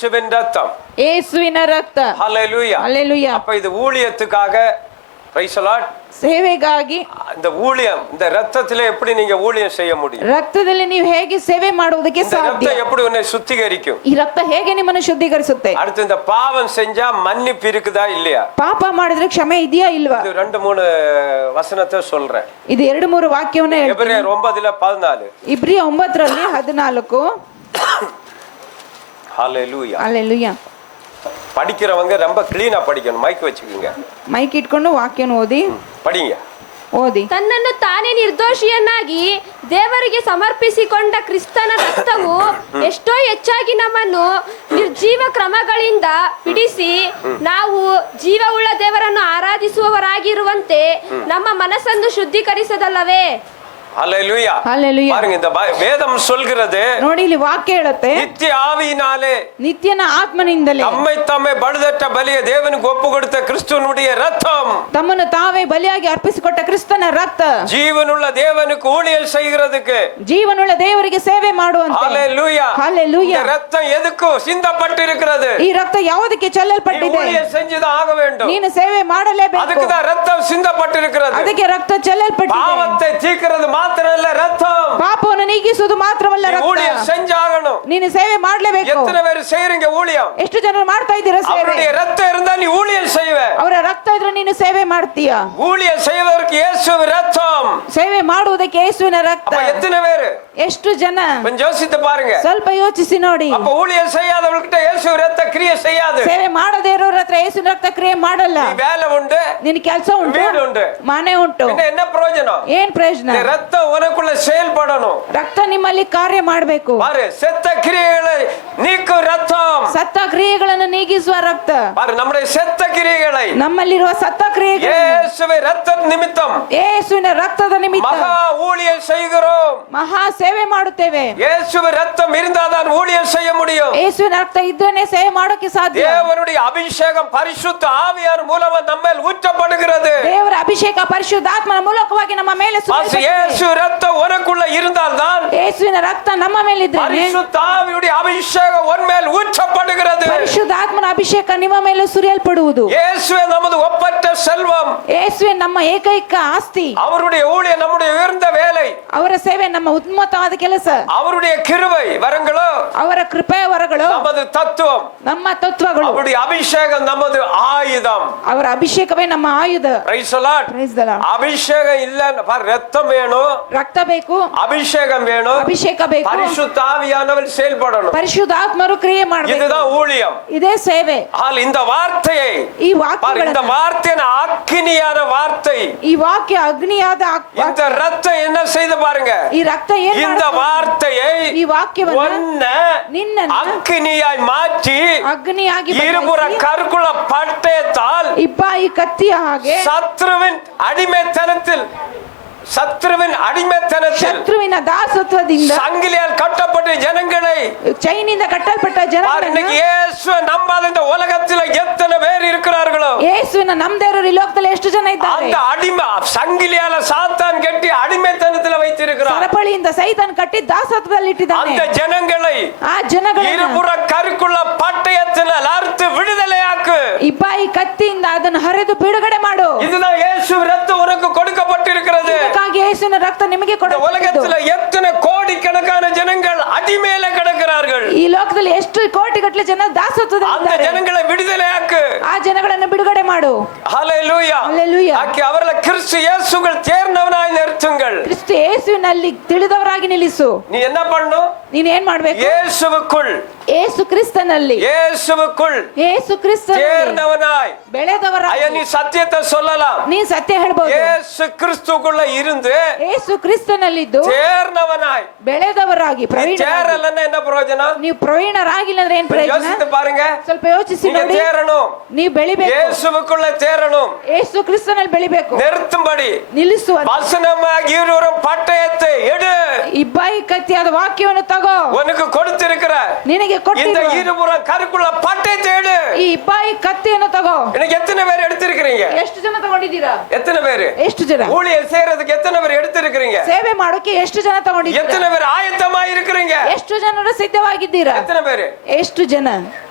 இயேசுவின் ரத்தம். ಯೇಸುವಿನ ರಕ್ತ. ஹல்லேலூயா. ஹல்லேலூயா. அப்ப இது ஊழியத்துக்காக, பிரைஸ் தி லார்ட், ಸೇವೆಗಾಗಿ. இந்த ஊழியம், இந்த ரத்தத்திலே எப்படி நீங்க ஊழியம் செய்ய முடியும்? ರಕ್ತದಲ್ಲಿ ನೀವು ಹೇಗೆ ಸೇವೆ ಮಾಡುವುದಕ್ಕೆ இந்த ಸಾಧ್ಯ? ரத்தம் எப்படி உன்னை சுத்திகரிக்கும்? ಈ ರಕ್ತ ಹೇಗೆ ನಿಮ್ಮನ್ನು ಶುದ್ಧೀಕರಿಸುತ್ತೆ? அடுத்து இந்த பாவம் செஞ்சா மன்னிப்பு இருக்குதா இல்லையா? ಪಾಪ ಮಾಡಿದ್ರೆ ಕ್ಷಮೆ ಇದೆಯಾ ಇಲ್ವಾ? இது 2-3 வசனத்தை சொல்றேன். ಇದು 2-3 ವಾಕ್ಯವನ್ನ எபிரேயர் 9:14. ಇಬ್ರಿಯ 9ರಲ್ಲಿ 14. ஹல்லேலூயா. ಹಲ್ಲೆಲೂಯಾ. படிக்கிறவங்க ரொம்ப கிளீனா படிக்கணும். மைக் வச்சுக்கோங்க, ಮೈಕ್ ಇಟ್ಕೊಂಡು ವಾಕ್ಯವನ್ನು படிங்க. ಓದಿ. ತನ್ನನ್ನು ತಾನೇ ನಿರ್ದೋಷಿಯನ್ನಾಗಿ ದೇವರಿಗೆ ಸಮರ್ಪಿಸಿಕೊಂಡ ಕ್ರಿಸ್ತನ ರಕ್ತವು ಎಷ್ಟೋ ಹೆಚ್ಚಾಗಿ ನಮ್ಮನ್ನು ನಿರ್ಜೀವ ಕ್ರಮಗಳಿಂದ ಬಿಡಿಸಿ ನಾವು ಜೀವವುಳ್ಳ ದೇವರನ್ನು ಆರಾಧಿಸುವವರಾಗಿರುವಂತೆ ನಮ್ಮ ಮನಸ್ಸನ್ನು ಶುದ್ಧೀಕರಿಸದಲ್ಲವೇ? ஹல்லேலூயா. ಹಲ್ಲೆಲೂಯಾ. பாருங்க, இந்த வேதம் சொல்கிறது, ನೋಡಿ ಇಲ್ಲಿ ವಾಕ್ಯ ಹೇಳುತ್ತೆ, நித்திய ஆவியினாலே ನಿತ್ಯನ ಆತ್ಮನಿಂದಲೇ தம்மை தம்மை பழுதற்ற பலிய தேவனுக்கு ஒப்பு கொடுத்த கிறிஸ்துவனுடைய ரத்தம், ತಮ್ಮನ್ನು ತಾವೇ ಬಲಿಯಾಗಿ ಅರ್ಪಿಸಿಕೊಟ್ಟ ಕ್ರಿಸ್ತನ ರಕ್ತ, ஜீவனுள்ள தேவனுக்கு ஊழியம் செய்கிறதுக்கு, ಜೀವನುಳ್ಳ ದೇವರಿಗೆ ಸೇವೆ ಮಾಡುವಂತೆ. ஹல்லேலூயா. ಹಲ್ಲೆಲೂಯಾ. இந்த ரத்தம் எதுக்கு சிந்தப்பட்டிருக்கிறது? ಈ ರಕ್ತ ಯಾವುದಕ್ಕೆ நீ ಚೆಲ್ಲಲ್ಪಟ್ಟಿದೆ? ஊழியம் செஞ்சுதான் ஆக வேண்டும். ನೀನು ಸೇವೆ ಮಾಡಲೇಬೇಕು. அதுக்கு தான் ரத்தம் சிந்தப்பட்டிருக்கிறது. ಅದಕ್ಕೆ ರಕ್ತ ಚೆಲ್ಲಲ್ಪಟ್ಟಿದೆ. பாவத்தை தீர்க்கிறது மாத்திரம் இல்ல, ரத்தம். ಪಾಪವನ್ನು ನೀಗಿಸುವುದು ಮಾತ್ರವಲ್ಲ, நீ ರಕ್ತ. ஊழியம் செஞ்சாகணும். ನೀನು ಸೇವೆ ಮಾಡಲೇಬೇಕು. எத்தனை பேர் செய்றீங்க ஊழியம்? ಎಷ್ಟು ಜನರು ಮಾಡ್ತಾ ಇದ್ದೀರಾ ಸೇವೆ? அவருடைய ரத்தம் இருந்தா நீ ஊழியம் செய்வ. ಅವರ ರಕ್ತ ಇದ್ರೆ ನೀನು ಸೇವೆ ಮಾಡ್ತೀಯ. ஊழியம் செய்வதற்கு இயேசுவின் ரத்தம். ಸೇವೆ ಮಾಡುವುದಕ್ಕೆ ಯೇಸುವಿನ ರಕ್ತ. அப்ப எத்தனை பேர்? ಎಷ್ಟು ಜನ? கொஞ்சம் யோசித்து பாருங்க. ಸ್ವಲ್ಪ ಯೋಚಿಸಿ ನೋಡಿ. அப்ப ஊழியம் செய்யாதவர்கிட்ட இயேசு ரத்த கிரியை செய்யாது. ಸೇವೆ ಮಾಡದೇ ಇರೋರ ಹತ್ರ ಯೇಸುವಿನ ರಕ್ತ ಕ್ರಿಯೆ ಮಾಡಲ್ಲ. நீ வேலை உண்டு, ನಿನ್ನ ಕೆಲಸ ಉಂಟು, வீடு ಉಂಟು, ಮನೆ ಉಂಟು, என்ன பிரயோஜனம்? ಏನ್ ಪ್ರಯೋಜನ? இந்த ரத்தம் உனக்குள்ள செயல்படணும். ರಕ್ತ ನಿಮ್ಮಲ್ಲಿ ಕಾರ್ಯ ಮಾಡಬೇಕು. பாரு, செத்த கிரியைகளை நீக்கும் ரத்தம். ಸತ್ತ ಕ್ರಿಯೆಗಳನ್ನು ನೀಗಿಸುವ ರಕ್ತ. பாரு, நம்முடைய செத்த கிரியைகளை ನಮ್ಮಲ್ಲಿರುವ ಸತ್ತ ಕ್ರಿಯೆಗಳು இயேசுவின் ரத்த நிமித்தம் ಯೇಸುವಿನ ರಕ್ತದ ನಿಮಿತ್ತ மகா ஊழியம் செய்கிறோம். ಮಹಾ ಸೇವೆ ಮಾಡುತ್ತೇವೆ. இயேசுவின் ரத்தம் இருந்தாதான் ஊழியம் செய்ய முடியும். ಯೇಸುವಿನ ರಕ್ತ ಇದ್ರೇನೆ ಸೇವೆ ಮಾಡೋಕೆ ಸಾಧ್ಯ. தேவனுடைய அபிஷேகம் பரிசுத்த ஆவியார் மூலமா நம்ம மேல் ஊற்றப்படுகிறது. ದೇವರ ಅಭಿಷೇಕ ಪರಿಶುದ್ಧಾತ್ಮನ ಮೂಲಕವಾಗಿ ನಮ್ಮ ಮೇಲೆ ಸುರಿಯಲ್ಪಟ್ಟಿದೆ. இயேசு ரத்தம் உனக்குள்ள இருந்தால்தான் ಯೇಸುವಿನ ರಕ್ತ ನಮ್ಮ ಮೇಲೆ ಇದ್ರೇನೆ பரிசுத்த ஆவியுடைய அபிஷேகம் உன் மேல் ஊற்றப்படுகிறது. ಪರಿಶುದ್ಧಾತ್ಮನ ಅಭಿಷೇಕ ನಿಮ್ಮ ಮೇಲೆ ಸುರಿಯಲ್ಪಡುವುದು. இயேசுவே நமது ஒப்பற்ற செல்வம். ಯೇಸುವೆ ನಮ್ಮ ಏಕೈಕ ಆಸ್ತಿ. அவருடைய ஊழியம் நம்முடைய உயர்ந்த வேலை. ಅವರ ಸೇವೆ ನಮ್ಮ ಉನ್ನತವಾದ ಕೆಲಸ. அவருடைய கிருபை வரங்களோ ಅವರ ಕೃಪೆಯ ವರಗಳು நமது தத்துவம். ನಮ್ಮ ತತ್ವಗಳು. அவருடைய அபிஷேகம் நமது ஆயுதம். ಅವರ ಅಭಿಷೇಕವೇ ನಮ್ಮ ಆಯುಧ. Praise the Lord. Praise the Lord. அபிஷேகம் இல்ல, ரத்தம் வேணும், ರಕ್ತ ಬೇಕು, அபிஷேகம் வேணும், ಅಭಿಷೇಕ ಬೇಕು, பரிசுத்த ஆவியானவர் செயல்படணும். ಪರಿಶುದ್ಧಾತ್ಮರು ಕ್ರಿಯೆ ಮಾಡಬೇಕು. இதுதான் ஊழியம். ಇದೇ ಸೇವೆ. இந்த வார்த்தையை ಈ பாரு, ವಾಕ್ಯಗಳನ್ನು, இந்த வார்த்தையான அக்கினியான வார்த்தை, ಈ ವಾಕ್ಯ ಅಗ್ನಿಯಾದ இந்த ரத்தம் என்ன செய்து பாருங்க. ಈ ರಕ್ತ ಏನ್ இந்த ಮಾಡುತ್ತೆ? வார்த்தையை ಈ ವಾಕ್ಯವನ್ನು ஒன்ன ನಿನ್ನನ್ನು அக்கினியாய் மாற்றி ಅಗ್ನಿಯಾಗಿ இருபுற ಬದಲಾಯಿಸಿ, கருக்குள்ள பட்டயத்தால் ಇಬ್ಬಾಯಿ ಕತ್ತಿಯ ಹಾಗೆ சத்ருவின் அடிமைத்தனத்தில் ಶತ್ರುವಿನ ದಾಸತ್ವದಿಂದ சங்கிலியால் கட்டப்பட்ட ஜனங்களை ಚೈನಿಂದ ಕಟ್ಟಲ್ಪಟ್ಟ பாரு, ಜನರನ್ನು, இன்னைக்கு இயேசுவை நம்பாத இந்த உலகத்துல எத்தனை பேர் இருக்கிறார்களோ, ಯೇಸುವಿನ ನಂಬದೇವರು ಈ ಲೋಕದಲ್ಲಿ ಎಷ್ಟು ಜನ ಇದ್ದಾರೆ? அந்த அடிமை சங்கிலியால சாத்தான் கட்டி அடிமைத்தனத்துல வைத்திருக்கிறார். ಸರಪಳಿಯಿಂದ ಸೈತಾನ್ ಕಟ್ಟಿ ದಾಸತ್ವದಲ್ಲಿ ಇಟ್ಟಿದ್ದಾನೆ. அந்த ஜனங்களை ಆ ಜನಗಳನ್ನು இருபுற கருக்குள்ள பட்டயத்தினால் அறுத்து விடுதலையாக்கு. ಇಬ್ಬಾಯಿ ಕತ್ತಿಯಿಂದ ಅದನ್ನು ಹರಿದು ಬಿಡುಗಡೆ ಮಾಡು. இதுதான் இயேசு ரத்தம் உனக்கு கொடுக்கப்பட்டிருக்கிறது. ಇದಕ್ಕಾಗಿ ಯೇಸುವಿನ ರಕ್ತ ನಿಮಗೆ இந்த உலகத்துல எத்தனை கோடிக்கணக்கான ஜனங்கள் அடிமையில கிடக்கிறார்கள். ಈ ಲೋಕದಲ್ಲಿ ಎಷ್ಟು ಕೋಟಿಗಟ್ಟಲೆ ಜನ ದಾಸತ್ವದಲ್ಲಿ அந்த ಇದ್ದಾರೆ. ஜனங்களை விடுதலையாக்கு. ಆ ಜನಗಳನ್ನು ಬಿಡುಗಡೆ ಮಾಡು. ஹல்லேலூயா. ஹல்லேலூயா. ஆக்கி அவர்களை கிறிஸ்து இயேசுக்குள் தேர்ந்தவனாய் நிறுத்துங்கள். ಕ್ರಿಸ್ತ ಯೇಸುವಿನಲ್ಲಿ ತಿಳಿದವರಾಗಿ ನಿಲ್ಲಿಸು. நீ என்ன பண்ணணும்? ನೀನ್ ಏನ್ ಮಾಡ್ಬೇಕು? இயேசுவுக்குள், ಯೇಸು ಕ್ರಿಸ್ತನಲ್ಲಿ, இயேசுவுக்குள் ಯೇಸು ಕ್ರಿಸ್ತನಲ್ಲಿ தேர்ந்தவனாய். ಬೆಳೆದವರಾಗಿ. ஐயா, நீ சத்தியத்தை சொல்லலாம். ನೀ ಸತ್ಯ ಹೇಳ್ಬಹುದು. இயேசு கிறிஸ்துக்குள்ள இருந்து ಯೇಸು ಕ್ರಿಸ್ತನಲ್ಲಿದ್ದು தேர்ந்தவனாய். ಬೇಳೆದವರಾಗಿ தேரலன்னா என்ன பிரயோஜனம்? ನೀವು ಪ್ರವೀಣರಾಗಿಲ್ಲ ಅಂದ್ರೆ ಏನ್ ಪ್ರಯೋಜನ? யோசித்து பாருங்க. ಸ್ವಲ್ಪ ಯೋಚಿಸಿ நீங்க ನೋಡಿ. தேரணும். ನೀವು ಬೆಳಿಬೇಕು. இயேசுவுக்குள்ள தேரணும். ಯೇಸು ಕ್ರಿಸ್ತನಲ್ಲಿ ಬೆಳಿಬೇಕು. நிறுத்தும்படி ನಿಲ್ಲಿಸುವ வசனமாகி இருவரும் பட்டயத்தை எடு. ಇಬ್ಬಾಯಿ ಕತ್ತಿಯಾದ ವಾಕ್ಯವನ್ನು ತಗೋ. உனக்கு கொடுத்திருக்கிற ನಿನಗೆ இந்த ಕೊಟ್ಟಿರುವ இருபுறம் கருக்குள்ள பட்டயத்தை எடு. ಈ ಇಬ್ಬಾಯಿ ಕತ್ತಿಯನ್ನು ತಗೋ. எனக்கு எத்தனை பேர் எடுத்திருக்கிறீங்க? ಎಷ್ಟು ಜನ ತಗೊಂಡಿದ್ದೀರಾ? எத்தனை பேர்? ಎಷ್ಟು ಜನ? ஊழியம் செய்யறதுக்கு எத்தனை பேர் எடுத்திருக்கிறீங்க? ಸೇವೆ ಮಾಡೋಕೆ ಎಷ್ಟು ಜನ ತಗೊಂಡಿದ್ದೀರಾ? எத்தனை பேர் ஆயத்தமா இருக்கிறீங்க? ಎಷ್ಟು ಜನರು ಸಿದ್ಧವಾಗಿದ್ದೀರಾ? எத்தனை பேர்? ಎಷ್ಟು ಜನ?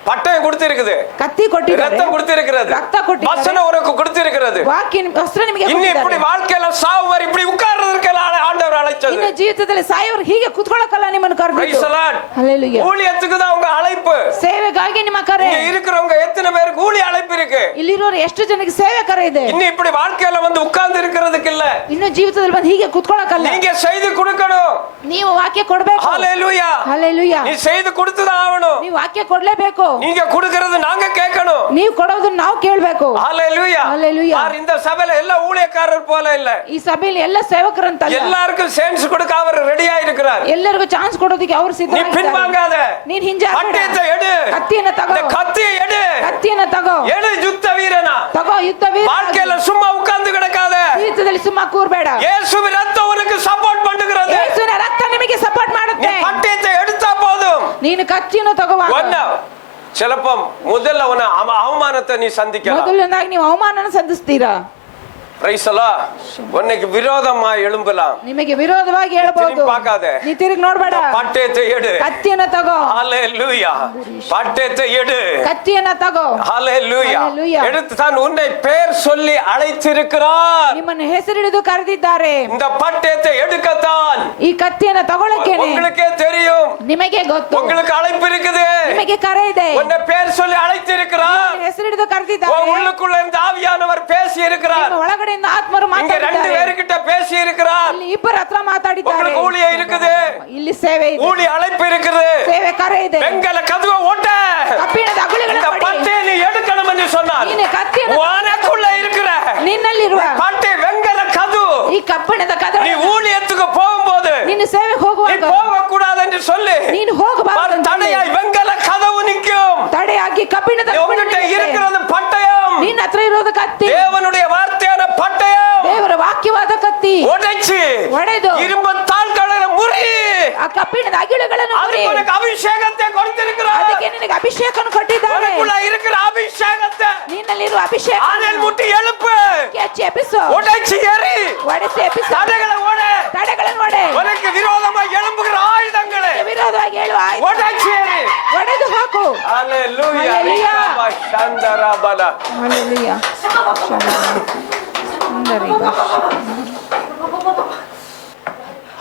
பட்டயம் கொடுத்திருக்குது, ಕತ್ತಿ ಕೊಟ್ಟಿದ್ದಾರೆ, ரத்தம் கொடுத்திருக்கிறது, ರಕ್ತ ಕೊಟ್ಟಿದ್ದಾರೆ, வசனம் உனக்கு கொடுத்திருக்கிறது. ವಾಕ್ಯ ವಸ್ತ್ರ ನಿಮಗೆ இன்னும் இப்படி ಕೊಟ್ಟಿದ್ದಾರೆ. வாழ்க்கையில சாவு மாதிரி இப்படி உட்கார்றதுக்கெல்லாம் ஆண்டவர் அழைச்சது. ಇನ್ನು ಜೀವಿತದಲ್ಲಿ ಸಾಯೋರು ಹೀಗೆ ಕುತ್ಕೊಳ್ಳೋಕಲ್ಲ ನಿಮ್ಮನ್ನು Praise ಕರೆದಿದ್ದು. the Lord. Hallelujah. ஊழியத்துக்கு தான் உங்க அழைப்பு. ಸೇವೆಗಾಗಿ ನಿಮ್ಮ ಕರೆ. இங்க இருக்கிறவங்க எத்தனை பேருக்கு ஊழிய அழைப்பு இருக்கு? ಇಲ್ಲಿರೋರು ಎಷ್ಟು ಜನಕ್ಕೆ ಸೇವೆ ಕರೆ ಇದೆ? இன்னும் இப்படி வாழ்க்கையில வந்து உட்கார்ந்து இருக்கிறதுக்கு இல்ல, ಇನ್ನು ಜೀವಿತದಲ್ಲಿ ಬಂದು ಹೀಗೆ ಕುತ್ಕೊಳ್ಳೋಕಲ್ಲ, நீங்க செய்து கொடுக்கணும். ನೀವು ವಾಕ್ಯ ಕೊಡಬೇಕು. ஹalleluya. Hallelujah. நீ செய்து கொடுத்துதான் ஆகணும். ನೀವು ವಾಕ್ಯ ಕೊಡ್ಲೇಬೇಕು. நீங்க கொடுக்கிறது நாங்க கேட்கணும். ನೀವು ಕೊಡೋದನ್ನ ನಾವು ಕೇಳಬೇಕು. ஹalleluya. Hallelujah. யார் இந்த சபையில எல்லா ஊழியக்காரர் போல இல்ல, ಈ ಸಭೆಯಲ್ಲಿ ಎಲ್ಲ ಸೇವಕರಂತ எல்லாருக்கும் சான்ஸ் கொடுக்க அவர் ரெடியா இருக்கிறார். ಎಲ್ಲರಿಗೂ ಚಾನ್ಸ್ ಕೊಡೋದಕ್ಕೆ ಅವರು நீ ಸಿದ್ಧರಾಗಿದ್ದಾರೆ. பின்வாங்காத, ನೀನ್ ಹಿಂಜಾಗಬೇಡ. பட்டயத்தை எடு, ಕತ್ತಿಯನ್ನ ತಗೋ, இந்த கத்தியை எடு, ಕತ್ತಿಯನ್ನ ತಗೋ, எடு யுத்த வீரனா. ತಗೋ ಯುದ್ಧ ವೀರ. வாழ்க்கையில சும்மா உட்கார்ந்து கிடக்காத. ಜೀವಿತದಲ್ಲಿ ಸುಮ್ಮ ಕೂರ್ಬೇಡ. இயேசுவின் ரத்தம் உனக்கு சப்போர்ட் பண்ணுகிறது. ಯೇಸುವಿನ ರಕ್ತ ನಿಮಗೆ ಸಪೋರ್ಟ್ நீ ಮಾಡುತ್ತೆ. பட்டயத்தை எடுத்தா போதும். ನೀನು ಕತ್ತಿಯನ್ನು ತಗೋವಾಗ ஒண்ணு சிலப்போ முதல்ல அவமானத்தை நீ சந்திக்கலாம். ಮೊದಲನೇದಾಗಿ ನೀವು ಅವಮಾನನ ಸಂಧಿಸ್ತೀರಾ. Praise the Lord. உனக்கு விரோதமா எழும்பலாம். ನಿಮಗೆ ವಿರೋಧವಾಗಿ ಹೇಳಬಹುದು. திரும்பி பார்க்காத. ನೀ ತಿರುಗಿ ನೋಡ್ಬೇಡ. பட்டயத்தை எடு. ಕತ್ತಿಯನ್ನ ತಗೋ. ஹalleluya. பட்டயத்தை எடு. ಕತ್ತಿಯನ್ನ ತಗೋ. ஹalleluya. Hallelujah. எடுத்து தான் உன்னை பெயர் சொல்லி அழைத்திருக்கிறார். ನಿಮ್ಮನ್ನು ಹೆಸರಿಡಿದು ಕರೆದಿದ್ದಾರೆ. இந்த பட்டயத்தை எடுக்கத்தான். ಈ ಕತ್ತಿಯನ್ನ ತಗೊಳ್ಳೋಕೆನೆ உங்களுக்கே தெரியும். ನಿಮಗೆ ಗೊತ್ತು. உங்களுக்கு அழைப்பு இருக்குது. ನಿಮಗೆ ಕರೆ ಇದೆ. உன்னை பெயர் சொல்லி அழைத்திருக்கிறார். ಹೆಸರಿಡಿದು ಕರೆದಿದ್ದಾರೆ. உள்ளுக்குள்ள இந்த ஆவியானவர் பேசி இருக்கிறார். ನಿಮ್ಮ ಒಳಗಡೆಯಿಂದ ಆತ್ಮರು இங்க ரெண்டு ಮಾತಾಡಿದ್ದಾರೆ. பேர்கிட்ட பேசி இருக்கிறார். ಇಲ್ಲಿ ಇಬ್ಬರ ಹತ್ರ ಮಾತಾಡಿದ್ದಾರೆ. உங்களுக்கு ஊழியம் இருக்குது. ಇಲ್ಲಿ ಸೇವೆ ಇದೆ. ஊழிய அழைப்பு இருக்குது. ಸೇವೆ ಕರೆ ಇದೆ. வெங்கல கதவை ஓட்ட. ಕಬ್ಬಿಣದ ಅಗುಳಿಗಳನ್ನು இந்த ಹೊಡಿ. பட்டயை நீ எடுக்கணும் என்று சொன்னார். ನೀನು ಕತ್ತಿಯನ್ನು உனக்குள்ள இருக்கிற ನಿನ್ನಲ್ಲಿರುವ பட்டை வெங்கல கது. ಈ ಕಬ್ಬಿಣದ நீ ಕದವನ್ನು ஊழியத்துக்கு போகும்போது ನೀನು ಸೇವೆಗೆ நீ ಹೋಗುವಾಗ போக கூடாது என்று சொல்லி ನೀನು ಹೋಗಬಾರದು ಅಂತ ಹೇಳಿ தடையாய் வெங்கல கதவு நிற்கும். ತಡೆಯಾಗಿ ಕಬ್ಬಿಣದ உன்கிட்ட இருக்கிறது பட்டயம். ನಿನ್ನ ಹತ್ರ ಇರೋದು ಕತ್ತಿ. தேவனுடைய வார்த்தையான பட்டயம். ದೇವರ ವಾಕ್ಯವಾದ ಕತ್ತಿ உடைச்சு ಒಡೆದು இரும்பு தாள்களை முறி. ಆ ಕಬ್ಬಿಣದ ಅಗಿಳುಗಳನ್ನು ಮುರಿ. அதுக்கு உனக்கு அபிஷேகத்தை கொடுத்திருக்கிறார். ಅದಕ್ಕೆ ನಿನಗೆ ಅಭಿಷೇಕವನ್ನು ಕೊಟ್ಟಿದ್ದಾರೆ. உனக்குள்ள இருக்கிற அபிஷேகத்தை ನಿನ್ನಲ್ಲಿರುವ ಅಭಿಷೇಕ ஆனல் முட்டி எழுப்பு. ಕೆಚ್ಚಿ ಎಬ್ಬಿಸು. உடைச்சு எறி. ಒಡೆಸಿ ಎಬ್ಬಿಸು. தடைகளை ஓடு. ತಡೆಗಳನ್ನು ಒಡೆ. உனக்கு விரோதமாக எழும்புகிற ஆயுதங்களை ವಿರೋಧವಾಗಿ ಹೇಳುವ உடைச்சு எறி. ಒಡೆದು ಹಾಕು. ஹalleluya. Hallelujah. சந்தரபல. Hallelujah.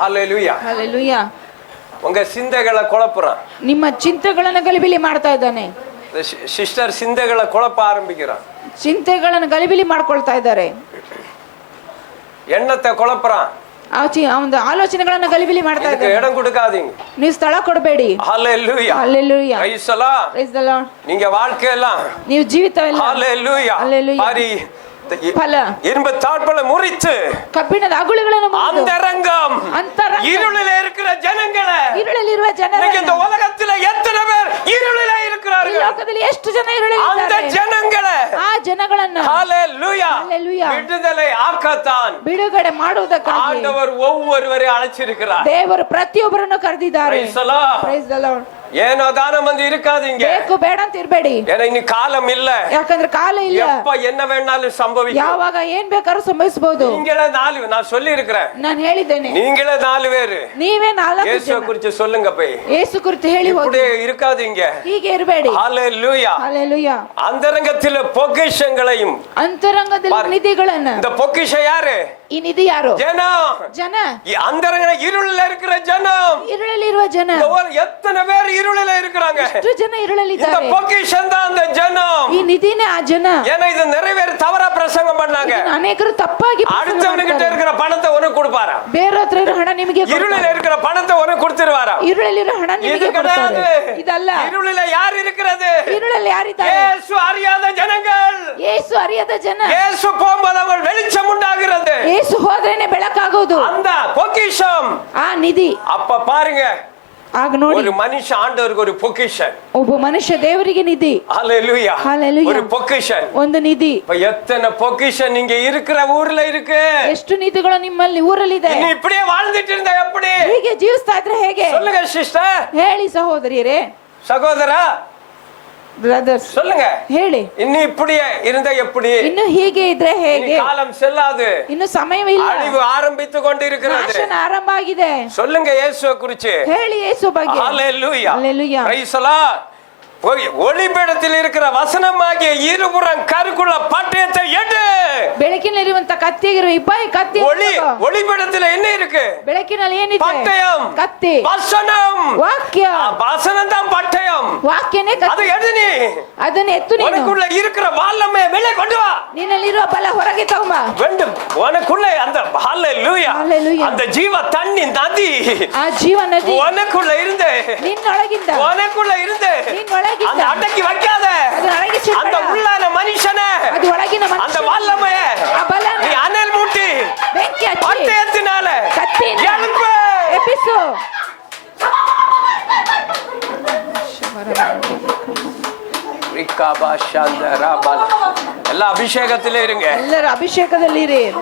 ஹalleluya. Hallelujah. உங்க சிந்தைகளை குழப்புறான். ನಿಮ್ಮ ಚಿಂತೆಗಳನ್ನು ಗಲಿಬಿಲಿ ಮಾಡ್ತಾ ಇದ್ದಾನೆ. சிஸ்டர் சிந்தைகளை குழப்ப ஆரம்பிக்கிறான். ಚಿಂತೆಗಳನ್ನು ಗಲಿಬಿಲಿ ಮಾಡ್ಕೊಳ್ತಾ ಇದ್ದಾರೆ. எண்ணத்தை குழப்புறான். ಒಂದು ಆಲೋಚನೆಗಳನ್ನು ಗಲಿಬಿಲಿ ಮಾಡ್ತಾ இதுக்கு ಇದ್ದಾರೆ. இடம் கொடுக்காதீங்க. ನೀವು ಸ್ಥಳ ಕೊಡಬೇಡಿ. ஹalleluya. Hallelujah. Praise the Lord. Praise the Lord. நீங்க வாழ்க்கையெல்லாம் ನೀವು ಜೀವಿತವೆಲ್ಲ ஹalleluya. Hallelujah. பாரி ಫಲ இரும்பு தாட்களை முறித்து ಕಬ್ಬಿಣದ ಅಗುಳುಗಳನ್ನು ಮುರಿದು அந்தரங்கம் ಅಂತರಂಗ இருளிலே இருக்கிற ஜனங்களை ഇരുಳಲ್ಲಿರುವ இன்னைக்கு இந்த ಜನರನ್ನು உலகத்துல எத்தனை பேர் இருளிலே ಈ இருக்கிறார்கள்? ಲೋಕದಲ್ಲಿ ಎಷ್ಟು ಜನ அந்த ഇരുಳಲ್ಲಿದ್ದಾರೆ. ஜனங்களை ಆ ಜನಗಳನ್ನು ஹalleluya Hallelujah. விடுதலை ஆக்கத்தான் ಬಿಡುಗಡೆ ಮಾಡುವುದಕ್ಕಾಗಿ ஆண்டவர் ஒவ்வொருவரையும் அழைச்சிருக்கிறார். ದೇವರು ಪ್ರತಿಯೊಬ್ಬರನ್ನು ಕರೆದಿದ್ದಾರೆ. Praise the Lord. Praise the Lord. ஏனோ தானம் வந்து இருக்காதீங்க. ಬೇಕು ಬೇಡ ಅಂತ ಇರ್ಬೇಡಿ. ஏன்னா இனி காலம் இல்ல. ಯಾಕಂದ್ರೆ ಕಾಲ ಇಲ್ಲ. எப்ப என்ன வேணாலும் சம்பவிக்கும். ಯಾವಾಗ ಏನ್ ಬೇಕಾದ್ರೂ ಸಂಭವಿಸಬಹುದು. நீங்களே நாலு நான் சொல்லி இருக்கிறேன். ನಾನು ಹೇಳಿದ್ದೇನೆ. நீங்களே நாலு பேரு ನೀವೇ 4 இயேசுவை ಜನ. குறித்து சொல்லுங்க போய். ಯೇಸು ಕುರಿತು ಹೇಳಿ ಹೋಗಿ. இப்படியே இருக்காதீங்க. ಹೀಗೆ ಇರಬೇಡಿ. ஹalleluya. Hallelujah. அந்தரங்கத்தில பொக்கிஷங்களையும் ಅಂತರಂಗದಲ್ಲಿ ನಿಧಿಗಳನ್ನು. இந்த பொக்கிஷம் யாரு? ಈ ನಿಧಿ ಯಾರು? ஜனம். ಜನ. ಈ ಅಂತರಂಗ இருளில இருக்கிற ஜனம். ഇരുಳಲ್ಲಿರುವ ಜನ. எத்தனை பேர் இருளில இருக்கிறாங்க? ಎಷ್ಟು ಜನ இந்த ഇരുಳಲ್ಲಿದ್ದಾರೆ. பொக்கிஷம் தான் அந்த ஜனம். ಈ ನಿಧಿನೇ ಆ ಜನ. ஏன்னா இது நிறைவேற தவறா பிரசங்கம் பண்ணாங்க. ಅನೇಕರು ತಪ್ಪಾಗಿ அடுத்தவனுக்கிட்ட இருக்கிற பணத்தை உனக்கு கொடுப்பாரா? ಬೇರೆ ಹತ್ರ ಇರೋ ಹಣ ನಿಮಗೆ இருளில இருக்கிற பணத்தை உனக்கு கொடுத்துருவாரா? ഇരുಳಲ್ಲಿರೋ ಹಣ இது ನಿಮಗೆ கிடையாது. ಕೊಡ್ತಾರೆ. ಇದಲ್ಲ. இருளில யார் இருக்கிறது? ഇരുಳಲ್ಲಿ ಯಾರಿದ್ದಾರೆ? இயேசு அறியாத ஜனங்கள். ಯೇಸು ಅರಿಯದ ಜನ. இயேசு போகும்போது அவங்க வெளிச்சம் உண்டாகிறது. ಯೇಸು ಹೋದ್ರೇನೆ ಬೆಳಕಾಗೋದು. அந்த பொக்கிஷம். ಆ ನಿಧಿ. அப்ப பாருங்க, ಆಗ ನೋಡಿ ஒரு மனுஷ ஆண்டவருக்கு ஒரு பொக்கிஷன். ಒಬ್ಬ ಮನುಷ್ಯ ದೇವರಿಗೆ ನಿಧಿ. ஹalleluya. Hallelujah. ஒரு பொக்கிஷன். ಒಂದು ನಿಧಿ. இப்ப எத்தனை பொக்கிஷன் நீங்க இருக்கிற ஊர்ல இருக்கு? ಎಷ್ಟು ನಿಧಿಗಳು ನಿಮ್ಮಲ್ಲಿ ಊರಲ್ಲಿದೆ? நீ இப்படியே வாழ்ந்துட்டு இருந்தா எப்படி? ಹೀಗೆ ಜೀವಿಸ್ತಾ ಇದ್ರೆ ಹೇಗೆ? சொல்லுங்க சிஸ்டர். ಹೇಳಿ ಸಹೋದರಿಯರೇ, சகோதரா ಬ್ರದರ್ಸ್, சொல்லுங்க. ಹೇಳಿ. இன்னும் இப்படியே இருந்தா எப்படி? ಇನ್ನು ಹೀಗೆ ಇದ್ರೆ இனி ಹೇಗೆ? காலம் செல்லாது. ಇನ್ನು ಸಮಯವಿಲ್ಲ. அழிவு ஆரம்பித்து கொண்டிருக்கிறது. ನಾಶನ ಆರಂಭ ಆಗಿದೆ. சொல்லுங்க இயேசுவை குறித்து. ಹೇಳಿ ಯೇಸು ಬಗ್ಗೆ. ஹalleluya. Hallelujah. Praise the Lord. ஒளிபீடத்தில் இருக்கிற வசனமாகிய இருபுறம் கருக்குள்ள பட்டயத்தை எடு. ಬೆಳಕಿನಲ್ಲಿರುವಂತ ಕತ್ತಿಗಿರುವ ಇಬ್ಬಾಯಿ ಕತ್ತಿ ஒளிபீடத்தில் என்ன இருக்கு? ಬೆಳಕಿನಲ್ಲಿ ಏನಿದೆ? பட்டயம், ಕತ್ತಿ, வசனம். ವಾಕ್ಯ. வசனம் தான் பட்டயம். ವಾಕ್ಯನೇ அதை ಕತ್ತಿ. எடு நீ. ಅದನ್ನ ಎತ್ತು ನೀನು. உனக்குள்ள இருக்கிற வல்லமை வெளியே கொண்டு வா. ನಿನ್ನಲ್ಲಿರುವ ಬಲ ಹೊರಗೆ ತಗೊಂಬ. வேண்டும். உனக்குள்ள அந்த ஹalleluya அந்த ஜீவ தண்ணி நதி, ಆ ಜೀವ ನದಿ உனக்குள்ள இருந்து, ನಿನ್ನೊಳಗಿಂದ, உனக்குள்ள இருந்து ನಿನ್ನೊಳಗಿಂದ அந்த அடக்கி வைக்காத. ಅದನ್ನ ಅಡಗಿಸಿಡಬೇಡ. அந்த உள்ளான மனுஷனே, ಅದು ಒಳಗಿನ அந்த ಮನುಷ್ಯ, வல்லமையே ಆ ಬಲನ நீ அனல் மூட்டி ಬೆಂಕಿ ಹಚ್ಚಿ பட்டயத்தினால ಕತ್ತಿಯಿಂದ எழுப்பு. ಎಬ್ಬಿಸು. ரிகாபா ஷாந்தரா பால. எல்லா அபிஷேகத்திலே இருங்க. ಎಲ್ಲರೂ ಅಭಿಷೇಕದಲ್ಲಿರಿ.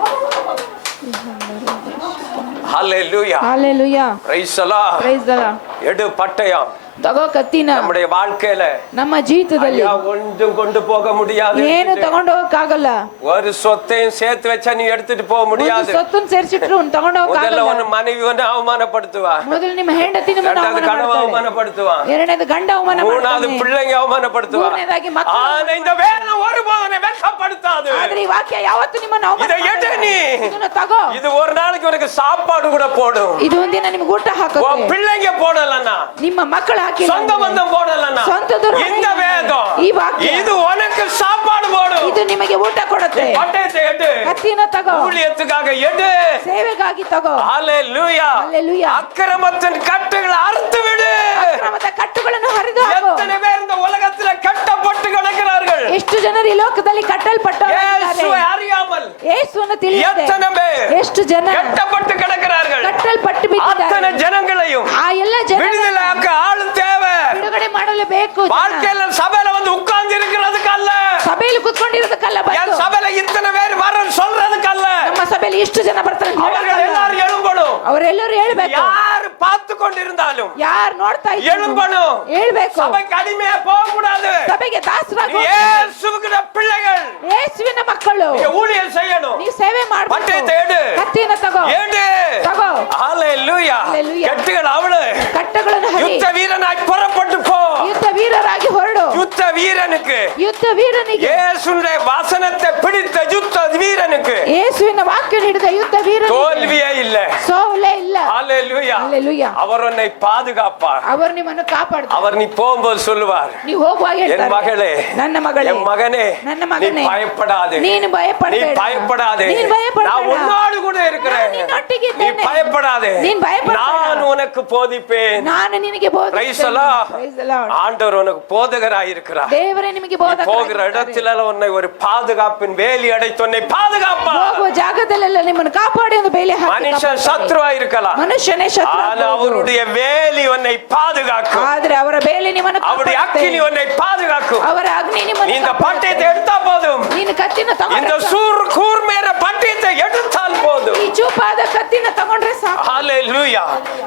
ஹalleluya. Hallelujah. Praise the Lord. Praise the Lord. எடு பட்டயம். ತಗೋ ಕತ್ತಿನ. நம்முடைய வாழ்க்கையில ನಮ್ಮ ಜೀವಿತದಲ್ಲಿ ஒன்றும் கொண்டு போக முடியாது. ಏನು ತಗೊಂಡು ಹೋಗಕ್ಕಾಗಲ್ಲ. ஒரு சொத்தையும் சேர்த்து வச்சா நீ எடுத்துட்டு போக முடியாது. சொத்துன்னு ಸೇರಿಸಿಟ್ರು ತಗೊಂಡು முதல்ல ಹೋಗಕ್ಕಾಗಲ್ಲ. உன் மனைவியನ್ನ அவமானப்படுத்துவா. ಮೊದಲು ನಿಮ್ಮ ಹೆಂಡತಿ ನಿಮ್ಮನ್ನು இரண்டாவது கணவன் ಅವಮಾನ அவமானப்படுத்துவா. ಎರಡನೇದು ಗಂಡ ಅವಮಾನ மூணாவது ಮಾಡ್ತಾನೆ. பிள்ளைங்க அவமானப்படுத்துவா. ಮೂರನೇದಾಗಿ ಮಕ್ಕಳು. ஆனா இந்த வேதம் ஒருபோதும் வெட்கப்படுத்தாது. ಆದ್ರೆ ಈ ವಾಕ್ಯ ಯಾವತ್ತೂ ನಿಮ್ಮನ್ನು ಅವಮಾನ இதை எடு நீ. ಇದನ್ನ ತಗೋ. இது ஒரு நாளைக்கு உனக்கு சாப்பாடு கூட போடும். ಇದು ಒಂದಿನ ನಿಮಗೆ ಊಟ உன் ಹಾಕುತ್ತೆ. பிள்ளைங்க போடலன்னா, ನಿಮ್ಮ ಮಕ್ಕಳು ಹಾಕಿಲ್ಲ, சொந்த பந்தம் போடலன்னா, ಸ್ವಂತದವರು இந்த வேதம் ಈ ವಾಕ್ಯ இது உனக்கு சாப்பாடு போடும். ಇದು ನಿಮಗೆ ಊಟ ಕೊಡುತ್ತೆ. பட்டயத்தை எடு. ಕತ್ತಿನ ತಗೋ. ஊழியத்துக்காக எடு. ಸೇವೆಗಾಗಿ ತಗೋ. ஹalleluya. Hallelujah. அக்கிரமத்தின் கட்டுகளை அறுத்து விடு. ಅಕ್ರಮದ ಕಟ್ಟುಗಳನ್ನು ಹರಿದು ಹಾಕು. எத்தனை பேர் இந்த உலகத்துல கட்டப்பட்டு கிடக்கிறார்கள்? ಎಷ್ಟು ಜನರು ಈ ಲೋಕದಲ್ಲಿ ಕಟ್ಟಲ್ಪಟ್ಟವರಿದ್ದಾರೆ? இயேசுவை அறியாமல் ಯೇಸುವನ್ನು ತಿಳಿಯದೆ எத்தனை பேர் ಎಷ್ಟು ಜನ கட்டப்பட்டு கிடக்கிறார்கள்? ಕಟ್ಟಲ್ಪಟ್ಟು ಬಿದ್ದಿದ್ದಾರೆ. அத்தனை ஜனங்களையும் ಆ ಎಲ್ಲ ಜನ விடுதலையாக்க ஆளு தேவை. ಬಿಡುಗಡೆ ಮಾಡಲು ಬೇಕು. வாழ்க்கையில சபையில வந்து உட்கார்ந்து இருக்கிறதுக்கு அல்ல. ಸಭೆಯಲ್ಲಿ ಕುತ್ಕೊಂಡಿರೋದಕ್ಕಲ್ಲ என் ಬಂದು. சபையில இத்தனை பேர் வரன்னு சொல்றதுக்கு அல்ல. ನಮ್ಮ ಸಭೆಯಲ್ಲಿ ಇಷ್ಟು ಜನ ಬರ್ತಾರೆ ಅಂತ அவர்கள் ಹೇಳಕ್ಕಲ್ಲ. எல்லாரும் எழும்பணும். ಅವರೆಲ್ಲರೂ ಹೇಳ್ಬೇಕು. யார் பார்த்து கொண்டிருந்தாலும் ಯಾರು ನೋಡ್ತಾ ಇದ್ರು எழும்பணும். ಹೇಳ್ಬೇಕು. சபைக்கு அடிமையா போக கூடாது. ಸಭೆಗೆ ದಾಸರಾಗು. இயேசுவின் பிள்ளைகள் ಯೇಸುವಿನ ಮಕ್ಕಳು நீங்க ஊழியம் செய்யணும். ನೀವು ಸೇವೆ ಮಾಡಬೇಕು. பட்டயத்தை எடு. ಕತ್ತಿನ ತಗೋ. எடு. ತಗೋ. ஹalleluya. Hallelujah. கட்டுகள் அவளு. ಕಟ್ಟಗಳನ್ನು ಹರಿ. யுத்த வீரனாய் புறப்பட்டு போ. ಯುದ್ಧ ವೀರರಾಗಿ ಹೊರಡು. யுத்த வீரனுக்கு, ಯುದ್ಧ ವೀರನಿಗೆ, இயேசுவின் வசனத்தை பிடித்த யுத்த வீரனுக்கு ಯೇಸುವಿನ ವಾಕ್ಯ ಹಿಡಿದ ಯುದ್ಧ ವೀರನಿಗೆ தோல்வியே இல்ல. ಸೋಲೇ ಇಲ್ಲ. ஹalleluya. Hallelujah. அவர் உன்னை பாதுகாப்பார். ಅವರು ನಿಮ್ಮನ್ನು ಕಾಪಾಡ್ತಾರೆ. அவர் நீ போகும்போது சொல்லுவார், ನೀವು ಹೋಗುವಾಗ என் ಹೇಳ್ತಾರೆ, மகளே, ನನ್ನ ಮಗಳೇ, என் மகனே, ನನ್ನ நீ ಮಗನೇ, பயப்படாதே. ನೀನು நீ ಭಯಪಡಬೇಡ. பயப்படாதே. ನೀನು ಭಯಪಡಬೇಡ. நான் உன்னோடு கூட இருக்கிறேன். நான் ನಿನ್ನೊಟ್ಟಿಗೆ நீ ಇದ್ದೇನೆ. பயப்படாதே. ನೀನು ಭಯಪಡಬೇಡ. நான் உனக்கு போதிப்பேன். ನಾನು ನಿನಗೆ Praise the Lord. Praise the Lord. ஆண்டவர் உனக்கு போதகராய் இருக்கிறார். ದೇವರೇ ನಿಮಗೆ நீ போகிற ಬೋಧಕರಾಗಿದ್ದಾರೆ. இடத்துல உன்னை ஒரு பாதுகாப்பின் வேலி அடைத்து உன்னை பாதுகாப்பார். ಹೋಗುವ ಜಾಗದಲ್ಲೆಲ್ಲ ನಿಮ್ಮನ್ನು ಕಾಪಾಡಿ ಒಂದು ಬೇಲಿ ಹಾಕಿ மனுஷன் ಕಾಪಾಡ್ತಾರೆ. சத்ருவா இருக்கலாம், ಮನುಷ್ಯನೇ ಶತ್ರು ஆனா ಆಗ್ಬೋದು. அவருடைய வேலி உன்னை பாதுகாக்கும். ಆದ್ರೆ ಅವರ ಬೇಲಿ ನಿಮ್ಮನ್ನು அவருடைய ಕಾಪಾಡುತ್ತೆ. அக்கினி உன்னை பாதுகாக்கும். ಅವರ ಅಗ್ನಿ நீ ನಿಮ್ಮನ್ನು இந்த ಕಾಪಾಡುತ್ತೆ. பட்டயத்தை எடுத்தா போதும். ನೀನು ಕತ್ತಿನ இந்த ತಗೊಂಡ್ರೆ கூர்மையான பட்டயத்தை எடுத்தால் போதும். ಈ ಚೂಪಾದ ಕತ್ತಿನ ತಗೊಂಡ್ರೆ ಸಾಕು. ஹalleluya.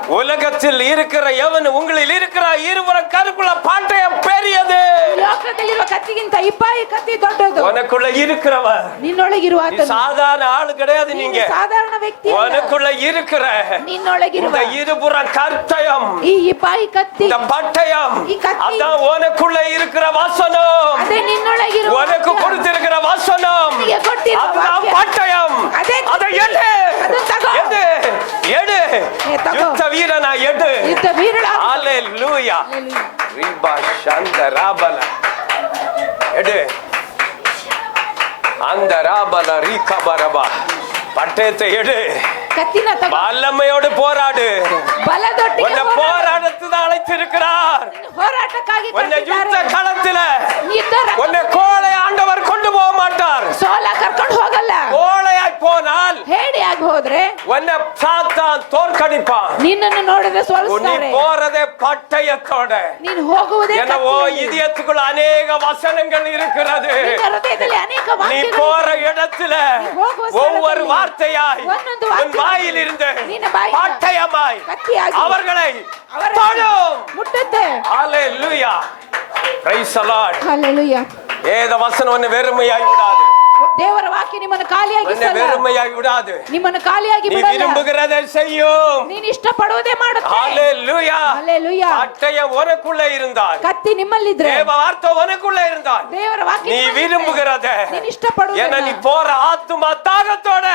உலகத்தில் இருக்கிற எவன் உங்களில் இருக்கிற இருபுறம் கருக்குள்ள பட்டயம் பெரியது. ಲೋಕದಲ್ಲಿರುವ ಕತ್ತಿಗಿಂತ ಇಬ್ಬಾಯಿ ಕತ್ತಿ ದೊಡ್ಡದು. உனக்குள்ள இருக்கிறவன் ನಿನ್ನೊಳಗಿರುವ நீ ಆತನು. சாதாரண ஆளு கிடையாது. ನೀನು நீங்க ಸಾಧಾರಣ ವ್ಯಕ್ತಿ ಅಲ್ಲ. உனக்குள்ள இருக்கிற ನಿನ್ನೊಳಗಿರುವ இந்த இருபுறம் கர்த்தயம், ಈ ಇಬ್ಬಾಯಿ ಕತ್ತಿ, இந்த பட்டயம், ಈ ಕತ್ತಿ, அதான் உனக்குள்ள இருக்கிற வசனம். ಅದೇ ನಿನ್ನೊಳಗಿರುವ உனக்கு ವಾಕ್ಯ. கொடுத்திருக்கிற வசனம் ನಿನಗೆ ಕೊಟ್ಟಿರುವ அதுதான் ವಾಕ್ಯ. பட்டயம். ಅದೇ அதை ಕತ್ತಿ. எடு. ಅದನ್ನ ತಗೋ. எடு. எடு. ತಗೋ. யுத்த வீரனா எடு. ಯುದ್ಧ ವೀರಳ. ஹalleluya. Hallelujah. ரிபா ஷந்த ராபல எடு. அந்த ராபல ரீகபரபா பட்டயத்தை எடு. ಕತ್ತಿನ ತಗೋ. வல்லமையோடு போராடு. ಬಲದೊಟ್ಟಿಗೆ உன்னை ಹೋರಾಡು. போராடத்துக்கு அழைத்திருக்கிறார். ಹೋರಾಟಕ್ಕಾಗಿ உன்னை யுத்த ಕರೆದಿದ್ದಾರೆ. களத்துல ಯುದ್ಧ ರಂಗ- உன்னை கோலை ஆண்டவர் கொண்டு போக மாட்டார். ಸೋಲ ಕರ್ಕೊಂಡು ಹೋಗಲ್ಲ. கோழையாய் போனால் ಹೇಡಿಯಾಗಿ ಹೋದ್ರೆ உன்னை சாத்தான் தோற்கடிப்பான். ನಿನ್ನನ್ನು ನೋಡಿದ್ರೆ நீ ಸೋಲಿಸ್ತಾರೆ. போறதே பட்டயத்தோட. ನೀನು ಹೋಗುವುದೇ என்னவோ ಕತ್ತಿಯಲ್ಲಿ. இதயத்துக்குள்ள அநேக வசனங்கள் இருக்கிறது. ನಿನ್ನ ಹೃದಯದಲ್ಲಿ ಅನೇಕ நீ ವಾಕ್ಯಗಳು போற ಇವೆ. இடத்துல ಹೋಗುವ ಸ್ಥಳದಲ್ಲಿ ஒவ்வொரு வார்த்தையாய் ಒಂದೊಂದು உன் ವಾಕ್ಯ வாயில் இருந்து ನಿನ್ನ ಬಾಯಿಂದ பட்டயமாய் ಕತ್ತಿಯಾಗಿ அவர்களை ಅವರನ್ನು தொடும். ಮುಟ್ಟುತ್ತೆ. ஹalleluya. praise the Lord. Hallelujah. வேத வசனம் உன்னை வெறுமையாய் விடாது. ದೇವರ ವಾಕ್ಯ ನಿಮ್ಮನ್ನು ಖಾಲಿಯಾಗಿ உன்னை வெறுமையாய் விடாது. ನಿಮ್ಮನ್ನು ಖಾಲಿಯಾಗಿ நீ ಬಿಡಲ್ಲ. விரும்புகிறதை செய்யும். ನೀನು ಇಷ್ಟಪಡುವುದೇ ಮಾಡುತ್ತೆ. ஹalleluya. Hallelujah. பட்டயம் உனக்குள்ள இருந்தால் ಭಕ್ತಿ ನಿಮ್ಮಲ್ಲಿದ್ರೆ தேவ வார்த்தை உனக்குள்ள இருந்தால் ದೇವರ ವಾಕ್ಯ நீ விரும்புகிறத ನೀನು ಇಷ್ಟಪಡುವುದನ್ನ, ஏன்னா நீ போற ஆத்துமா தாகத்தோட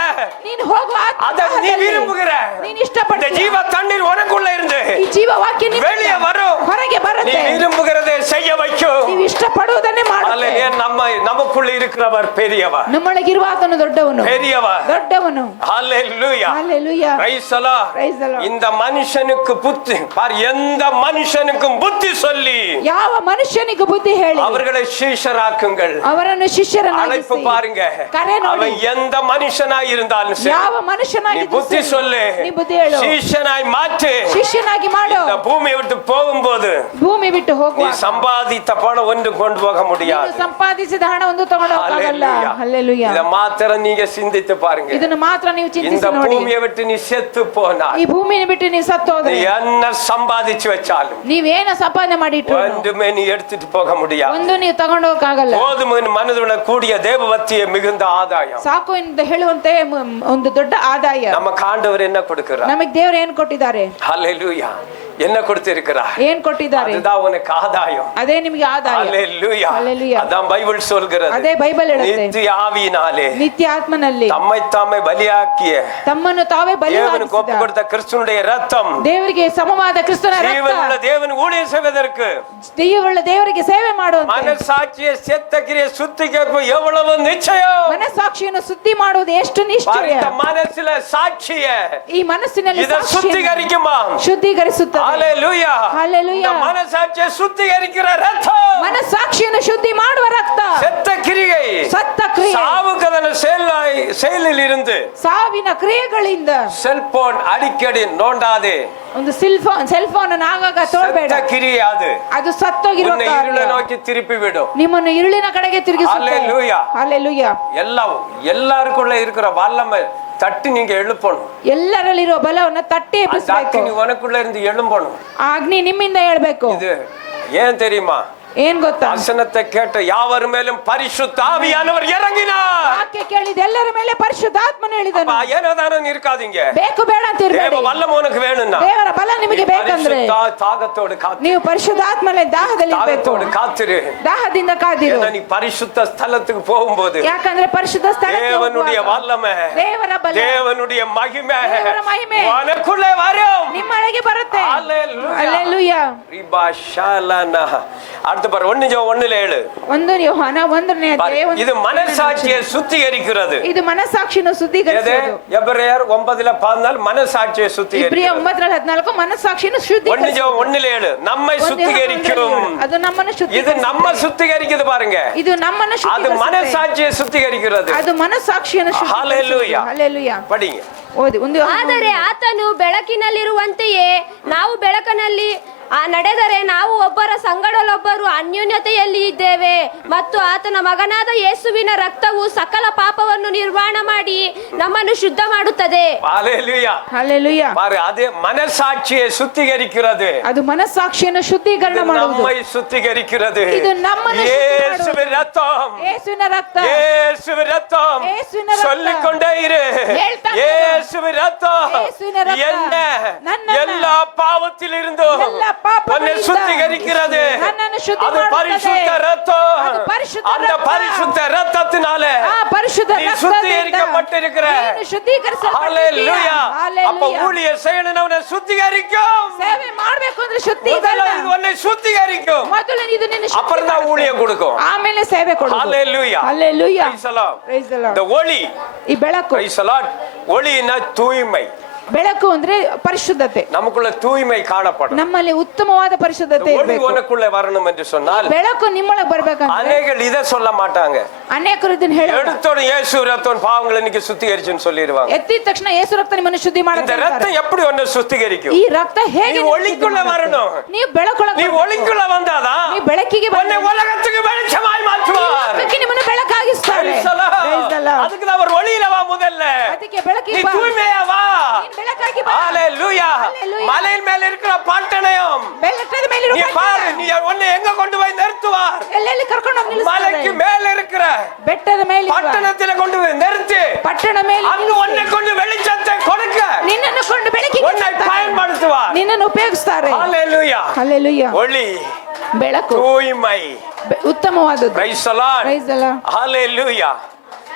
ನೀನು ಹೋಗುವ அத நீ விரும்புகிற ನೀನು இந்த ಇಷ್ಟಪಡುವ ஜீவ தண்ணீர் உனக்குள்ள இருந்து ಈ ಜೀವ ವಾಕ್ಯ ನಿಮ್ಮಿಂದ வெளியே வரும். ಹೊರಗೆ நீ ಬರುತ್ತೆ. விரும்புகிறதை செய்ய வைக்கும். ನೀವು ಇಷ್ಟಪಡುವುದನ್ನೇ ಮಾಡುತ್ತೆ. அல்லேலூயா. நமக்குள்ள இருக்கிறவர் பெரியவர், ನಮ್ಮೊಳಗಿರುವ ಆತನು ದೊಡ್ಡವನು, பெரியவர். ದೊಡ್ಡವನು. அல்லேலூயா. Hallelujah. Praise the Lord. Praise the Lord. இந்த மனுஷனுக்கு புத்தி பார், எந்த மனுஷனுக்கும் புத்தி சொல்லி ಯಾವ ಮನುಷ್ಯನಿಗೂ ಬುದ್ಧಿ ಹೇಳಿ அவர்களை சீஷராக்குங்கள். ಅವರನ್ನು அழைப்பு ಶಿಷ್ಯರನ್ನಾಗಿಸಿ. பாருங்க. ಕರೆ ನೋಡಿ. அவன் எந்த மனுஷனாய் இருந்தாலும் சரி, ಯಾವ நீ ಮನುಷ್ಯನಾಗಿ புத்தி சொல்லு, ನೀ ಬುದ್ಧಿ ಹೇಳು, சீஷனாய் மாற்று. ಶಿಷ್ಯನಾಗಿ ಮಾಡು. இந்த பூமியை விட்டு போகும்போது ಭೂಮಿ ಬಿಟ್ಟು நீ ಹೋಗುವ சம்பாதித்த பணம் ஒன்று கொண்டு போக முடியாது. ನೀನು ಸಂಪಾದಿಸಿದ ಹಣ ಒಂದು ತಗೊಂಡು ಹೋಗಲ್ಲ. ಹಲ್ಲೆಲೂಯಾ. இத மாத்திரம் நீங்க சிந்தித்து பாருங்க. ಇದನ್ನು ಮಾತ್ರ ನೀವು இந்த ಚಿಂತಿಸಿ ನೋಡಿ. பூமியை விட்டு நீ செத்து போனா ಈ ಭೂಮಿನ ಬಿಟ್ಟು ನೀವು ಸತ್ತು நீ ಹೋದ್ರೆ, என்ன சம்பாதிச்சு வச்சாலும் ನೀವೇನ ಸಂಪಾದನೆ ಮಾಡಿಟ್ರು ஒன்றுமே நீ எடுத்துட்டு போக முடியாது. ಒಂದು ನೀವು ತಗೊಂಡು ಹೋಗಕ್ಕಾಗಲ್ಲ. போதும் மனதுடன் கூடிய தேவபக்திய மிகுந்த ஆதாயம். ಸಾಕು ಎಂದು ಹೇಳುವಂತೆ ಒಂದು ದೊಡ್ಡ ಆದಾಯ. நம்ம ஆண்டவர் என்ன கொடுக்கிறார்? ನಮಗೆ ದೇವರು ಏನ್ ಕೊಟ್ಟಿದ್ದಾರೆ? ஹல்லேலூயா. என்ன கொடுத்திருக்கிறார்? ಏನ್ ಕೊಟ್ಟಿದ್ದಾರೆ? அதுதான் உனக்கு ஆதாயம். ಅದೇ ನಿಮಗೆ ಆದಾಯ. ஹல்லேலூயா. ஹல்லேலூயா. அதான் பைபிள் சொல்கிறது. ಅದೇ ಬೈಬಲ್ ಹೇಳುತ್ತೆ. நித்திய ஆவியினாலே ನಿತ್ಯ ಆತ್ಮನಲ್ಲಿ தம்மை தாமே பலியாக்கிய ತಮ್ಮನ್ನು ತಾವೇ தேவனுக்கு ஒப்பு ಬಲಿಯಾಗಿಸಿದ கொடுத்த கிறிஸ்துனுடைய ரத்தம் ದೇವರಿಗೆ ಸಮವಾದ ಕ್ರಿಸ್ತನ ஜீவனுள்ள ರಕ್ತ தேவன் ஊழியம் செய்வதற்கு ಜೀವವುಳ್ಳ ದೇವರಿಗೆ ಸೇವೆ ಮಾಡುವಂತೆ மனசாட்சியை செத்த கிரியை சுத்திகரிப்பு எவ்வளவு நிச்சயம். ಮನಸ್ಸಾಕ್ಷಿಯನ್ನು ಶುದ್ಧಿ ಮಾಡುವುದು ಎಷ್ಟು ನಿಶ್ಚಯ. இந்த மனசுல சாட்சிய ಈ ಮನಸ್ಸಿನಲ್ಲಿ இத ಸಾಕ್ಷಿಯನ್ನು சுத்திகரிக்குமா? ಶುದ್ಧೀಕರಿಸುತ್ತದೆ. ஹல்லேலூயா. ஹல்லேலூயா. இந்த மனசாட்சியை சுத்திகரிக்கிற ரத்தம், ಮನಸ್ಸಾಕ್ಷಿಯನ್ನು ಶುದ್ಧಿ ಮಾಡುವ ರಕ್ತ, செத்த கிரியை ಸತ್ತ ಕ್ರಿಯೆ, சாவுக்கதன செயலில் இருந்து ಸಾವಿನ ಕ್ರಿಯೆಗಳಿಂದ செல்போன் அடிக்கடி நோண்டாதே. ಒಂದು ಸೆಲ್ಫೋನ್ ಆಗಾಗ ತೋರ್ಬೇಡ. செத்த கிரியை அது ಅದು ಸತ್ತೋಗಿರುವ உன்னை ಕಾರ್ಯ. இருள நோக்கி திருப்பி விடும். ನಿಮ್ಮನ್ನು இருಳಿನ ಕಡೆಗೆ ತಿರುಗಿಸುತ್ತೆ. ஹல்லேலூயா. ಹಲ್ಲೆಲೂಯಾ. எல்லாருக்குள்ள இருக்கிற வல்லமை தட்டி நீங்க எழுப்பணும். ಎಲ್ಲರಲ್ಲಿರುವ ಬಲವನ್ನು ತಟ್ಟಿ அந்த ಎಬ್ಬಿಸಬೇಕು. அக்கினி உனக்குள்ள இருந்து எழும்பணும். ಆ ಅಗ್ನಿ ನಿಮ್ಮಿಂದ ಹೇಳ್ಬೇಕು. இது ஏன் தெரியுமா? ಏನ್ ಗೊತ್ತಾ? வசனத்தை கேட்ட யாவர் மேலும் பரிசுத்த ஆவியானவர் இறங்கினார். ವಾಕ್ಯ ಕೇಳಿದ ಎಲ್ಲರ ಮೇಲೆ ಪರಿಶುದ್ಧಾತ್ಮನು ಹೇಳಿದನು. ஏனோதானோ இருக்காதீங்க. ಬೇಕು ಬೇಡ ಅಂತ ಇರಬೇಡಿ. தேவ வல்லமை உனக்கு வேணும்னா ದೇವರ ಬಲ ನಿಮಗೆ ಬೇಕಂದ್ರೆ தாகத்தோடு காத்து, ನೀವು ಪರಿಶುದ್ಧಾತ್ಮನ ದಾಹದಲ್ಲಿ ಇರಬೇಕು. தாகத்தோடு காத்திரு. ದಾಹದಿಂದ ಕಾದಿರು. ஏன்னா நீ பரிசுத்த ஸ்தலத்துக்கு போகும்போது ಯಾಕಂದ್ರೆ ಪರಿಶುದ್ಧ ಸ್ಥಳಕ್ಕೆ தேவனுடைய ಹೋಗುವಾಗ வல்லமை, ದೇವರ ಬಲ, தேவனுடைய மகிமை ದೇವರ ಮಹಿಮೆ உனக்குள்ளே வரும். ನಿಮ್ಮೊಳಗೆ ಬರುತ್ತೆ. ஹல்லேலூயா. ಹಲ್ಲೆಲೂಯಾ. ரிபாஷாலனா. அடுத்து பாரு 1:1 ಒಂದು ಯೋಹಾನ 1ನೇ ಅಧ್ಯಾಯ இது மனசாட்சியை சுத்திகரிக்கிறது. ಇದು ಮನಸ್ಸಾಕ್ಷಿಯನ್ನು ಶುದ್ಧೀಕರಿಸುವುದು. எபிரேயர் 9:14 மனசாட்சியை ಇಬ್ರಿಯ சுத்திகரிக்கிறது. 9:14 ಮನಸ್ಸಾಕ್ಷಿಯನ್ನು ಶುದ್ಧೀಕರಿಸುವುದು. 1:1 நம்மை சுத்திகரிக்கும். ಅದು ನಮ್ಮನ್ನು இது ಶುದ್ಧೀಕರಿಸುತ್ತದೆ. நம்ம சுத்திகரிக்குது பாருங்க. ಇದು ನಮ್ಮನ್ನು அது ಶುದ್ಧೀಕರಿಸುತ್ತದೆ. மனசாட்சியை சுத்திகரிக்கிறது. ಅದು ಮನಸ್ಸಾಕ್ಷಿಯನ್ನು ஹல்லேலூயா. ಶುದ್ಧೀಕರಿಸುತ್ತದೆ. ಹಲ್ಲೆಲೂಯಾ. படிங்க. ಓದಿ. ಒಂದು ಆದರೆ ಆತನು ಬೆಳಕಿನಲ್ಲಿರುವಂತೆಯೇ ನಾವು ಬೆಳಕಿನಲ್ಲಿ ನಡೆದರೆ ನಾವು ಒಬ್ಬರ ಸಂಗಡಲೊಬ್ಬರು ಅನ್ಯೋನ್ಯತೆಯಲ್ಲಿ ಇದ್ದೇವೆ ಮತ್ತು ಆತನ ಮಗನಾದ ಯೇಸುವಿನ ರಕ್ತವು ಸಕಲ ಪಾಪವನ್ನು ನಿರ್ವಾಣ ಮಾಡಿ ನಮ್ಮನ್ನು ಶುದ್ಧ ಮಾಡುತ್ತದೆ. ஹல்லேலூயா. ಹಲ್ಲೆಲೂಯಾ. பாரு, அது மனசாட்சியை சுத்திகரிக்கிறது. ಅದು ಮನಸ್ಸಾಕ್ಷಿಯನ್ನು ಶುದ್ಧೀಕರಣ இது ಮಾಡುವುದು. நம்மை சுத்திகரிக்கிறது. இது நம்மನ್ನು இயேசுவின் ரத்தம், ಯೇಸುವಿನ ರಕ್ತ, இயேசுவின் ரத்தம் ಯೇಸುವಿನ ರಕ್ತ. சொல்லிக்கொண்டே இரு. ಹೇಳ್ತಾನೆ. இயேசுவின் ரத்தம் ಯೇಸುವಿನ ರಕ್ತ என்ன ನನ್ನನ್ನು எல்லா பாவத்தில் இருந்தும் ಎಲ್ಲ ಪಾಪಗಳಿಂದ உன்னை சுத்திகரிக்கிறது. ನನ್ನನ್ನು ಶುದ್ಧಿ அது ಮಾಡುತ್ತದೆ. பரிசுத்த ரத்தம். ಅದು ಪರಿಶುದ್ಧ அந்த ರಕ್ತ. பரிசுத்த ரத்தத்தினாலே ಆ ಪರಿಶುದ್ಧ நீ ರಕ್ತದಿಂದ சுத்திகரிக்கப்பட்டிருக்கிற. ನೀನು ಶುದ್ಧೀಕರಿಸಲ್ಪಟ್ಟಿದ್ದೀಯ. ஹல்லேலூயா. அப்ப ಹಲ್ಲೆಲೂಯಾ. ஊழியர் செய்யணும், அவனை சுத்திகரிக்கும். ಸೇವೆ ಮಾಡಬೇಕು ಅಂದ್ರೆ ಶುದ್ಧಿ முதல்ல ಇದಲ್ಲ. இது உன்னை சுத்திகரிக்கும். ಮೊದಲು ಇದು ನಿನ್ನ ಶುದ್ಧಿ அப்புறம் தான் ஊழியம் கொடுக்கும். ಆಮೇಲೆ ಸೇವೆ ಕೊಡು. ஹல்லேலூயா. Hallelujah. Praise the Lord. Praise the Lord. இந்த ஒளி, ಈ ಬೆಳಕು, Praise the Lord. ஒளினா தூய்மை. ಬೆಳಕು ಅಂದ್ರೆ ಪರಿಶುದ್ಧತೆ. நமக்குள்ள தூய்மை காணப்படும். ನಮ್ಮಲ್ಲಿ ಉತ್ತಮವಾದ ಪರಿಶುದ್ಧತೆ ஒளி ಇರಬೇಕು. உனக்குள்ள வரணும் என்று சொன்னால் ಬೆಳಕು ನಿಮ್ಮೊಳಗೆ ಬರ್ಬೇಕಂದ್ರೆ அநேகர் இதை சொல்ல மாட்டாங்க. ಅನೇಕರು ಇದನ್ನ ಹೇಳಲ್ಲ. எடுத்தோட இயேசு ரத்தம் பாவங்களை இன்னைக்கு சுத்திகரிச்சுன்னு சொல்லிடுவாங்க. ಎತ್ತಿದ ತಕ್ಷಣ ಯೇಸು ರಕ್ತ ನಿಮ್ಮನ್ನು ಶುದ್ಧಿ இந்த ಮಾಡುತ್ತೆ ரத்தம் ಅಂತಾರೆ. எப்படி உன்னை சுத்திகரிக்கும்? ಈ ರಕ್ತ ಹೇಗೆ நீ ನಿಮ್ಮನ್ನು ஒளிக்குள்ள ಶುದ್ಧಿ ಮಾಡುತ್ತೆ? வரணும். ನೀವು ಬೆಳಕೊಳಗೆ நீ ஒளிக்குள்ள வந்தாதான் ನೀವು ಬೆಳಕಿಗೆ உன்னை உலகத்துக்கு வெளிச்சமாய் மாற்றுவார். ಅದಕ್ಕೆ ನಿಮ್ಮನ್ನು ಬೆಳಕಾಗಿಸ್ತಾರೆ. Praise the Lord. Praise the Lord. அதுக்கு தான் அவர் ஒளியில வா முதல்ல. ಅದಕ್ಕೆ ಬೆಳಕಿಗೆ நீ ಬಾ. தூய்மையா வா. ನೀನು ಬೆಳಕಾಗಿ ಬಾ. ஹல்லேலூயா. Hallelujah. மலையின் மேல இருக்கிற பட்டணம் ಬೆಟ್ಟದ ಮೇಲೆ நீ பாரு, நீ உன்னை எங்க கொண்டு போய் நிறுத்துவார்? ಎಲ್ಲೆಲ್ಲಿ ಕರ್ಕೊಂಡು ಹೋಗಿ மலைக்கு ನಿಲ್ಲಿಸ್ತಾರೆ. மேல இருக்கிற ಬೆಟ್ಟದ ಮೇಲೆ ಇರುವ பட்டணத்தில கொண்டு போய் நிறுத்தி ಪಟ್ಟಣ ಮೇಲೆ அங்கு உன்னை கொண்டு வெளிச்சத்தை கொடுக்க ನಿನ್ನನ್ನು ಕೊಂಡು ಬೆಳಕಿಗೆ உன்னை ತರ್ತಾರೆ. பயன்படுத்துவார். ನಿನ್ನನ್ನು ಉಪಯೋಗಿಸ್ತಾರೆ. ஹல்லேலூயா. ಹಲ್ಲೆಲೂಯಾ. ஒளி ಬೆಳಕು தூய்மை. ಉತ್ತಮವಾದದ್ದು. Praise the Lord. Praise the Lord. Hallelujah.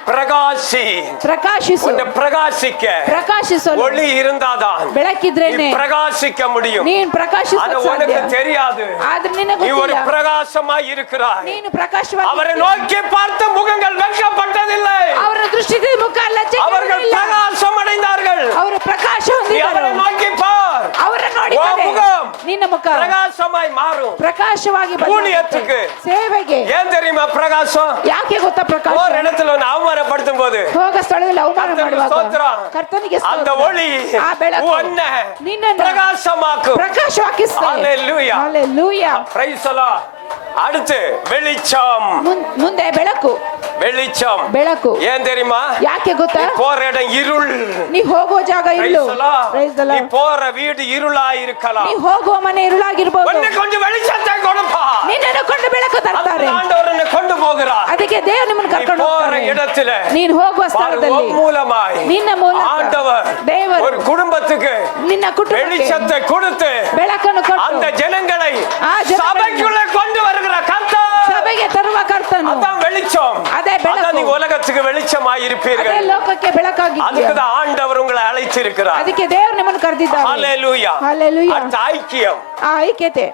பிரகாசி. ಪ್ರಕಾಶಿಸು. உன்னை பிரகாசிக்க ಪ್ರಕಾಶಿಸಲು ஒளி இருந்தாதான் ಬೆಳಕಿದ್ರೇನೆ நீ பிரகாசிக்க முடியும். ನೀನು ಪ್ರಕಾಶಿಸಲು அது ಸಾಧ್ಯ. உனக்கு தெரியாது. ಆದ್ರೆ ನಿನಗೆ நீ ஒரு ಗೊತ್ತಿಲ್ಲ. பிரகாசமாய் இருக்கிறாய். ನೀನು ಪ್ರಕಾಶವಾಗಿ அவரை நோக்கி பார்த்த முகங்கள் வெட்கப்பட்டதில்லை. ಅವರ ದೃಷ್ಟಿಗೆ ಮುಖ ಲಜ್ಜೆ அவர்கள் பிரகாசம் அடைந்தார்கள். ಅವರು ಪ್ರಕಾಶ நீ அவரை ಹೊಂದಿದರು. நோக்கி பார். ಅವರ ஓ ನೋಡಿದರೆ முகம் ನಿನ್ನ ಮುಖ பிரகாசமாய் மாறும். ಪ್ರಕಾಶವಾಗಿ ஊழியத்துக்கு ಸೇವೆಗೆ ஏன் தெரியுமா பிரகாசம்? ಯಾಕೆ ಗೊತ್ತಾ ಪ್ರಕಾಶ? ஒரு இடத்துல ஒன்னு அவமானப்படுத்தும் போது ಹೋಗ ಸ್ಥಳದಲ್ಲಿ ಅವಮಾನ கர்த்தருக்கு ಮಾಡುವಾಗ ಸ್ತೋத்திரம். ಕರ್ತನಿಗೆ அந்த ಸ್ತೋತ್ರ. ஒளಿ ಆ ಬೆಳಕು உன்னை ನಿನ್ನನ್ನು பிரகாசமாக்கும். ಪ್ರಕಾಶವಾಗಿಸ್ತದೆ. Hallelujah. Hallelujah. Praise the Lord. அடுத்து வெளிச்சம். ಮುಂದೆ ಬೆಳಕು. வெளிச்சம் ಬೆಳಕು ஏன் தெரியுமா? ಯಾಕೆ ಗೊತ್ತಾ? நீ போற இடம் இருள். ನೀ ಹೋಗೋ ಜಾಗ ಇರುಳು. Praise the Lord. Praise the நீ Lord. போற வீடு இருளா இருக்கலாம். ನೀ ಹೋಗುವ ಮನೆ ಇರುಳಾಗಿರಬಹುದು. உன்னை கொஞ்சம் வெளிச்சத்தை கொடுப்பா. ನಿನ್ನನ್ನು ಕೊಂಡು ಬೆಳಕು ತರ್ತಾರೆ. ஆண்டவர் உன்னை கொண்டு போகிறார். ಅದಕ್ಕೆ ದೇವರು ನಿಮ್ಮನ್ನು நீ ಕರ್ಕೊಂಡು போற ಹೋಗ್ತಾರೆ. இடத்துல ನೀನು ಹೋಗುವ ಸ್ಥಳದಲ್ಲಿ மூலமாய் ನಿನ್ನ ಮೂಲಕ ஆண்டவர் ದೇವರು ஒரு குடும்பத்துக்கு ನಿನ್ನ ಕುಟುಂಬಕ್ಕೆ வெளிச்சத்தை கொடுத்து ಬೆಳಕನ್ನು அந்த ಕೊಟ್ಟು ஜனங்களை ಆ ಜನರನ್ನು சபைக்குள்ள கொண்டு வருகிற கர்த்தர். ಸಭೆಗೆ ತರುವ ಕರ್ತನು. அதான் வெளிச்சம். ಅದೇ ಬೆಳಕು. அதான் நீங்க உலகத்துக்கு வெளிச்சமாய் ಅದೇ இருப்பீர்கள். ಲೋಕಕ್ಕೆ ಬೆಳಕಾಗಿ. அதுக்கு தான் ஆண்டவர் உங்களை அழைச்சிருக்கிறார். ಅದಕ್ಕೆ ದೇವರು ನಿಮ್ಮನ್ನು ಕರೆದಿದ್ದಾರೆ. ஹalleluya. Hallelujah. அடுத்த ஐக்கியம். ಆ ಐಕ್ಯತೆ.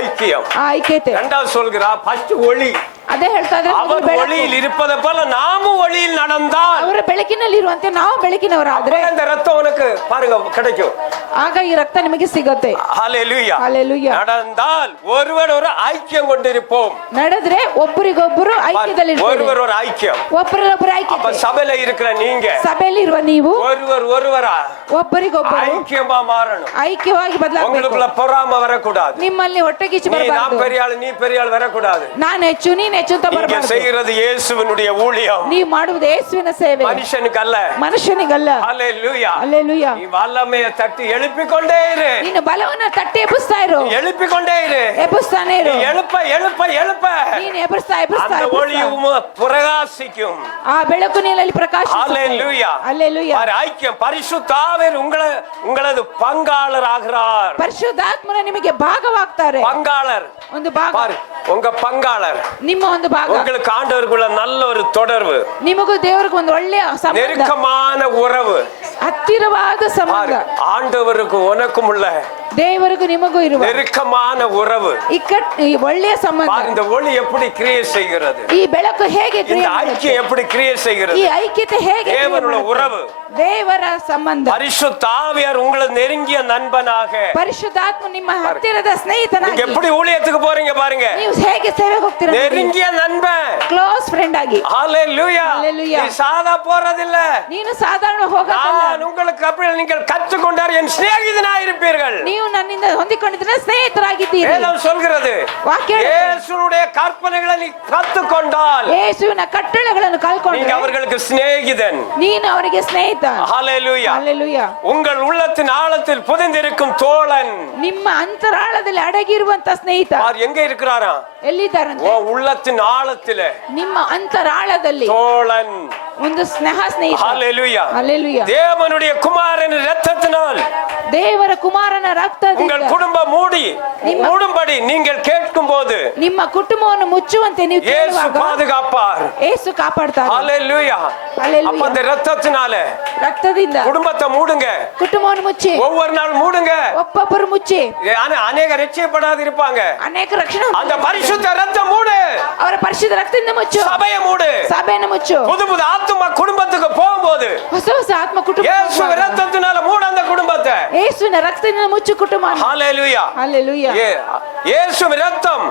ஐக்கியம். ಆ ಐಕ್ಯತೆ. இரண்டாவது சொல்கிறா ஃபர்ஸ்ட் ஒளி. ಅದೇ ಹೇಳ್ತಾ ಇದ್ರೆ அவர் ஒளியில் இருப்பதை போல நாமும் ஒளியில் நடந்தால் ಅವರ ಬೆಳಕಿನಲ್ಲಿ ಇರುವಂತೆ ನಾವು ಬೆಳಕಿನವರಾದ್ರೆ அந்த ரத்தம் உனக்கு பாருங்க கிடைக்கும். ಆಗ ಈ ರಕ್ತ ನಿಮಗೆ ಸಿಗುತ್ತೆ. ஹalleluya. Hallelujah. நடந்தால் ஒருவர் ஒரு ஐக்கியம் கொண்டிருப்போம். ನಡೆದ್ರೆ ಒಬ್ಬರಿಗೊಬ್ಬರು ಐಕ್ಯದಲ್ಲಿ ஒருவர் ஒரு ஐக்கியம். ಒಬ್ಬರೊಬ್ಬರು அப்ப ಐಕ್ಯತೆ. சபையில இருக்கிற நீங்க ಸಭೆಯಲ್ಲಿ ಇರುವ ನೀವು ஒருவர் ஒருவரா ಒಬ್ಬರಿಗೊಬ್ಬರು ஐக்கியமா மாறணும். ಐಕ್ಯವಾಗಿ ಬದಲಾಗಬೇಕು. உங்களுக்குள்ள பொறாம வரக்கூடாது. ನಿಮ್ಮಲ್ಲಿ ಹೊಟ್ಟೆ ಕಿಚ್ಚು நீ நான் ಬರಬಾರದು. பெரிய ஆளு நீ பெரிய ஆள் வரக்கூடாது. ನಾನು ಹೆಚ್ಚು ನೀನು ಹೆಚ್ಚು ಅಂತ இங்க ಬರಬಾರದು. செய்கிறது இயேசுவினுடைய ஊழியம். ನೀವು ಮಾಡುವುದು ಯೇಸುವಿನ ಸೇವೆ, மனுஷனுக்கு அல்ல. ಮನುಷ್ಯನಿಗಲ್ಲ. ஹalleluya. Hallelujah. நீ வல்லமையை தட்டி எழுப்பிக்கொண்டே இரு. ನೀನು ಬಲವನ್ನ ತಟ್ಟಿ ಎಬ್ಬಿಸ್ತಾ ಇರು. எழுப்பிக்கொண்டே இரு. ಎಬ್ಬಿಸ್ತಾನೆ நீ ಇರು. எழுப்ப எழுப்ப எழுப்ப ನೀನು ಎಬ್ಬಿಸ್ತಾ அந்த ஒளி பிரகாசிக்கும். ಆ ಬೆಳಕು ನೀನಲ್ಲಿ ಪ್ರಕಾಶಿಸುತ್ತೆ. ஹalleluya. Hallelujah. பாரு ஐக்கியம் பரிசுத்த ஆவியானவர் உங்களது பங்காளர் ஆகிறார். ಪರಿಶುದ್ಧಾತ್ಮನ ನಿಮಗೆ ಭಾಗವಾಗ್ತಾರೆ. பங்காளர் ಒಂದು ಭಾಗ. பாரு உங்க பங்காளர். ನಿಮ್ಮ ಒಂದು ಭಾಗ. உங்களுக்கு ஆண்டவருக்குள்ள நல்ல ஒரு தொடர்பு. ನಿಮಗೂ ದೇವರಿಗೂ ಒಂದು ಒಳ್ಳೆಯ ಸಂಬಂಧ, நெருக்கமான உறவு. ಹತ್ತಿರವಾದ ಸಂಬಂಧ. ஆண்டவருக்கு உனக்கும் உள்ள ದೇವರಿಗೂ ನಿಮಗೂ ಇರುವ நெருக்கமான உறவு. ಈ ಒಳ್ಳೆಯ ಸಂಬಂಧ. இந்த ஒளி எப்படி கிரியை செய்கிறது? ಈ ಬೆಳಕು ಹೇಗೆ இந்த ಕ್ರಿಯೆ ಮಾಡುತ್ತೆ? ஐக்கியம் எப்படி கிரியை செய்கிறது? ಈ ಐಕ್ಯತೆ ಹೇಗೆ ಕ್ರಿಯೆ தேவனுள்ள ಮಾಡುತ್ತೆ? உறவு. ದೇವರ ಸಂಬಂಧ. பரிசுத்த ஆவியார் உங்களது நெருங்கிய நண்பனாக. ಪರಿಶುದ್ಧಾತ್ಮ ನಿಮ್ಮ ಹತ್ತಿರದ ಸ್ನೇಹಿತನಾಗಿ. நீங்க எப்படி ஊழியத்துக்கு போறீங்க பாருங்க. ನೀವು ಹೇಗೆ ಸೇವೆಗೆ ಹೋಗ್ತೀರಾ? நெருங்கிய நண்பன். ಕ್ಲೋಸ್ ಫ್ರೆಂಡ್ ಆಗಿ. ஹalleluya. Hallelujah. நீ சாதா போறதில்ல. ನೀನು ಸಾಧಾರಣ ಹೋಗೋದಲ್ಲ. நான் உங்களுக்கு அப்படி நீங்கள் கற்றுக்கொண்டார் என் சிநேகிதனாய் இருப்பீர்கள். ನೀವು ನನ್ನಿಂದ ಹೊಂದಿಕೊಂಡಿದ್ರೆ ಸ್ನೇಹಿತರಾಗಿದ್ದೀರಿ. வேதம் சொல்கிறது. ವಾಕ್ಯ இயேசுவுடைய கற்பனைகளை நீ கற்றுக்கொண்டால் ಯೇಸುವಿನ ಕಟ್ಟಳೆಗಳನ್ನು நீங்க ಕಲ್ಕೊಂಡ್ರೆ அவர்களுக்கு சிநேகிதன். ನೀನು ಅವರಿಗೆ ಸ್ನೇಹಿತ. ஹalleluya. Hallelujah. உங்கள் உள்ளத்தின் ஆழத்தில் புதைந்திருக்கும் தோழன். ನಿಮ್ಮ ಅಂತರಾಳದಲ್ಲಿ ಅಡಗಿರುವಂತ ಸ್ನೇಹಿತ அவர் எங்க இருக்கிறாரா? ಎಲ್ಲಿದ್ದಾರಂತೆ? ஓ உள்ளத்தின் ஆழத்திலே ನಿಮ್ಮ ಅಂತರಾಳದಲ್ಲಿ தோழன். ಒಂದು ಸ್ನೇಹಿತ. ஹalleluya. Hallelujah. தேவனுடைய குமாரன் இரத்தத்தினால் ದೇವರ ಕುಮಾರನ ರಕ್ತದಿಂದ உங்கள் குடும்பம் மூடும்படி நீங்கள் கேட்கும்போது ನಿಮ್ಮ ಕುಟುಂಬವನ್ನು ಮುಚ್ಚುವಂತೆ ನೀವು இயேசு ಕೇಳುವಾಗ பாதுகாப்பார். ಯೇಸು ಕಾಪಾಡ್ತಾರೆ. ஹalleluya. Hallelujah. அப்ப அந்த இரத்தத்தினால ರಕ್ತದಿಂದ குடும்பத்தை மூடுங்க. ಕುಟುಂಬವನ್ನು ಮುಚ್ಚಿ ஒவ்வொரு நாள் மூடுங்க. ಒಬ್ಬೊಬ್ಬರು ಮುಚ್ಚಿ. அநேக ரட்சிக்கப்படாது இருப்பாங்க. ಅನೇಕ ರಕ್ಷಣೆ அந்த பரிசுத்த ரத்தம் மூடு. ಅವರ ಪರಿಶುದ್ಧ ರಕ್ತದಿಂದ ಮುಚ್ಚು. சபையை மூடு. ಸಭೆಯನ್ನು ಮುಚ್ಚು. புது புது ஆத்துமா குடும்பத்துக்கு போகும்போது ಹೊಸ ಹೊಸ ಆತ್ಮ ಕುಟುಂಬ இயேசு ரத்தத்தினால மூடு அந்த குடும்பத்தை. ಯೇಸುವಿನ ರಕ್ತದಿಂದ ಮುಚ್ಚು ಕುಟುಂಬ. ஹalleluya. Hallelujah. இயேசு ரத்தம்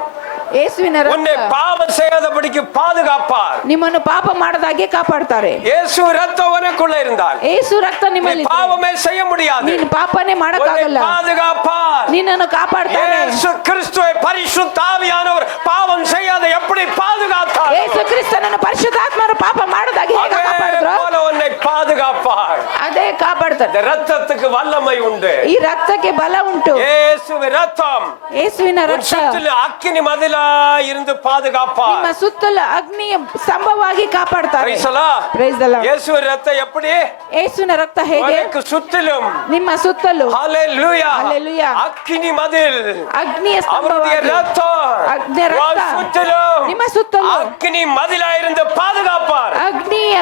ಯೇಸುವಿನ உன்னை ರಕ್ತ பாவம் செய்யாதபடிக்கு பாதுகாப்பார். ನಿಮ್ಮನ್ನು ಪಾಪ ಮಾಡದಾಗೆ ಕಾಪಾಡ್ತಾರೆ. இயேசு ரத்தம் உனக்குள்ள இருந்தால் ಯೇಸು ರಕ್ತ ನಿಮ್ಮಲ್ಲಿ ಇದ್ರೆ பாவமே செய்ய முடியாது. ನೀನು ಪಾಪನೇ ಮಾಡಕ್ಕಾಗಲ್ಲ. உன்னை பாதுகாப்பார். ನಿನ್ನನ್ನು ಕಾಪಾಡ್ತಾರೆ. இயேசு கிறிஸ்துவை பரிசுத்த ஆவியானவர் பாவம் செய்யாத எப்படி பாதுகாத்தார்? ಯೇಸು ಕ್ರಿಸ್ತನನ್ನು ಪರಿಶುದ್ಧಾತ್ಮರು ಪಾಪ ಮಾಡದಾಗೆ ಹೇಗೆ அதே ಕಾಪಾಡಿದ್ರು போல உன்னை பாதுகாப்பார். ಅದೇ ಕಾಪಾಡ್ತಾರೆ. ಮಾಡ್ತಾರೆ. இந்த ரத்தத்துக்கு வல்லமை உண்டு. ಈ ರಕ್ತಕ್ಕೆ ಬಲ ಉಂಟು. இயேசுவின் ரத்தம் ಯೇಸುವಿನ உன் ರಕ್ತ சுற்றிலும் அக்கினி மதிலா இருந்து பாதுகாப்பார். ನಿಮ್ಮ ಸುತ್ತಲೂ ಅಗ್ನಿಯ ಸ್ತಂಭವಾಗಿ ಕಾಪಾಡ್ತಾರೆ. Praise the Lord. Praise the Lord. இயேசுவின் ரத்தம் எப்படி ಯೇಸುವಿನ ರಕ್ತ ಹೇಗೆ உனக்கு சுற்றிலும் ನಿಮ್ಮ ಸುತ್ತಲೂ ஹalleluya Hallelujah. அக்கினி மதில் ಅಗ್ನಿಯ அவருடைய ಸ್ತಂಭವಾಗಿ ரத்தம் ಅಗ್ನಿಯ உன் ರಕ್ತ சுற்றிலும் ನಿಮ್ಮ ಸುತ್ತಲೂ அக்கினி மதிலா இருந்து பாதுகாப்பார். ಅಗ್ನಿಯ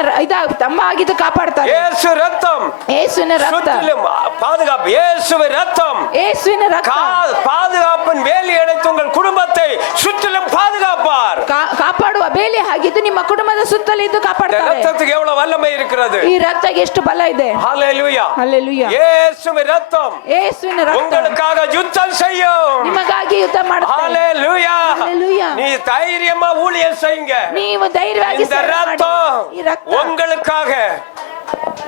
ಸ್ತಂಭ ಆಗಿದ್ದು ಕಾಪಾಡ್ತಾರೆ. இயேசு ரத்தம் ಯೇಸುವಿನ ರಕ್ತ சுற்றிலும் பாதுகாப்பு. இயேசுவின் ரத்தம் ಯೇಸುವಿನ ರಕ್ತ பாதுகாப்பின் வேலி அடைத்து உங்கள் குடும்பத்தை சுற்றிலும் பாதுகாப்பார். ಕಾಪಾಡುವ ಬೇಲಿ ಆಗಿದ್ದು ನಿಮ್ಮ ಕುಟುಂಬದ ಸುತ್ತಲೂ ಇದ್ದು இந்த ಕಾಪಾಡ್ತಾರೆ. ரத்தத்துக்கு எவ்வளவு வல்லமை இருக்கிறது. ಈ ರಕ್ತಕ್ಕೆ ಎಷ್ಟು ಬಲ ಇದೆ. ஹalleluya. ಹಲ್ಲೆಲೂಯಾ. இயேசுவின் ரத்தம் ಯೇಸುವಿನ ರಕ್ತ உங்களுக்காக யுத்தம் செய்யும். ನಿಮಗಾಗಿ ಯುದ್ಧ ಮಾಡುತ್ತೆ. ஹalleluya. ಹಲ್ಲೆಲೂಯಾ. நீ தைரியமா ஊழியம் செய்யுங்க. ನೀವು ಧೈರ್ಯವಾಗಿ இந்த ಸೇವೆ ಮಾಡಿ. ரத்தம் ಈ ರಕ್ತ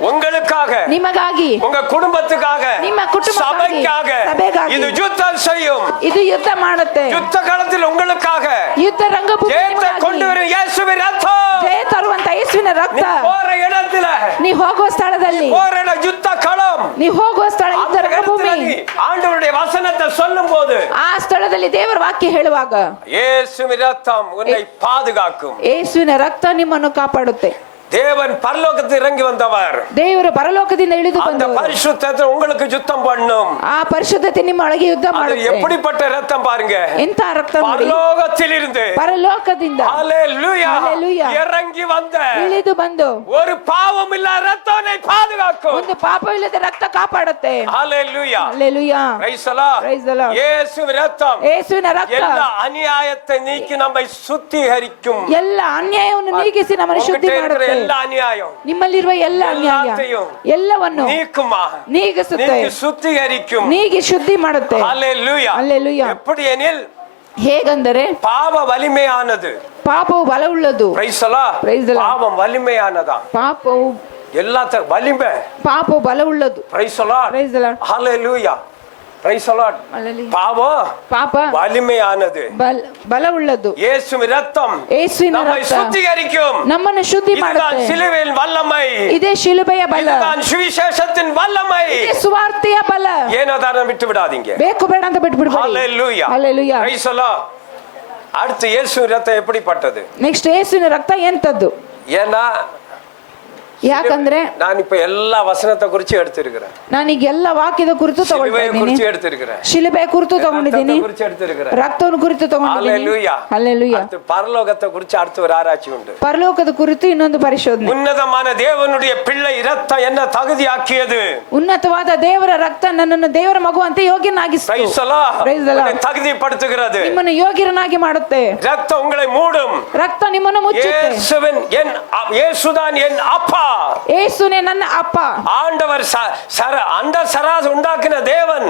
உங்களுக்காக ನಿಮಗಾಗಿ உங்க குடும்பத்துக்காக ನಿಮ್ಮ ಕುಟುಂಬಕ್ಕಾಗಿ, ಸಭೆಗಾಗಿ இது யுத்தம் செய்யும். ಇದು ಯುದ್ಧ ಮಾಡುತ್ತೆ. யுத்த காலத்தில் உங்களுக்காக ಯುದ್ಧ ರಂಗಭೂಮಿ ஜெயத்தை கொண்டு வரும் இயேசுவின் ரத்தம். ಜಯ ತರುವಂತ ಯೇಸುವಿನ நீ ರಕ್ತ போற இடத்துல ನೀ ಹೋಗುವ ಸ್ಥಳದಲ್ಲಿ போற யுத்த களம் ನೀ ಹೋಗುವ ಸ್ಥಳ ಯುದ್ಧ அந்த ರಂಗಭೂಮಿ இடத்துல நீ ஆண்டவருடைய வசனத்தை சொல்லும் போது ಆ ಸ್ಥಳದಲ್ಲಿ ದೇವರ ವಾಕ್ಯ ಹೇಳುವಾಗ இயேசுவின் ரத்தம் உன்னை பாதுகாக்கும். ಯೇಸುವಿನ ರಕ್ತ ನಿಮ್ಮನ್ನು ಕಾಪಾಡುತ್ತೆ. தேவன் பரலோகத்தில் இறங்கி வந்தவர். ದೇವರು ಪರಲೋಕದಿಂದ ಇಳಿದು அந்த ಬಂದವರು. பரிசுத்தத்தை உங்களுக்கு யுத்தம் பண்ணும். ಆ ಪರಿಶುದ್ಧತೆ ನಿಮ್ಮ ಒಳಗೆ ಯುದ್ಧ அது ಮಾಡುತ್ತೆ. எப்படிப்பட்ட ரத்தம் பாருங்க. ಎಂತ ರಕ್ತ ನೋಡಿ. பரலோகத்தில் இருந்து ಪರಲೋಕದಿಂದ ஹalleluya Hallelujah. இறங்கி வந்த ಇಳಿದು ಬಂದು ஒரு பாவம் இல்ல ரத்தம் உன்னை பாதுகாக்கும். ಒಂದು ಪಾಪವಿಲ್ಲದ ರಕ್ತ ಕಾಪಾಡುತ್ತೆ. ஹalleluya. Hallelujah. Praise the Lord. Praise the Lord. இயேசுவின் ரத்தம் ಯೇಸುವಿನ ರಕ್ತ எல்லா அநியாயத்தை நீக்கி நம்மை சுத்திகரிக்கும். ಎಲ್ಲ ಅನ್ಯಾಯವನ್ನು ನೀಗಿಸಿ ನಮ್ಮನ್ನು ಶುದ್ಧಿ உங்ககிட்ட இருக்கிற ಮಾಡುತ್ತೆ. எல்லா அநியாயம் ನಿಮ್ಮಲ್ಲಿರುವ ಎಲ್ಲ ಅನ್ಯಾಯ எல்லாத்தையும் ಎಲ್ಲವನ್ನು நீக்குமா ನೀಗಿಸುತ್ತೆ. நீக்கி சுத்திகரிக்கும். ನೀಗಿ ಶುದ್ಧಿ ಮಾಡುತ್ತೆ. ஹalleluya. ಹಲ್ಲೆಲೂಯಾ. எப்படி எனில் ಹೇಗೆಂದರೆ பாவ வலிமையானது. ಪಾಪವು ಬಲವುಳ್ಳದು. Praise the Lord. Praise the Lord. பாவம் வலிமையானதா. ಪಾಪವು எல்லாத்த வலிமை. ಪಾಪವು ಬಲವುಳ್ಳದು. Praise the Lord. Praise the Lord. Hallelujah. Praise the Lord. Hallelujah. பாவம் ಪಾಪ வலிமையானது. ಬಲವುಳ್ಳದು. இயேசுவின் ரத்தம் ಯೇಸುವಿನ நம்மை ರಕ್ತ சுத்திகரிக்கும். ನಮ್ಮನ್ನು ಶುದ್ಧಿ இதுதான் ಮಾಡುತ್ತೆ. சிலுவையின் வல்லமை. ಇದೇ ಶಿಲುಬೆಯ ಬಲ. இதுதான் சுவிசேஷத்தின் வல்லமை. ಇದೇ ಸುವಾರ್ತೆಯ ಬಲ. ஏனோதான விட்டு விடாதீங்க. ಬೇಕು ಬೇಡ ಅಂತ ಬಿಟ್ಬಿಡ್ಬೇಡಿ. Hallelujah. Hallelujah. Praise the Lord. அடுத்து இயேசுவின் ரத்தம் எப்படிப்பட்டது. ನೆಕ್ಸ್ಟ್ ಯೇಸುವಿನ ರಕ್ತ ಎಂತದ್ದು. ஏன்னா ಯಾಕಂದ್ರೆ நான் இப்ப எல்லா வசனத்தை குறிச்சு எடுத்திருக்கிறேன். ನಾನೀಗ ಎಲ್ಲ ವಾಕ್ಯದ ಕುರಿತು ತಗೊಳ್ತಾ சிலுவையை ಇದ್ದೀನಿ. குறிச்சு எடுத்திருக்கிறேன். ಶಿಲುಬೆ ಕುರಿತು ತಗೊಂಡಿದ್ದೀನಿ. ரத்தத்தை குறிச்சு எடுத்திருக்கிறேன். ರಕ್ತವನ್ನು ಕುರಿತು ತಗೊಂಡಿದ್ದೀನಿ. Hallelujah. ಹಲ್ಲೆಲೂಯಾ. அடுத்து பரலோகத்தை குறிச்சு அடுத்து ஒரு ஆராய்ச்சி உண்டு. ಪರಲೋಕದ ಕುರಿತು ಇನ್ನೊಂದು ಪರಿಶೋಧನೆ. உன்னதமான தேவனுடைய பிள்ளை ரத்தம் என்ன தகுதியாக்கியது. ಉನ್ನತವಾದ ದೇವರ ರಕ್ತ ನನ್ನನ್ನು ದೇವರ ಮಗುವಂತೆ ಯೋಗ್ಯನಾಗಿಸಿತು. Praise the Lord. Praise the Lord. உன்னை தகுதிப்படுத்துகிறது. ನಿಮ್ಮನ್ನು ಯೋಗ್ಯರನ್ನಾಗಿ ಮಾಡುತ್ತೆ. ரத்தம் உங்களை மூடும். ರಕ್ತ ನಿಮ್ಮನ್ನು ಮುಚ್ಚುತ್ತೆ. இயேசுதான் என் அப்பா. ಯೇಸುನೇ ನನ್ನ ಅಪ್ಪ. ஆண்டவர் அண்ட சராச உண்டாக்கின தேவன்.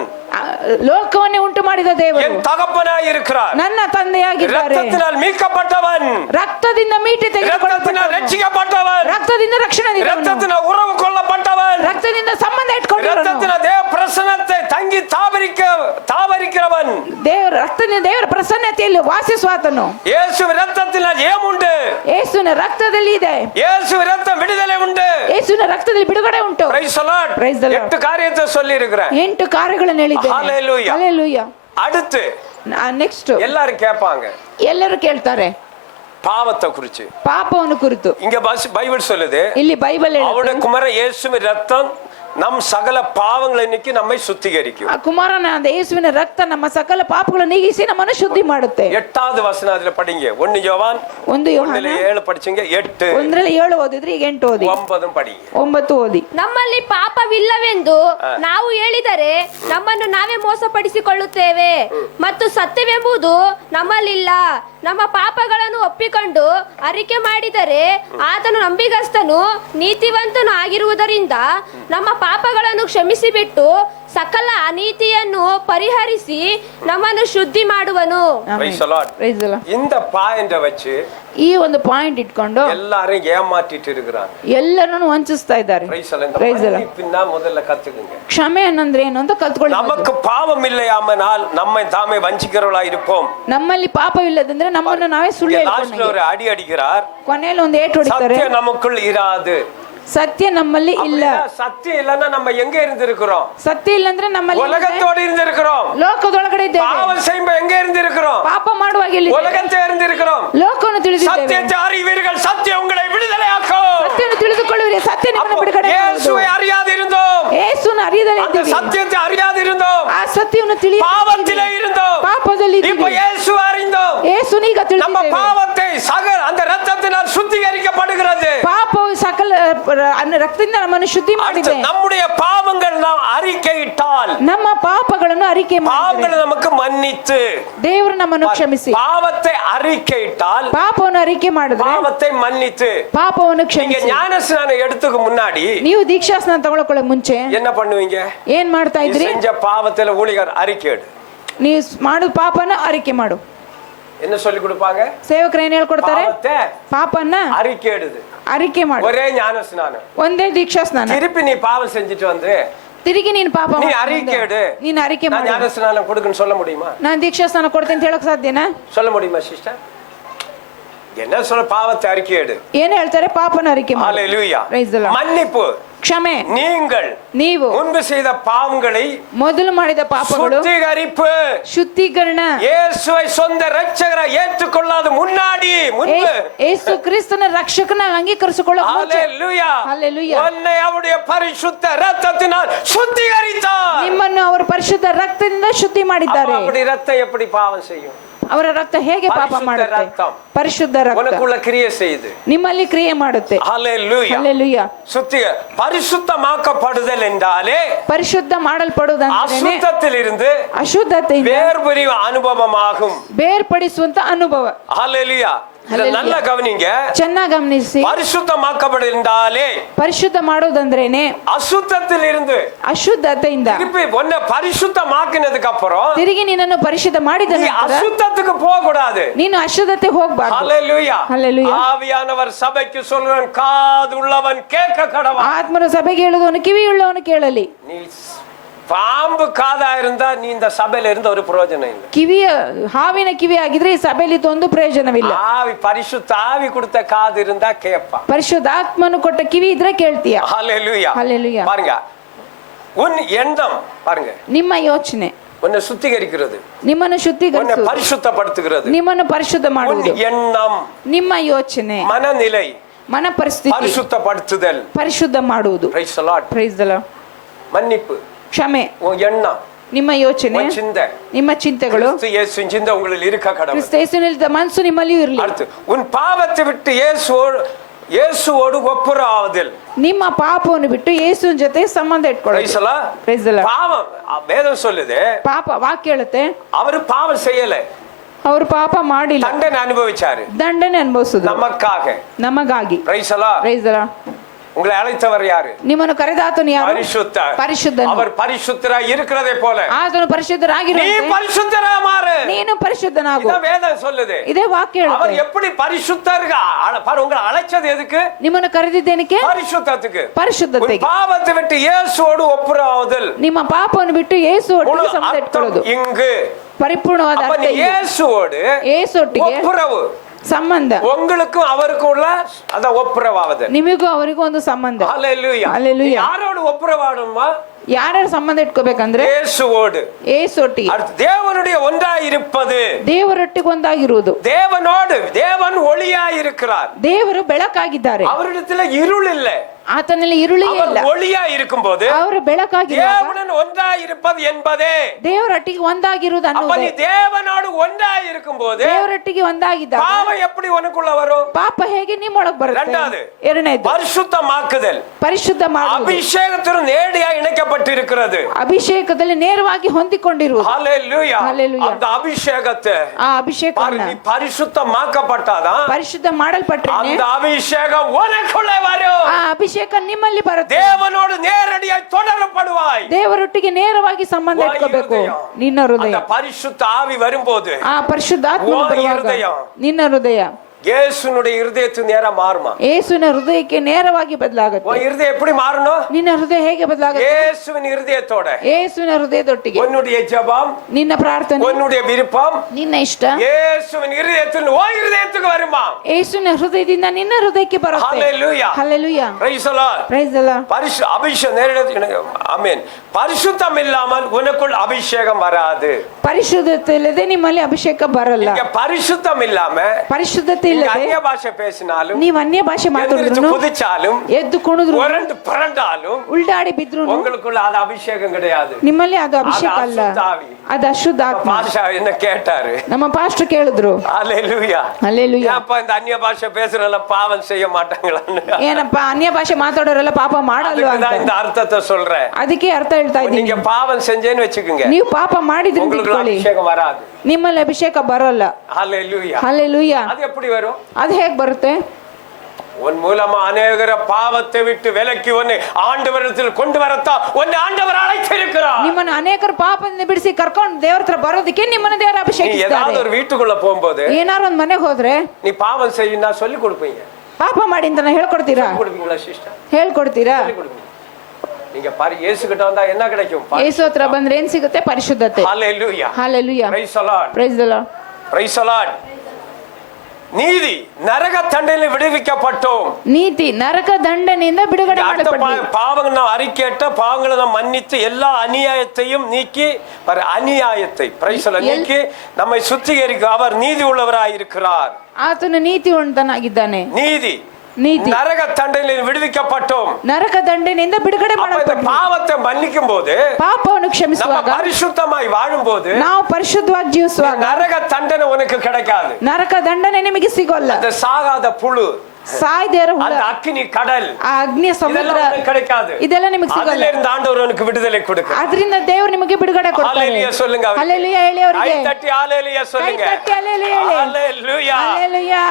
ಲೋಕವನ್ನೇ ಉಂಟು ಮಾಡಿದ ದೇವರು என் தகப்பனாய் இருக்கிறார். ನನ್ನ ತಂದೆಯಾಗಿದ್ದಾರೆ. ரத்தத்தினால் மீட்கப்பட்டவன். ರಕ್ತದಿಂದ ಮೀಟಿ ரத்தத்தினால் ரட்சிக்கப்பட்டவன். ರಕ್ತದಿಂದ ರಕ್ಷಣೆ ரத்தத்தினால் உறவு கொள்ளப்பட்டவன். ರಕ್ತದಿಂದ ಸಂಬಂಧ ಇಟ್ಕೊಂಡಿರೋನು. ரத்தத்தினால் தேவ பிரசன்னத்தை தங்கி தாவரிக்கிறவன். ರಕ್ತದಿಂದ ದೇವರ ಪ್ರಸನ್ನತೆಯಲ್ಲಿ ವಾಸಿಸುವಾತನು. இயேசுவின் ரத்தத்தினால் ஜெயம் உண்டு. ಯೇಸುವಿನ ರಕ್ತದಲ್ಲಿ ಇದೆ. இயேசுவின் ரத்தம் விடுதலை உண்டு. ಯೇಸುವಿನ ರಕ್ತದಲ್ಲಿ ಬಿಡುಗಡೆ ಉಂಟು. Praise the Lord. Praise the Lord. 8 காரியத்தை சொல்லி இருக்கிறேன். 8 ಕಾರ್ಯಗಳನ್ನು ಹೇಳಿದ್ದೇನೆ. Hallelujah. Hallelujah. அடுத்து ನೆಕ್ಸ್ಟ್ எல்லாரும் கேட்பாங்க ಎಲ್ಲರೂ ಕೇಳ್ತಾರೆ பாவத்தை குறிச்சு. ಪಾಪವನ್ನು ಕುರಿತು. இங்க பைபிள் சொல்லுது. ಇಲ್ಲಿ ಬೈಬಲ್ அவருடைய குமார இயேசுவின் ரத்தம் நம் சகல பாவங்களை நீக்கி நம்மை சுத்திகரிக்கும். ಕುಮಾರನಾದ ಯೇಸುವಿನ ರಕ್ತ ನಮ್ಮ ಸಕಲ ಪಾಪಗಳನ್ನು ನೀಗಿಸಿ ನಮ್ಮನ್ನು ಶುದ್ಧಿ ಮಾಡುತ್ತೆ. 8வது வசனம் அதுல படிங்க. 1 யோவான் 1:7 படிச்சீங்க. 8 1ರಲ್ಲಿ 7 ಓದಿದ್ರೆ ಈಗ 8 ಓದಿ. 9 படிங்க. 9 ಓದಿ. ನಮ್ಮಲ್ಲಿ ಪಾಪವಿಲ್ಲವೆಂದು ನಾವು ಹೇಳಿದರೆ ನಮ್ಮನ್ನು ನಾವೇ ಮೋಸಪಡಿಸಿಕೊಳ್ಳುತ್ತೇವೆ ಮತ್ತು ಸತ್ಯವೆಂಬುದು ನಮ್ಮಲ್ಲಿಲ್ಲ. ನಮ್ಮ ಪಾಪಗಳನ್ನು ಒಪ್ಪಿಕೊಂಡು ಅರಿಕೆ ಮಾಡಿದರೆ ಆತನು ನಂಬಿಗಸ್ತನು ನೀತಿವಂತನು ಆಗಿರುವುದರಿಂದ ನಮ್ಮ ಪಾಪಗಳನ್ನು ಕ್ಷಮಿಸಿಬಿಟ್ಟು ಸಕಲ ಅನೀತಿಯನ್ನು ಪರಿಹರಿಸಿ ನಮ್ಮನ್ನು ಶುದ್ಧಿ ಮಾಡುವನು. Praise the Lord. Praise the Lord. இந்த பாயிண்ட வச்சு ಈ ಒಂದು ಪಾಯಿಂಟ್ ಇಟ್ಕೊಂಡು எல்லாரும் ஏமாத்திட்டு இருக்காங்க. ಎಲ್ಲರನ್ನು ವಂಚಿಸ್ತಾ ಇದ್ದಾರೆ. Praise the Lord. பின்னா முதல்ல கத்துக்குங்க. ಕ್ಷಮೆ ಅನ್ನಂದ್ರೆ ಏನು ಅಂತ ಕಲ್ತ್ಕೊಳ್ಳಿ. நமக்கு பாவம் இல்லையாமனால் நம்மை தாமே வஞ்சிக்கிறவளா இருப்போம். ನಮ್ಮಲ್ಲಿ ಪಾಪವಿಲ್ಲದಂದ್ರೆ ನಮ್ಮನ್ನು ನಾವೇ ಸುಳ್ಳು லாஸ்ட்ல ஒரு அடி அடிக்கிறார். ಕೊನೆಯಲ್ಲಿ ಒಂದು ಏಟು ಹೊಡಿತಾರೆ. சத்தியம் நமக்குள் இராது. ಸತ್ಯ ನಮ್ಮಲ್ಲಿ ಇಲ್ಲ. அப்படின்னா சத்தியம் இல்லைன்னா நம்ம எங்க இருந்திருக்கிறோம்? ಸತ್ಯ ಇಲ್ಲ ಅಂದ್ರೆ ನಮ್ಮಲ್ಲಿ உலகத்தோடு இருந்திருக்கிறோம். ಲೋಕದೊಳಗಡೆ ಇದ್ದೇವೆ. பாவம் செய்யும்போது எங்க இருந்திருக்கிறோம்? ಪಾಪ ಮಾಡುವಾಗ ಎಲ್ಲಿ உலகத்தை இருந்திருக்கிறோம். ಲೋಕವನ್ನು ತಿಳಿದಿದ್ದೇವೆ. சத்தியத்தை அறிவீர்கள், சத்தியம் உங்களை விடுதலையாக்கும். ಸತ್ಯವನ್ನು ತಿಳಿದುಕೊಳ್ಳುವಿರಿ, ಸತ್ಯ ನಿಮ್ಮನ್ನು ಬಿಡುಗಡೆ இயேசுவை அறியாதிருந்தோம். ಯೇಸುವನ್ನು ಅರಿಯದಲೇ அந்த ಇದ್ದೇವೆ. சத்தியத்தை அறியாதிருந்தோம். ಆ ಸತ್ಯವನ್ನು ತಿಳಿಯ பாவத்திலே இருந்தோம். ಪಾಪದಲ್ಲಿ இப்ப இயேசு அறிந்தோம். ಯೇಸುನೀಗ நம்ம ತಿಳಿದಿದ್ದೇವೆ. பாவத்தை அந்த ரத்தத்தினால் சுத்திகரிக்கப்படுகிறது. ಪಾಪವು ಸಕಲ ರಕ್ತದಿಂದ ನಮ್ಮನ್ನು ಶುದ್ಧಿ ಮಾಡಿದೆ. நம்முடைய பாவங்கள் நாம் அறிக்கையிட்டால் ನಮ್ಮ ಪಾಪಗಳನ್ನು ಅರಿಕೆ பாவங்களை ಮಾಡಿದರೆ நமக்கு மன்னித்து ದೇವರು ನಮ್ಮನ್ನು ಕ್ಷಮಿಸಿ. பாவத்தை அறிக்கையிட்டால் ಪಾಪವನ್ನು ಅರಿಕೆ ಮಾಡಿದ್ರೆ பாவத்தை மன்னித்து ಪಾಪವನ್ನು நீங்க ಕ್ಷಮಿಸಿ. ஞானஸ்நானம் எடுத்துக்கு முன்னாடி ನೀವು ದೀಕ್ಷಾಸ್ನಾನ ತಗೊಳ್ಳಕೊಳ್ಳೋ ಮುಂಚೆ என்ன பண்ணுவீங்க? ಏನ್ ಮಾಡ್ತಾ நீ ಇದ್ರಿ? செஞ்ச பாவத்துல ஊழியர் அறிக்கையிடு. ನೀವು ಮಾಡೋ ಪಾಪನ ಅರಿಕೆ ಮಾಡು. என்ன சொல்லி கொடுப்பாங்க? ಸೇವಕರು ಏನ್ ಹೇಳ್ಕೊಡ್ತಾರೆ? பாவத்தை ಪಾಪನ್ನ அறிக்கையிடுது. ಅರಿಕೆ ಮಾಡು. ஒரೇ ஞானஸ்நானம். ಒಂದೇ ದೀಕ್ಷಾಸ್ನಾನ. திருப்பி நீ பாவம் செஞ்சுட்டு வந்து ತಿರುಗಿ ನೀನು ಪಾಪ நீ ಮಾಡು. அறிக்கையிடு. ನೀನು ಅರಿಕೆ நான் ಮಾಡು. ஞானஸ்நானம் கொடுக்குன்னு சொல்ல முடியுமா? ನಾನು ದೀಕ್ಷಾಸ್ನಾನ ಕೊಡ್ತೇನೆ ಅಂತ ಹೇಳಕ್ ಸಾಧ್ಯನಾ? சொல்ல முடியுமா சிஸ்டர்? என்ன சொல்ல? பாவத்தை அறிக்கையிடு. ಏನ್ ಹೇಳ್ತಾರೆ? ಪಾಪನ ಅರಿಕೆ ಮಾಡು. ஹalleluya. Praise the Lord. மன்னிப்பு. ಕ್ಷಮೆ. நீங்கள் ನೀವು முன்பு செய்த பாவங்களை ಮೊದಲು ಮಾಡಿದ ಪಾಪಗಳು சுத்திகரிப்பு. ಶುದ್ಧೀಕರಣ. இயேசுவை சொந்த இரட்சகரை ஏற்றுக்கொள்ளாத முன்னாடி முன்பு ಯೇಸು ಕ್ರಿಸ್ತನ ರಕ್ಷಕನಾಗಿ ಅಂಗೀಕರಿಸಿಕೊಳ್ಳೋ ಮುಂಚೆ ஹalleluya. Hallelujah. உன்னை அவருடைய பரிசுத்த இரத்தத்தினால் சுத்திகரித்தார். ನಿಮ್ಮನ್ನು ಅವರ ಪರಿಶುದ್ಧ ರಕ್ತದಿಂದ ಶುದ್ಧಿ ಮಾಡಿದ್ದಾರೆ. அப்படி இரத்தம் எப்படி பாவம் செய்யும்? ಅವರ ರಕ್ತ ಹೇಗೆ ಪಾಪ ಪರಿಶುದ್ಧ ಮಾಡುತ್ತೆ? ರಕ್ತ. ಪರಿಶುದ್ಧ ರಕ್ತ உனக்குள்ள கிரியை செய்யுது. ನಿಮ್ಮಲ್ಲಿ ಕ್ರಿಯೆ ಮಾಡುತ್ತೆ. ஹalleluya. ಹಲ್ಲೆಲೂಯಾ. பரிசுத்தமாக்கப்படுதல் என்றாலே ಪರಿಶುದ್ಧ ಮಾಡಲ್ಪಡುವುದಂದ್ರೆ அசுத்தத்திலிருந்து ಅಶುದ್ಧತೆಯಿಂದ வேர்பிரிவு அனுபவமாகும். ಬೇರ್ಪಡಿಸುವಂತ ಅನುಭವ. ஹalleluya. இத நல்லா கவனிங்க. ಚೆನ್ನಾಗಿ ಗಮನಿಸಿ. பரிசுத்தமாக்கப்படுதல் என்றாலே ಪರಿಶುದ್ಧ ಮಾಡೋದಂದ್ರೇನೆ அசுத்தத்திலிருந்து ಅಶುದ್ಧತೆಯಿಂದ திருப்பி உன்னை பரிசுத்தமாக்கினதுக்கு அப்புறம் ತಿರುಗಿ ನಿನ್ನನ್ನು ಪರಿಶುದ್ಧ ಮಾಡಿದ நீ ನಂತರ அசுத்தத்துக்கு போக கூடாது. ನೀನು ಅಶುದ್ಧತೆ ಹೋಗಬಾರದು. ஹalleluya. Hallelujah. ஆவியானவர் சபைக்கு சொல்றான், காது உள்ளவன் கேட்க கடவன். ಆತ್ಮನ ಸಭೆಗೆ ಹೇಳುವವನು ಕಿವಿಯುಳ್ಳವನು ಕೇಳಲಿ. நீ பாம்பு காதா இருந்தா நீ இந்த சபையில இருந்த ஒரு பிரயோஜனம் இல்லை. ಕಿವಿಯ ಹಾವಿನ ಕಿವಿ ಆಗಿದ್ರೆ ಈ ಸಭೆಯಲ್ಲಿ ಒಂದು ಪ್ರಯೋಜನವಿಲ್ಲ. ஆவி பரிசுத்த ஆவி கொடுத்த காது இருந்தா கேட்பா. ಪರಿಶುದ್ಧಾತ್ಮನು ಕೊಟ್ಟ ಕಿವಿ ಇದ್ರೆ ಕೇಳ್ತೀಯ. ஹalleluya. Hallelujah. பாருங்க, உன் எண்ணம் பாருங்க ನಿಮ್ಮ ಯೋಚನೆ உன்னை சுத்திகரிக்கிறது, ನಿಮ್ಮನ್ನು உன்னை ಶುದ್ಧೀಕರಿಸುವುದು, பரிசுத்தப்படுத்துகிறது. ನಿಮ್ಮನ್ನು ಪರಿಶುದ್ಧ உன் ಮಾಡುವುದು. எண்ணம், ನಿಮ್ಮ ಯೋಚನೆ, மனநிலை ಮನ ಪರಿಸ್ಥಿತಿ பரிசுத்தப்படுத்துதல். ಪರಿಶುದ್ಧ ಮಾಡುವುದು. Praise the Lord. Praise the Lord. மன்னிப்பு. ಕ್ಷಮೆ. உன் எண்ணம், ನಿಮ್ಮ ಯೋಚನೆ, உன் சிந்தை, ನಿಮ್ಮ ಚಿಂತೆಗಳು கிறிஸ்து இயேசுவின் சிந்தை உங்களில் இருக்க கடவுள். ಕ್ರಿಸ್ತ ಯೇಸುವಿನ ಮನಸ್ಸು ನಿಮ್ಮಲ್ಲಿಯೂ ಇರಲಿ. அடுத்து உன் பாவத்தை விட்டு இயேசுவோடு ஒப்புரவாதல். ನಿಮ್ಮ ಪಾಪವನ್ನು ಬಿಟ್ಟು ಯೇಸುವಿನ ಜೊತೆ ಸಂಬಂಧ ಇಟ್ಕೊಳ್ಳಿ. Praise the Lord. Praise the Lord. பாவம் வேதம் சொல்லுது, ಪಾಪ ವಾಕ್ಯ ಹೇಳುತ್ತೆ அவர் பாவம் செய்யல, ಅವರು ಪಾಪ ಮಾಡಿಲ್ಲ, தண்டனை அனுபவிச்சாரு ದಂಡನೆ ಅನುಭವಿಸುದು நமக்காக. ನಮಗಾಗಿ. Praise the Lord. Praise the Lord. உங்களை அழைத்தவர் யாரு? ನಿಮ್ಮನ್ನು ಕರೆದಾತನು ಯಾರು? பரிசுத்தர். ಪರಿಶುದ್ಧನು. அவர் பரிசுத்தராய் இருக்கிறதை போல ಆತನು நீ ಪರಿಶುದ್ಧರಾಗಿರುವಂತೆ பரிசுத்தரா மாறு. ನೀನು ಪರಿಶುದ್ಧನಾಗು. இதான் வேதம் சொல்லுது. ಇದೇ ವಾಕ್ಯ அவர் ಹೇಳುತ್ತೆ. எப்படி பரிசுத்தர் பாரு, உங்களை அழைச்சது எதுக்கு? ನಿಮ್ಮನ್ನು ಕರೆದಿದ್ದೇನಕ್ಕೆ? பரிசுத்தத்துக்கு. உன் ಪರಿಶುದ್ಧತೆಗೆ. பாவத்தை விட்டு இயேசுவோடு ஒப்புரவாதல். ನಿಮ್ಮ ಪಾಪವನ್ನು ಬಿಟ್ಟು ಯೇಸು ಒಟ್ಟಿಗೆ முழு ಸಂಬಂಧ அர்த்தம் ಇಟ್ಕೊಳ್ಳೋದು. இங்கு ಪರಿಪೂರ್ಣವಾದ அப்ப ಅರ್ಥ நீ ಇದೆ. இயேசுவோடு ಯೇಸು ಒಟ್ಟಿಗೆ ஒப்புரவு, ಸಂಬಂಧ, உங்களுக்கும் அவருக்கும் உள்ள அத ஒப்புரவாவது. ನಿಮಗೂ ಅವರಿಗೂ ಒಂದು ಸಂಬಂಧ. ஹalleluya. Hallelujah. யாரோடு ஒப்புரவாடுமா? ಯಾರ್ಯಾರು ಸಂಬಂಧ ಇಟ್ಕೋಬೇಕಂದ್ರೆ இயேசுவோடு. ಯೇಸು ಒಟ್ಟಿಗೆ. அடுத்து தேவனுடைய ஒன்றாய் இருப்பது. ದೇವರೊಟ್ಟಿಗೆ ಒಂದಾಗಿರುವುದು. தேவனோடு, தேவன் ஒளியாய் இருக்கிறார். ದೇವರು ಬೆಳಕಾಗಿದ್ದಾರೆ. அவரிடத்துல இருள் இல்லை. ಆತನಲ್ಲಿ ಇರುಳೇ அவர் ಇಲ್ಲ. ஒளியாய் இருக்கும்போது ಅವರು ಬೆಳಕಾಗಿರುವಾಗ தேவனுடன் ஒன்றாய் இருப்பது என்பதே, ದೇವರೊಟ್ಟಿಗೆ ಒಂದಾಗಿರುವುದು அப்ப நீ ಅನ್ನೋದೇ. தேவனோடு ஒன்றாய் இருக்கும்போது ದೇವರೊಟ್ಟಿಗೆ ಒಂದಾಗಿದ್ದಾಗ பாவம் எப்படி உனக்குள்ள வரும்? ಪಾಪ ಹೇಗೆ ನಿಮ್ಮೊಳಗೆ ಬರುತ್ತೆ? ரெண்டாவது, ಎರಡನೇದು பரிசுத்தமாக்குதல். ಪರಿಶುದ್ಧ ಮಾಡುವುದು. அபிஷேகத்துடன் நேரடியாக இணைக்கப்பட்டிருக்கிறது. ಅಭಿಷೇಕದಲ್ಲಿ ನೇರವಾಗಿ ಹೊಂದಿಕೊಂಡಿರುವುದು. ஹalleluya. Hallelujah. அந்த அபிஷேகத்தை ಆ ಅಭಿಷೇಕವನ್ನ நீ பரிசுத்தமாக்கப்பட்டாதான் ಪರಿಶುದ್ಧ ಮಾಡಲ್ಪಟ್ರೆ அந்த ಅಭಿಷೇகம் உனக்குள்ளே வரும். ಆ ಅಭಿಷೇಕ ನಿಮ್ಮಲ್ಲಿ ಬರುತ್ತೆ. தேவனோடு நேரடியாக தொடரப்படுவாய். ದೇವರೊಟ್ಟಿಗೆ ನೇರವಾಗಿ ಸಂಬಂಧ ಇಟ್ಕೋಬೇಕು. ನಿನ್ನ ಹೃದಯ, அந்த பரிசுத்த ஆவி வரும்போது ಆ ಪರಿಶುದ್ಧಾತ್ಮನು ಓ ಬರುವಾಗ ಹೃದಯ. ನಿನ್ನ ಹೃದಯ இயேசுனுடைய இருதயத்து நேரா மாறுமா? ಯೇಸುವಿನ ಹೃದಯಕ್ಕೆ ನೇರವಾಗಿ ಬದಲಾಗುತ್ತೆ. உன் இருதயம் எப்படி மாறணும்? ನಿನ್ನ ಹೃದಯ ಹೇಗೆ ಬದಲಾಗುತ್ತೆ? இயேசுவின் இருதயத்தோட ಯೇಸುವಿನ ಹೃದಯದೊಟ್ಟಿಗೆ உன்னுடைய ஜெபம், ನಿನ್ನ ಪ್ರಾರ್ಥನೆ, உன்னுடைய விருப்பம் ನಿನ್ನ ಇಷ್ಟ இயேசுவின் இருதயத்தில் உன் இருதயத்துக்கு வருமா? ಯೇಸುವಿನ ಹೃದಯದಿಂದ ನಿನ್ನ ಹೃದಯಕ್ಕೆ ಬರುತ್ತೆ. ஹalleluya. Hallelujah. praise the lord. Praise the lord. அபிஷேகம் நேரடி ஆமென். பரிசுத்தம் இல்லாமல் உனக்குள் அபிஷேகம் வராது. ಪರಿಶುದ್ಧತೆ ಇಲ್ಲದೆ ನಿಮ್ಮಲ್ಲಿ ಅಭಿಷೇಕ ಬರಲ್ಲ. நீங்க பரிசுத்தம் இல்லாம ಪರಿಶುದ್ಧತೆ ಇಲ್ಲದೆ அந்நிய பாஷை பேசினாலும் ನೀವು ಅನ್ಯ ಭಾಷೆ ಮಾತಾಡಿದ್ರು குதிச்சாலும் ಎದ್ದು ಕುಣಿದ್ರು உருண்டு புரண்டாலும் ಉಲ್ಟಾಡಿ ಬಿದ್ರು உங்களுக்குள்ள அது அபிஷேகம் கிடையாது. ನಿಮ್ಮಲ್ಲಿ ಅದು ಅಭಿಷೇಕ ಅಲ್ಲ, ಅದು ಅಶುದ್ಧಾತ್ಮ. பாஷா என்ன கேட்டாரு? ನಮ್ಮ ಪಾಸ್ಟರ್ ಕೇಳಿದ್ರು. ஹalleluya. ಹಲ್ಲೆಲೂಯಾ. அப்ப இந்த அந்நிய பாஷை பேசுறவங்க பாவம் செய்ய மாட்டாங்களான்னு ಏನಪ್ಪ ಅನ್ಯ ಭಾಷೆ ಮಾತಾಡೋರೆಲ್ಲ ಪಾಪ ಮಾಡಲ್ವಾ ಅಂತ. இந்த ಅರ್ಥத்தை சொல்றேன். ಅದಕ್ಕೆ ಅರ್ಥ ಹೇಳ್ತಾ ಇದ್ದೀನಿ. நீங்க பாவம் செஞ்சேன்னு வெச்சுக்குங்க, ನೀವು ಪಾಪ ಮಾಡಿದ್ರೆ உங்களுக்கு அபிஷேகம் வராது. ನಿಮ್ಮಲ್ಲಿ ಅಭಿಷೇಕ ಬರೋಲ್ಲ. ஹalleluya. ಹಲ್ಲೆಲೂಯಾ. அது எப்படி வரும்? ಅದು ಹೇಗ್ ಬರುತ್ತೆ? உன் மூலமா அநேகர பாவத்தை விட்டு விலக்கி உன்னை ஆண்டவரிடத்தில் கொண்டு வரத்தான் உன்னை ஆண்டவர் அழைத்திருக்கிறார். ನಿಮ್ಮನ್ನ ಅನೇಕರ ಪಾಪದಿಂದ ಬಿಡಿಸಿ ಕರ್ಕೊಂಡು ದೇವರ ಹತ್ರ ಬರೋದಕ್ಕೆ ನಿಮ್ಮನ್ನ ದೇವರ நீ ಅಭಿಷೇಕಿಸ್ತಾರೆ. ஏதாவது ஒரு வீட்டுக்குள்ள போகும்போது ಏನಾರು ಒಂದ್ ಮನೆಗೆ ಹೋದ್ರೆ நீ பாவம் செய்யினா சொல்லி கொடுப்பீங்க. ಪಾಪ ಮಾಡಿ ಅಂತ ಹೇಳ್ಕೊಡ್ತೀರಾ? கொடுப்பீங்களா சிஸ்டர்? ಹೇಳ್ಕೊಡ್ತೀರಾ? நீங்க பாரு, இயேசு கிட்ட வந்தா என்ன கிடைக்கும்? ಯೇಸು ಹತ್ರ ಬಂದ್ರೆ ಏನ್ ಸಿಗುತ್ತೆ? ಪರಿಶುದ್ಧತೆ. ஹalleluya. Hallelujah. praise the lord. Praise the lord. praise the lord. நீதி நரக தண்டனை விடுவிக்கப்பட்டோம். ನೀತಿ ನರಕ ದಂಡನೆಯಿಂದ ಬಿಡುಗಡೆ ಮಾಡಲ್ಪಟ್ಟಿ. பாவங்கள் நாம் அறிக்கையிட்ட பாவங்களை நாம் மன்னித்து எல்லா அநியாயத்தையும் நீக்கி அநியாயத்தை praise the lord நீக்கி நம்மை சுத்திகரிக்க அவர் நீதி உள்ளவராய் இருக்கிறார். ಆತನು ನೀತಿ ಉಳ್ಳವನಾಗಿದ್ದಾನೆ. நீதி ನೀತಿ நரக தண்டனையில் விடுவிக்கப்பட்டோம். ನರಕ ದಂಡನೆಯಿಂದ ಬಿಡುಗಡೆ அப்ப இந்த ಮಾಡಲ್ಪಟ್ಟಿ. பாவத்தை மன்னிக்கும் போது, ಪಾಪವನ್ನು நம்ம ಕ್ಷಮಿಸುವಾಗ, பரிசுத்தமாய் வாழும்போது ನಾವು ಪರಿಶುದ್ಧವಾಗಿ ಜೀವಿಸುವಾಗ நரக தண்டனை உனக்கு கிடைக்காது. ನರಕ ದಂಡನೆ ನಿಮಗೆ ಸಿಗೋಲ್ಲ. அந்த சாகாத புழு, ಸಾಯ್ದೇರ ಹುಳ, அந்த அக்கினி கடல், ಆ ಅಗ್ನಿಯ ಸಮುದ್ರ, இதெல்லாம் உனக்கு கிடைக்காது. ಇದೆಲ್ಲ ನಿಮಗೆ ಸಿಗಲ್ಲ. அதிலே இருந்து ஆண்டவர் உனக்கு விடுதலை கொடுக்கிறார். ಅದರಿಂದ ದೇವರು ನಿಮಗೆ ಬಿಡುಗಡೆ ಕೊಡ್ತಾರೆ. ஹalleluya சொல்லுங்க. ಹಲ್ಲೆಲೂಯಾ ಹೇಳಿ ಅವರಿಗೆ. கை தட்டி ஹalleluya சொல்லுங்க. ಕೈ ತಟ್ಟಿ ಹಲ್ಲೆಲೂಯಾ ಹೇಳಿ. ஹalleluya. ಹಲ್ಲೆಲೂಯಾ.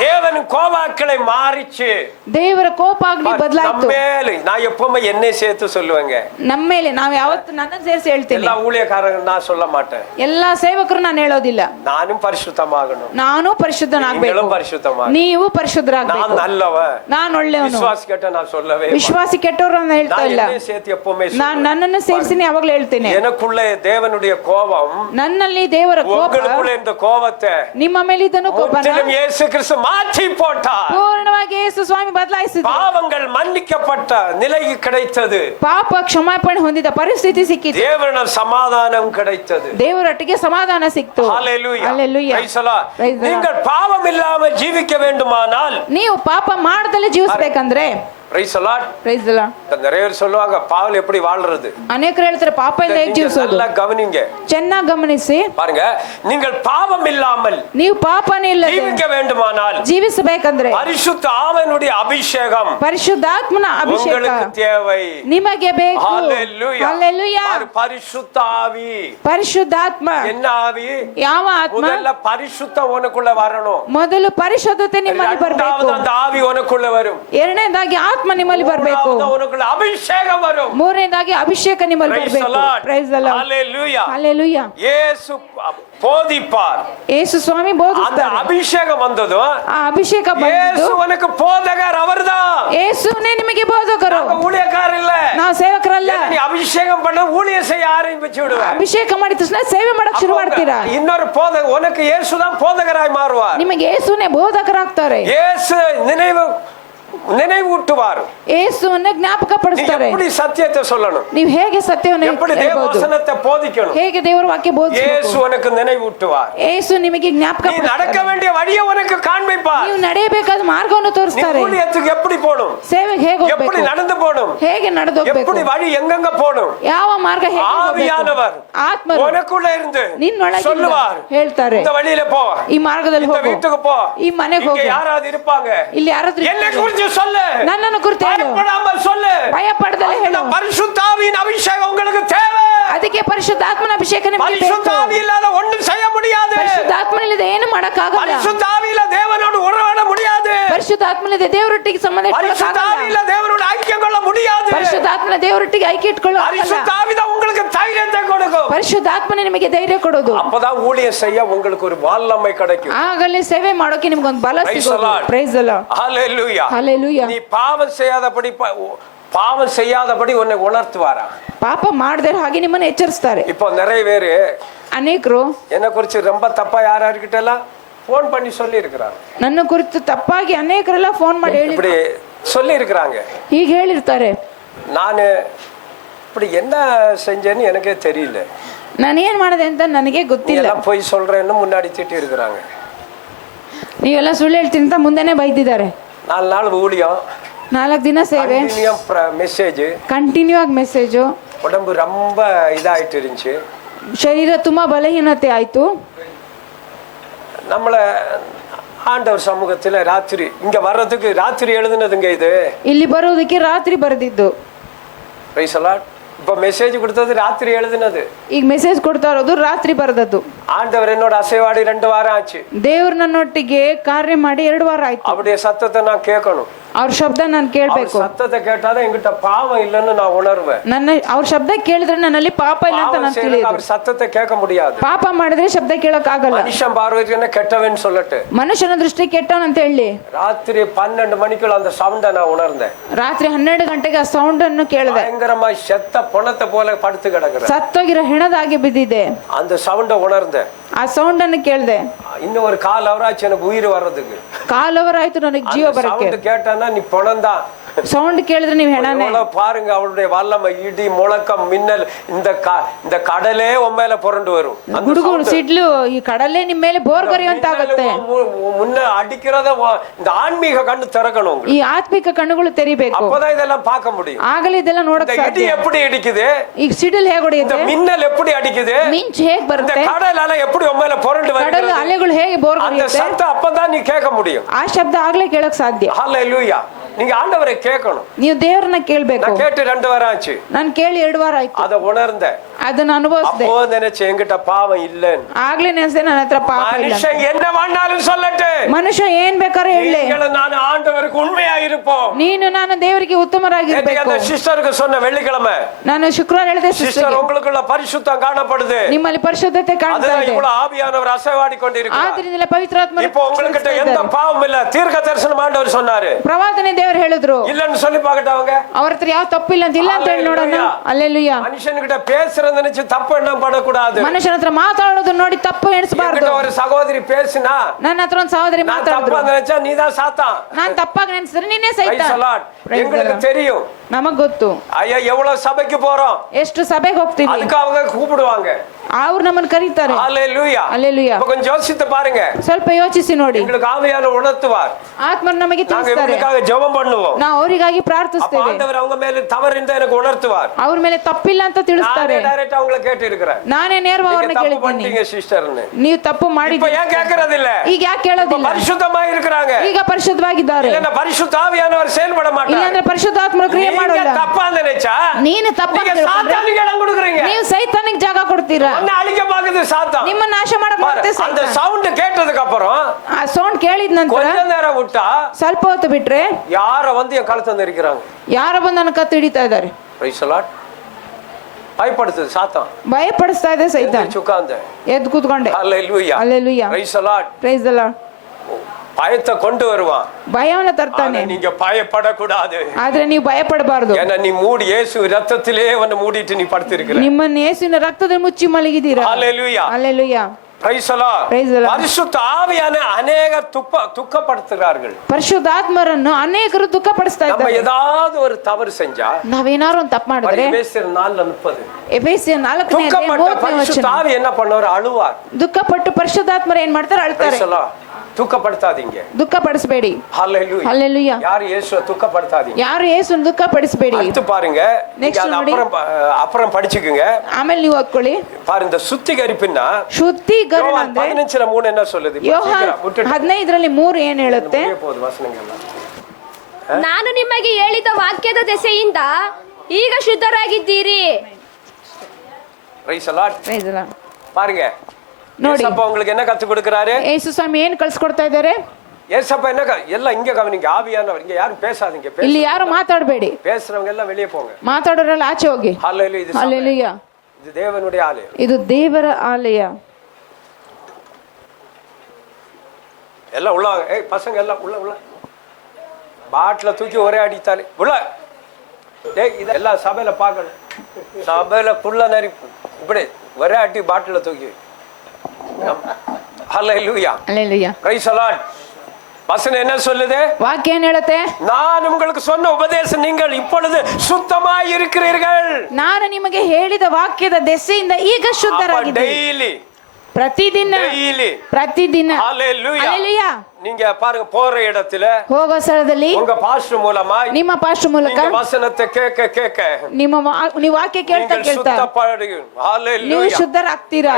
தேவன் கோபாக்களை மாறிச்சு. ದೇವರ ಕೋಪಾಗ್ನಿ ಬದಲಾಯಿತು. நம்மேல நான் எப்பவுமே என்னை சேர்த்து சொல்லுவேங்க. ನಮ್ಮ ಮೇಲೆ ನಾವು ಯಾವತ್ತು ನನ್ನ ಸೇರಿಸಿ ಹೇಳ್ತೇನೆ. எல்லா ஊழியக்காரங்க நான் சொல்ல மாட்டேன். ಎಲ್ಲಾ ಸೇವಕರು ನಾನು ಹೇಳೋದಿಲ್ಲ. நானும் பரிசுத்தமாகணும். ನಾನು ಪರಿಶುದ್ಧನಾಗಬೇಕು. நீங்களும் பரிசுத்தமாக. ನೀವು ಪರಿಶುದ್ಧರಾಗಬೇಕು. நான் நல்லவன். ನಾನು ಒಳ್ಳೆಯವನು. விசுவாசி கேட்ட நான் சொல்லவே ವಿಶ್ವಾಸಿ ಕೆಟ್ಟವರು ಅಂತ ಹೇಳ್ತಾ ಇಲ್ಲ. நான் என்னை சேர்த்து எப்பவுமே ನಾನು ನನ್ನನ್ನು ಸೇರಿಸಿ ಯಾವಾಗಲೂ ಹೇಳ್ತೇನೆ. எனக்குள்ள தேவனுடைய கோபம், ನನ್ನಲ್ಲಿ ದೇವರ ಕೋಪ, உங்களுக்குள்ள இந்த கோபத்தை ನಿಮ್ಮ ಮೇಲೆ ಇದನ್ನು ಕೋಪನ முற்றிலும் இயேசு கிறிஸ்து மாற்றி போட்டார். ಪೂರ್ಣವಾಗಿ ಯೇಸು ಸ್ವಾಮಿ ಬದಲಾಯಿಸಿದ್ರು. பாவங்கள் மன்னிக்கப்பட்ட நிலை கிடைத்தது. ಪಾಪ ಕ್ಷಮಾಪಣೆ ಹೊಂದಿದ ಪರಿಸ್ಥಿತಿ ಸಿಕ್ಕಿತು. தேவன சமாதானம் கிடைத்தது. ದೇವರೊಟ್ಟಿಗೆ ಸಮಾಧಾನ ಸಿಕ್ತು. ஹalleluya. Hallelujah. praise the Lord. Praise the Lord. நீங்கள் பாவம் இல்லாமல் ஜீவிக்க வேண்டுமானால், ನೀವು ಪಾಪ ಮಾಡದಲ್ಲೇ ಜೀವಿಸಬೇಕಂದ್ರೆ, praise the Lord. Praise the Lord. நிறைய பேர் சொல்லுவாங்க பாவம் எப்படி வாழ்றது. ಅನೇಕರು ಹೇಳ್ತಾರೆ ಪಾಪ ಇಲ್ಲ ಹೇಗೆ ಜೀವಿಸೋದು. நல்லா கவனிங்க, ಚೆನ್ನಾಗಿ ಗಮನಿಸಿ. பாருங்க, நீங்கள் பாவம் இல்லாமல் ನೀವು ಪಾಪನೇ ಇಲ್ಲದೆ ஜீவிக்க வேண்டுமானால் ಜೀವಿಸಬೇಕಂದ್ರೆ பரிசுத்த ஆவியினுடைய அபிஷேகம் ಪರಿಶುದ್ಧಾತ್ಮನ ಅಭಿಷೇಕ உங்களுக்கு தேவை. ನಿಮಗೆ ಬೇಕು. ஹalleluya. ಹಲ್ಲೆಲೂಯಾ. பரிசுத்த ஆவி. ಪರಿಶುದ್ಧಾತ್ಮ என்ன ஆவி? ಯಾವ ಆತ್ಮ? முதல்ல பரிசுத்தம் உனக்குள்ள வரணும். ಮೊದಲು ಪರಿಶುದ್ಧತೆ ನಿಮ್ಮಲ್ಲಿ ಬರಬೇಕು. இரண்டாவது அந்த ஆவி உனக்குள்ள வரும். ಎರಡನೇದಾಗಿ ಆತ್ಮ ನಿಮ್ಮಲ್ಲಿ ಬರಬೇಕು. மூணாவது உனக்குள்ள அபிஷேகம் வரும். ಮೂರನೇದಾಗಿ ಅಭಿಷೇಕ ನಿಮ್ಮಲ್ಲಿ Praise the ಬರಬೇಕು. Lord. Praise the Lord. Hallelujah. Hallelujah. Yesu போதிப்பார். ಯೇಸು ಸ್ವಾಮಿ அந்த ಬೋಧಿಸ್ತಾರೆ. அபிஷேகம் வந்ததும் ಆ ಅಭಿಷೇಕ ಬಂದಿದ್ದು இயேசு உனக்கு போதகர் அவர்தான். ಯೇಸುನೇ ನಿಮಗೆ ಬೋಧಕರು. நாங்க ஊழியக்காரர் இல்ல. ನಾವು ಸೇವಕರಲ್ಲ. நீ அபிஷேகம் பண்ண ஊழியம் செய்ய ஆரம்பிச்சு விடுவ. ಅಭಿಷೇಕ ಮಾಡಿದ ತಕ್ಷಣ ಸೇವೆ ಮಾಡಕ್ ಶುರು ಮಾಡ್ತೀರಾ. இன்னொரு போதகர் உனக்கு இயேசுதான் போதகராய் மாறுவார். ನಿಮಗೆ ಯೇಸುನೇ ಬೋಧಕರಾಗ್ತಾರೆ. இயேசு நினைவூட்டுவார். ಯೇಸುವನ್ನ ಜ್ಞಾಪಕ ಪಡಿಸ್ತಾರೆ. எப்படி சத்தியத்தை சொல்லணும், ನೀವು ಹೇಗೆ ಸತ್ಯವನ್ನು எப்படி தேவ ಹೇಳ್ಬೋದು, வசனத்தை போதிக்கணும், ಹೇಗೆ ದೇವರ ವಾಕ್ಯ இயேசு ಬೋಧಿಸಬೇಕು. உனக்கு நினைவூட்டுவார். ಯೇಸು ನಿಮಗೆ ಜ್ಞಾಪಕ நீ நடக்க ಪಡಿಸ್ತಾರೆ. வேண்டிய வழியை உனக்கு காண்பிப்பார். ನೀವು ನಡೆಯಬೇಕಾದ ಮಾರ್ಗವನ್ನು நீ ತೋರಿಸ್ತಾರೆ. ஊழியத்துக்கு எப்படி போகணும், ಸೇವೆಗೆ ಹೇಗೆ எப்படி ಹೋಗ್ಬೇಕು, நடந்து போகணும், ಹೇಗೆ ನಡೆದು ಹೋಗ್ಬೇಕು, எப்படி வழி எங்கெங்க போகணும், ಯಾವ ಮಾರ್ಗ ಹೇಗೆ ஆவியானவர் ಹೋಗ್ಬೇಕು. ಆತ್ಮರು உனக்குள்ள இருந்து ನಿನ್ನೊಳಗಿಂದ சொல்லுவார். ಹೇಳ್ತಾರೆ, இந்த வழியில போ, ಈ ಮಾರ್ಗದಲ್ಲಿ இந்த ಹೋಗು, வீட்டுக்கு போ, ಈ ಮನೆಗೆ இங்க ಹೋಗು, யாராவது இருப்பாங்க, ಇಲ್ಲಿ ಯಾರಾದ್ರೂ என்னை குறித்து சொல்லு, ನನ್ನನ್ನು ಕುರಿತು ಹೇಳು, பயப்படாமல் சொல்லு. ಭಯ ಪಡದಲೇ ಹೇಳು. பரிசுத்த ஆவியின் அபிஷேகம் உங்களுக்கு தேவை. ಅದಕ್ಕೆ ಪರಿಶುದ್ಧಾತ್ಮನ ಅಭಿಷೇಕ ನಿಮಗೆ பரிசுத்த ಬೇಕು. ஆவி இல்லாத ஒன்றும் செய்ய முடியாது. ಪರಿಶುದ್ಧಾತ್ಮನಿಲ್ಲದೆ ಏನು ಮಾಡಕ್ಕಾಗಲ್ಲ. பரிசுத்த ஆவியில தேவனோடு உறவாட முடியாது. ಪರಿಶುದ್ಧಾತ್ಮನ ದೇವರೊಟ್ಟಿಗೆ ಸಂಬಂಧ பரிசுத்த ಇಟ್ಕೊಳ್ಳೋಕ್ಕಾಗಲ್ಲ. ஆவியில தேவனோட ஐக்கியம் கொள்ள முடியாது. ಪರಿಶುದ್ಧಾತ್ಮನ ದೇವರೊಟ್ಟಿಗೆ ಐಕ್ಯ ಇಟ್ಕೊಳ್ಳೋಕ್ಕಾಗಲ್ಲ. பரிசுத்த ஆவிதான் உங்களுக்கு தைரியத்தை கொடுக்கும். ಪರಿಶುದ್ಧಾತ್ಮನೇ ನಿಮಗೆ ಧೈರ್ಯ ಕೊಡೋದು. அப்பதான் ஊழியம் செய்ய உங்களுக்கு ஒரு வல்லமை கிடைக்கும். ಆಗಲೇ ಸೇವೆ ಮಾಡೋಕೆ ನಿಮ್ಗೊಂದು ಬಲ Praise the ಸಿಗೋದು. Lord. Praise the Lord. ஹalleluya. ಹಲ್ಲೆಲೂಯಾ. நீ பாவம் செய்யாதபடி உன்னை உணர்த்துவாரா? ಪಾಪ ಮಾಡದೆ ಹಾಗೆ ನಿಮ್ಮನ್ನು ಎಚ್ಚರಿಸ್ತಾರೆ. இப்போ நிறைய பேரு ಅನೇಕರು என்ன குறிச்சு ரொம்ப தப்பா யாராருக்கிட்ட எல்லாம் போன் பண்ணி சொல்லி இருக்கிறாங்க. ನನ್ನ ಕುರಿತು ತಪ್ಪಾಗಿ ಅನೇಕರೆಲ್ಲ ಫೋನ್ ಮಾಡಿ ಹೇಳಿ இப்படி சொல்லி இருக்கிறாங்க. ಹೀಗೆ ಹೇಳಿರ್ತಾರೆ. நான் இப்படி என்ன செஞ்சேன்னு எனக்கே தெரியல, ನಾನೇನ್ ಮಾಡಿದೆ ಅಂತ ನನಗೆ ಗೊತ್ತಿಲ್ಲ, எல்லாம் போய் சொல்றேன்னு முன்னாடி திட்டி இருக்கிறாங்க. ನೀವೆಲ್ಲ ಸುಳ್ಳು ಹೇಳ್ತೀನಿ ಅಂತ ಮುಂದೆನೆ ಬೈದಿದ್ದಾರೆ. 4 நாள் ஊழியம், 4 ದಿನ ಸೇವೆ, மெசேஜ், ಕಂಟಿನ್ಯೂ ಆಗಿ ಮೆಸೇಜು, உடம்பு ரொம்ப இதாயிட்டு இருந்துச்சு. ಶರೀರ ತುಂಬಾ ಬಲಹೀನತೆ ಆಯ್ತು. நம்மள ஆண்டவர் சமூகத்துல ராத்திரி இங்க வர்றதுக்கு ராத்திரி எழுதுனதுங்க இது. ಇಲ್ಲಿ ಬರೋದಕ್ಕೆ ರಾತ್ರಿ ಬರೆದಿದ್ದು. Praise the Lord. இப்ப மெசேஜ் கொடுத்தது ராத்திரி எழுதுனது. ಈಗ ಮೆಸೇಜ್ ಕೊಡ್ತಾ ಇರೋದು ರಾತ್ರಿ ಬರೆದದ್ದು. ஆண்டவர் என்னோட அசைவாடி 2 வாரம் ஆச்சு. ದೇವ್ರು ನನ್ನೊಟ್ಟಿಗೆ ಕಾರ್ಯ ಮಾಡಿ 2 ವಾರ ಆಯ್ತು. அவருடைய சத்தத்தை நான் கேட்கணும். ಅವ್ರ ಶಬ್ದ ನಾನು ಕೇಳ್ಬೇಕು. சத்தத்தை கேட்டாதான் என்கிட்ட பாவம் இல்லைன்னு நான் உணர்வேன். ಅವ್ರ ಶಬ್ದ ಕೇಳಿದ್ರೆ ನನ್ನಲ್ಲಿ ಪಾಪ ಇಲ್ಲ ಅಂತ ನಾನು ತಿಳಿಯೋದು. அவர் சத்தத்தை கேட்க முடியாது. ಪಾಪ ಮಾಡಿದ್ರೆ ಶಬ್ದ ಕೇಳಕ್ ಆಗಲ್ಲ. மனுஷன் பார்வைக்கு என்ன கெட்டவன் சொல்லட்டு, ಮನುಷ್ಯನ ದೃಷ್ಟಿ ಕೆಟ್ಟವನ್ ಅಂತ ಹೇಳಿ ராத்திரி 12 மணிக்குள்ள அந்த சவுண்ட நான் உணர்ந்தேன். ರಾತ್ರಿ 12 ಗಂಟೆಗೆ ಆ ಸೌಂಡ್ ಅನ್ನು ಕೇಳಿದೆ. பயங்கரமா செத்த பொணத்தை போல படுத்து கிடக்குறேன். ಸತ್ತೋಗಿರೋ ಹೆಣದಾಗಿ ಬಿದ್ದಿದೆ. அந்த சவுண்ட உணர்ந்தேன். ಆ ಸೌಂಡ್ ಅನ್ನು ಕೇಳಿದೆ. இன்னும் ஒரு 1/4 hour ஆச்சு எனக்கு உயிர் வர்றதுக்கு. 1/4 hour ಆಯ್ತು ನನಗೆ ಜೀವ ಬರಕ್ಕೆ. சவுண்ட் கேட்டானா நீ பொணந்தா. ಸೌಂಡ್ ಕೇಳಿದ್ರೆ ನೀವು ಹೆಣನೇ. பாருங்க அவளுடைய வல்லமை, இடி முழக்கம், மின்னல், இந்த கடலே உண்மையில புரண்டு வரும். ಗುಡುಗು ಸಿಡ್ಲು ಈ ಕಡಲೆ ನಿಮ್ಮ ಮೇಲೆ ಬೋರ್ಗರಿಯುವಂತ ಆಗುತ್ತೆ. முன்ன அடிக்கிறத இந்த ஆன்மீக கண்ணு திறக்கணும். ಈ ಆತ್ಮಿಕ ಕಣ್ಣುಗಳು ತೆರಿಬೇಕು. அப்பதான் இதெல்லாம் பார்க்க முடியும். ಆಗಲೇ ಇದೆಲ್ಲ ನೋಡಕ್ இந்த இடி ಸಾಧ್ಯ. எப்படி அடிக்குது, ಈಗ ಸಿಡಿಲ್ ಹೇಗೆ இந்த ಹೊಡೆಯುತ್ತೆ, மின்னல் எப்படி அடிக்குது, ಮಿಂಚು ಹೇಗೆ இந்த ಬರುತ್ತೆ, கடல் அலை எப்படி உண்மையில புரண்டு ಕಡಲು வருகிறது, ಅಲೆಗಳು ಹೇಗೆ அந்த ಬೋರ್ಗರಿಯುತ್ತೆ, சத்தம் அப்பதான் நீ கேட்க முடியும். ಆ ಶಬ್ದ ಆಗ್ಲೇ ಕೇಳಕ್ ಸಾಧ್ಯ. ஹல்லேலூயா. நீங்க ஆண்டவரை கேட்கணும். ನೀವು ದೇವರನ್ನ ಕೇಳ್ಬೇಕು. நான் கேட்டு 2 வாரம் ஆச்சு. ನಾನು ಕೇಳಿ 2 ವಾರ ಆಯ್ತು. அத உணர்ந்தேன். ಅದನ್ನ ಅನುಭವಿಸಿದೆ. அப்போ நினைச்சேன் என்கிட்ட பாவம் இல்லன்னு. ಆಗ್ಲೇ ನೆನೆಸಿದೆ ನನ್ನ ಹತ್ರ ಪಾಪ ಇಲ್ಲ. மனுஷன் என்ன வேணாலும் சொல்லட்டு, ಮನುಷ್ಯ ಏನ್ ಬೇಕಾದ್ರೆ ಹೇಳಿ, நான் ஆண்டவருக்கு உண்மையா இருப்போம். ನೀನು ನಾನು ದೇವರಿಗೆ ಉತ್ತಮರಾಗಿರ್ಬೇಕು. அந்த சிஸ்டருக்கு சொன்ன வெள்ளிக்கிழமை ನಾನು ಶುಕ್ರವಾರ ಹೇಳಿದೆ, சிஸ்டர் உங்களுக்குள்ள பரிசுத்தம் காணப்படுது, ನಿಮ್ಮಲ್ಲಿ ಪರಿಶುದ್ಧತೆ ಕಾಣ್ತಾ அதுதான் ಇದೆ, இவ்வளவு ஆவியானவர் அசைவாடி கொண்டிருக்கிறார். ಆದ್ರಿಂದ ಪವಿತ್ರಾತ್ಮರು இப்போ உங்ககிட்ட எந்த பாவம் இல்ல. தீர்க்க தரிசனம் ஆண்டவர் சொன்னாரு. ಪ್ರವಾದನೆ ದೇವರು ಹೇಳಿದ್ರು. இல்லன்னு சொல்லி பார்க்கட்டவங்க. ಅವ್ರ ಹತ್ರ ಯಾವ ತಪ್ಪಿಲ್ಲ ಅಂತ ಇಲ್ಲ ಅಂತ ಹೇಳಿ ನೋಡೋಣ. ಅಲ್ಲೆಲೂಯಾ. மனுஷன்கிட்ட பேசுறத நினைச்சு தப்பு என்ன பண்ணக்கூடாது. ಮನುಷ್ಯನ ಹತ್ರ ಮಾತಾಡೋದು ನೋಡಿ ತಪ್ಪು ಎಣಿಸಬಾರದು. ஒரு சகோதரி பேசினா, ನನ್ನ ಹತ್ರ ಒಂದು ಸಹೋದರಿ ಮಾತಾಡಿದ್ರು, தப்பா நினைச்சா ನೀதான் சாத்தான். ನಾನು ತಪ್ಪಾಗಿ ನೆನೆಸಿದ್ರೆ ನೀನೇ ಸೈತಾನ್. எங்களுக்கு தெரியும், ನಮಗ್ ಗೊತ್ತು ஐயா எவ்வளவு சபைக்கு போறோம், ಎಷ್ಟು ಸಭೆಗೆ ಹೋಗ್ತೀವಿ, அதுக்கு அவங்க கூப்பிடுவாங்க. ಅವ್ರು ನಮ್ಮನ್ನ ಕರೀತಾರೆ. ஹல்லேலூயா. அல்லேலூயா. அப்ப கொஞ்சம் யோசித்து பாருங்க. ಸ್ವಲ್ಪ ಯೋಚಿಸಿ ನೋಡಿ. எங்களுக்கு ஆவியானவர் உணர்த்துவார். ಆತ್ಮರು ನಮಗೆ நாங்க ತಿಳಿಸ್ತಾರೆ. இவங்களுக்காக ஜெபம் பண்ணுவோம். ನಾವು ಅವರಿಗಾಗಿ அப்ப ಪ್ರಾರ್ಥಿಸ್ತೇವೆ. ஆண்டவர் அவங்க மேல தவறு இருந்தா எனக்கு உணர்த்துவார். ಅವ್ರ ಮೇಲೆ ತಪ್ಪಿಲ್ಲ ಅಂತ ತಿಳಿಸ್ತಾರೆ. நானே டைரக்டா அவங்கள கேட்டு இருக்கிறேன். ನಾನೇ ನೇರವಾಗಿ ಅವ್ರನ್ನ தப்பு ಕೇಳಿದ್ದೀನಿ, பண்ணிட்டீங்க சிஸ்டர்னு. ನೀವು ತಪ್ಪು இப்ப ಮಾಡಿದ್ದೀರಿ. ஏன் கேக்குறது இல்ல? ಈಗ ಯಾಕೆ ಕೇಳೋದಿಲ್ಲ? பரிசுத்தமா இருக்கிறாங்க. ಈಗ ಪರಿಶುದ್ಧವಾಗಿದ್ದಾರೆ. இல்ல பரிசுத்த ஆவியானவர் செயல்பட மாட்டார். ಇಲ್ಲಾಂದ್ರೆ ಪರಿಶುದ್ಧಾತ್ಮರು ಕ್ರಿಯೆ ಮಾಡೋಲ್ಲ. நீங்க தப்பா நினைச்சா ನೀನು ತಪ್ಪಾಗಿ நீங்க சாத்தானுக்கு இடம் கொடுக்குறீங்க. ನೀವು ಸೈತಾನಿಗೆ ಜಾಗ ಕೊಡ್ತೀರಾ. உன்னை அழிக்க பாக்குது சாத்தான். ನಿಮ್ಮ ನಾಶ ಮಾಡಕ್ ಮತ್ತೆ அந்த ಸೈತಾನ್. சவுண்ட் கேட்டதுக்கு அப்புறம் ಆ ಸೌಂಡ್ ಕೇಳಿದ ನಂತರ கொஞ்ச நேரம் விட்டா ಸ್ವಲ್ಪ ಹೊತ್ತು ಬಿಟ್ರೆ யார வந்து என் கழுத்தை நெரிக்கிறாங்க. ಯಾರೋ ಬಂದು ನನ್ನ ಕತ್ತು ಹಿಡಿತಾ ಇದ್ದಾರೆ. Price the Lord. பயப்படுத்துது சாத்தான். ಭಯಪಡಿಸ್ತಾ ಇದೆ ಸೈತಾನ್. சுக்காந்த ಎದ್ದು ಕೂತ್ಕೊಂಡೆ. Hallelujah. Hallelujah. Praise the lord. Praise the lord. பயத்தை கொண்டு வருவான். ಭಯವನ್ನ ತರ್ತಾನೆ. நீங்க பயப்படக்கூடாது. ಆದ್ರೆ ನೀವು ಭಯಪಡಬಾರದು. ஏன்னா நீ மூடி இயேசு ரத்தத்திலே வந்து மூடிட்டு நீ படுத்திருக்கிற. ನಿಮ್ಮನ್ನ ಯೇಸುವಿನ ರಕ್ತದಲ್ಲಿ ಮುಚ್ಚಿ ಮಲಗಿದ್ದೀರಾ. Hallelujah. Hallelujah. Praise the lord. Praise the lord. பரிசுத்த ஆவியான அநேகர் துக்கப்படுத்துகிறார்கள். ಪರಿಶುದ್ಧಾತ್ಮರನ್ನು ಅನೇಕರು ದುಃಖಪಡಿಸ್ತಾ நம்ம ಇದ್ದಾರೆ. ஏதாவது ஒரு தவறு செஞ்சா, ನಾವೇನಾರು ಒಂದು ತಪ್ಪು ಮಾಡಿದ್ರೆ, எபேசியர் 4:30 ಎಫೆಸಿಯರ್ 4ನೇ ಅಧ್ಯಾಯ துக்கப்பட்ட 30ನೇ பரிசுத்த ವಚನ. ஆவி என்ன பண்ணுவார்? அழுவார். ದುಃಖಪಟ್ಟು ಪರಿಶುದ್ಧಾತ್ಮರು ಏನ್ ಮಾಡ್ತಾರೆ? ಅಳ್ತಾರೆ. Praise the lord. துக்கப்படுத்தாதீங்க. ದುಃಖಪಡಿಸಬೇಡಿ. ஹல்லேலூயா. ಹಲ್ಲೆಲೂಯಾ. யார் இயேசுவை துக்கப்படுத்தாதீங்க. ಯಾರು ಯೇಸುವನ್ನು ದುಃಖಪಡಿಸಬೇಡಿ. அடுத்து பாருங்க. Next அது ನೋಡಿ. அப்புறம் படிச்சுக்குங்க. ಆಮೇಲೆ ನೀವು ಓದ್ಕೊಳ್ಳಿ. பாருங்க, இந்த சுத்திகரிப்புன்னா ಶುದ್ಧೀಕರಣ யோவான் ಅಂದ್ರೆ 15:3 என்ன சொல்லுது? ಯೋಹಾನ್ 15ರಲ್ಲಿ 3 ಏನ್ ಹೇಳುತ್ತೆ? போது வசனங்கள். ನಾನು ನಿಮಗೆ ಹೇಳಿದ ವಾಕ್ಯದ ದೆಸೆಯಿಂದ ಈಗ ಶುದ್ಧರಾಗಿದ್ದೀರಿ. Praise the lord. Praise the lord. பாருங்க, ನೋಡಿ. ஏசப்பா உங்களுக்கு என்ன கத்து கொடுக்கறாரு? ಯೇಸು ಸ್ವಾಮಿ ಏನ್ ಕಳ್ಸಿಕೊಡ್ತಾ ಇದ್ದಾರೆ? ஏசப்பா என்ன எல்லாம் இங்க கவனிங்க, ஆவியானவர் இங்க யாரும் பேசாதீங்க, ಇಲ್ಲಿ ಯಾರು ಮಾತಾಡಬೇಡಿ, பேசுறவங்க எல்லாம் வெளியே போங்க. ಮಾತಾಡೋರೆಲ್ಲ ಆಚೆ ಹೋಗಿ. ஹல்லேலூயா. இது ಹಲ್ಲೆಲೂಯಾ. இது தேவனுடைய ஆலயம், ಇದು ದೇವರ ಆಲಯ. எல்லாம் உள்ள வாங்க. ஏய் பசங்க எல்லாம் உள்ள உள்ள. பாட்டில தூக்கி ஒரே அடித்தாலே உள்ள. ஏய் இதெல்லாம் சபையில பார்க்கணும், சபையில புள்ள நரி இப்படி ஒரே அடி பாட்டில தூக்கி. ஹல்லேலூயா. ಹಲ್ಲೆಲೂಯಾ. Praise the Lord. வசனம் என்ன சொல்லுது? ವಾಕ್ಯ ಏನ್ ಹೇಳುತ್ತೆ? நான் உங்களுக்கு சொன்ன உபதேசம் நீங்கள் இப்பொழுது சுத்தமாய் இருக்கிறீர்கள். ನಾನು ನಿಮಗೆ ಹೇಳಿದ ವಾಕ್ಯದ ದೆಸೆಯಿಂದ ಈಗ ಶುದ್ಧರಾಗಿದ್ದೀರಿ. ಡೈಲಿ ಪ್ರತಿದಿನ ಪ್ರತಿದಿನ. ஹல்லேலூயா. நீங்க பாருங்க, போற இடத்துல ಹೋಗೋ ಸ್ಥಳದಲ್ಲಿ உங்க பாஸ்டர் மூலமாய் ನಿಮ್ಮ ಪಾಸ್ಟರ್ ಮೂಲಕ நீங்க வசனத்தை கேட்க ಕೇಳ್ತಾ ನೀವು ವಾಕ್ಯ ಕೇಳ್ತಾ ಕೇಳ್ತಾ ನೀವು ಶುದ್ಧರಾಗ್ತೀರಾ.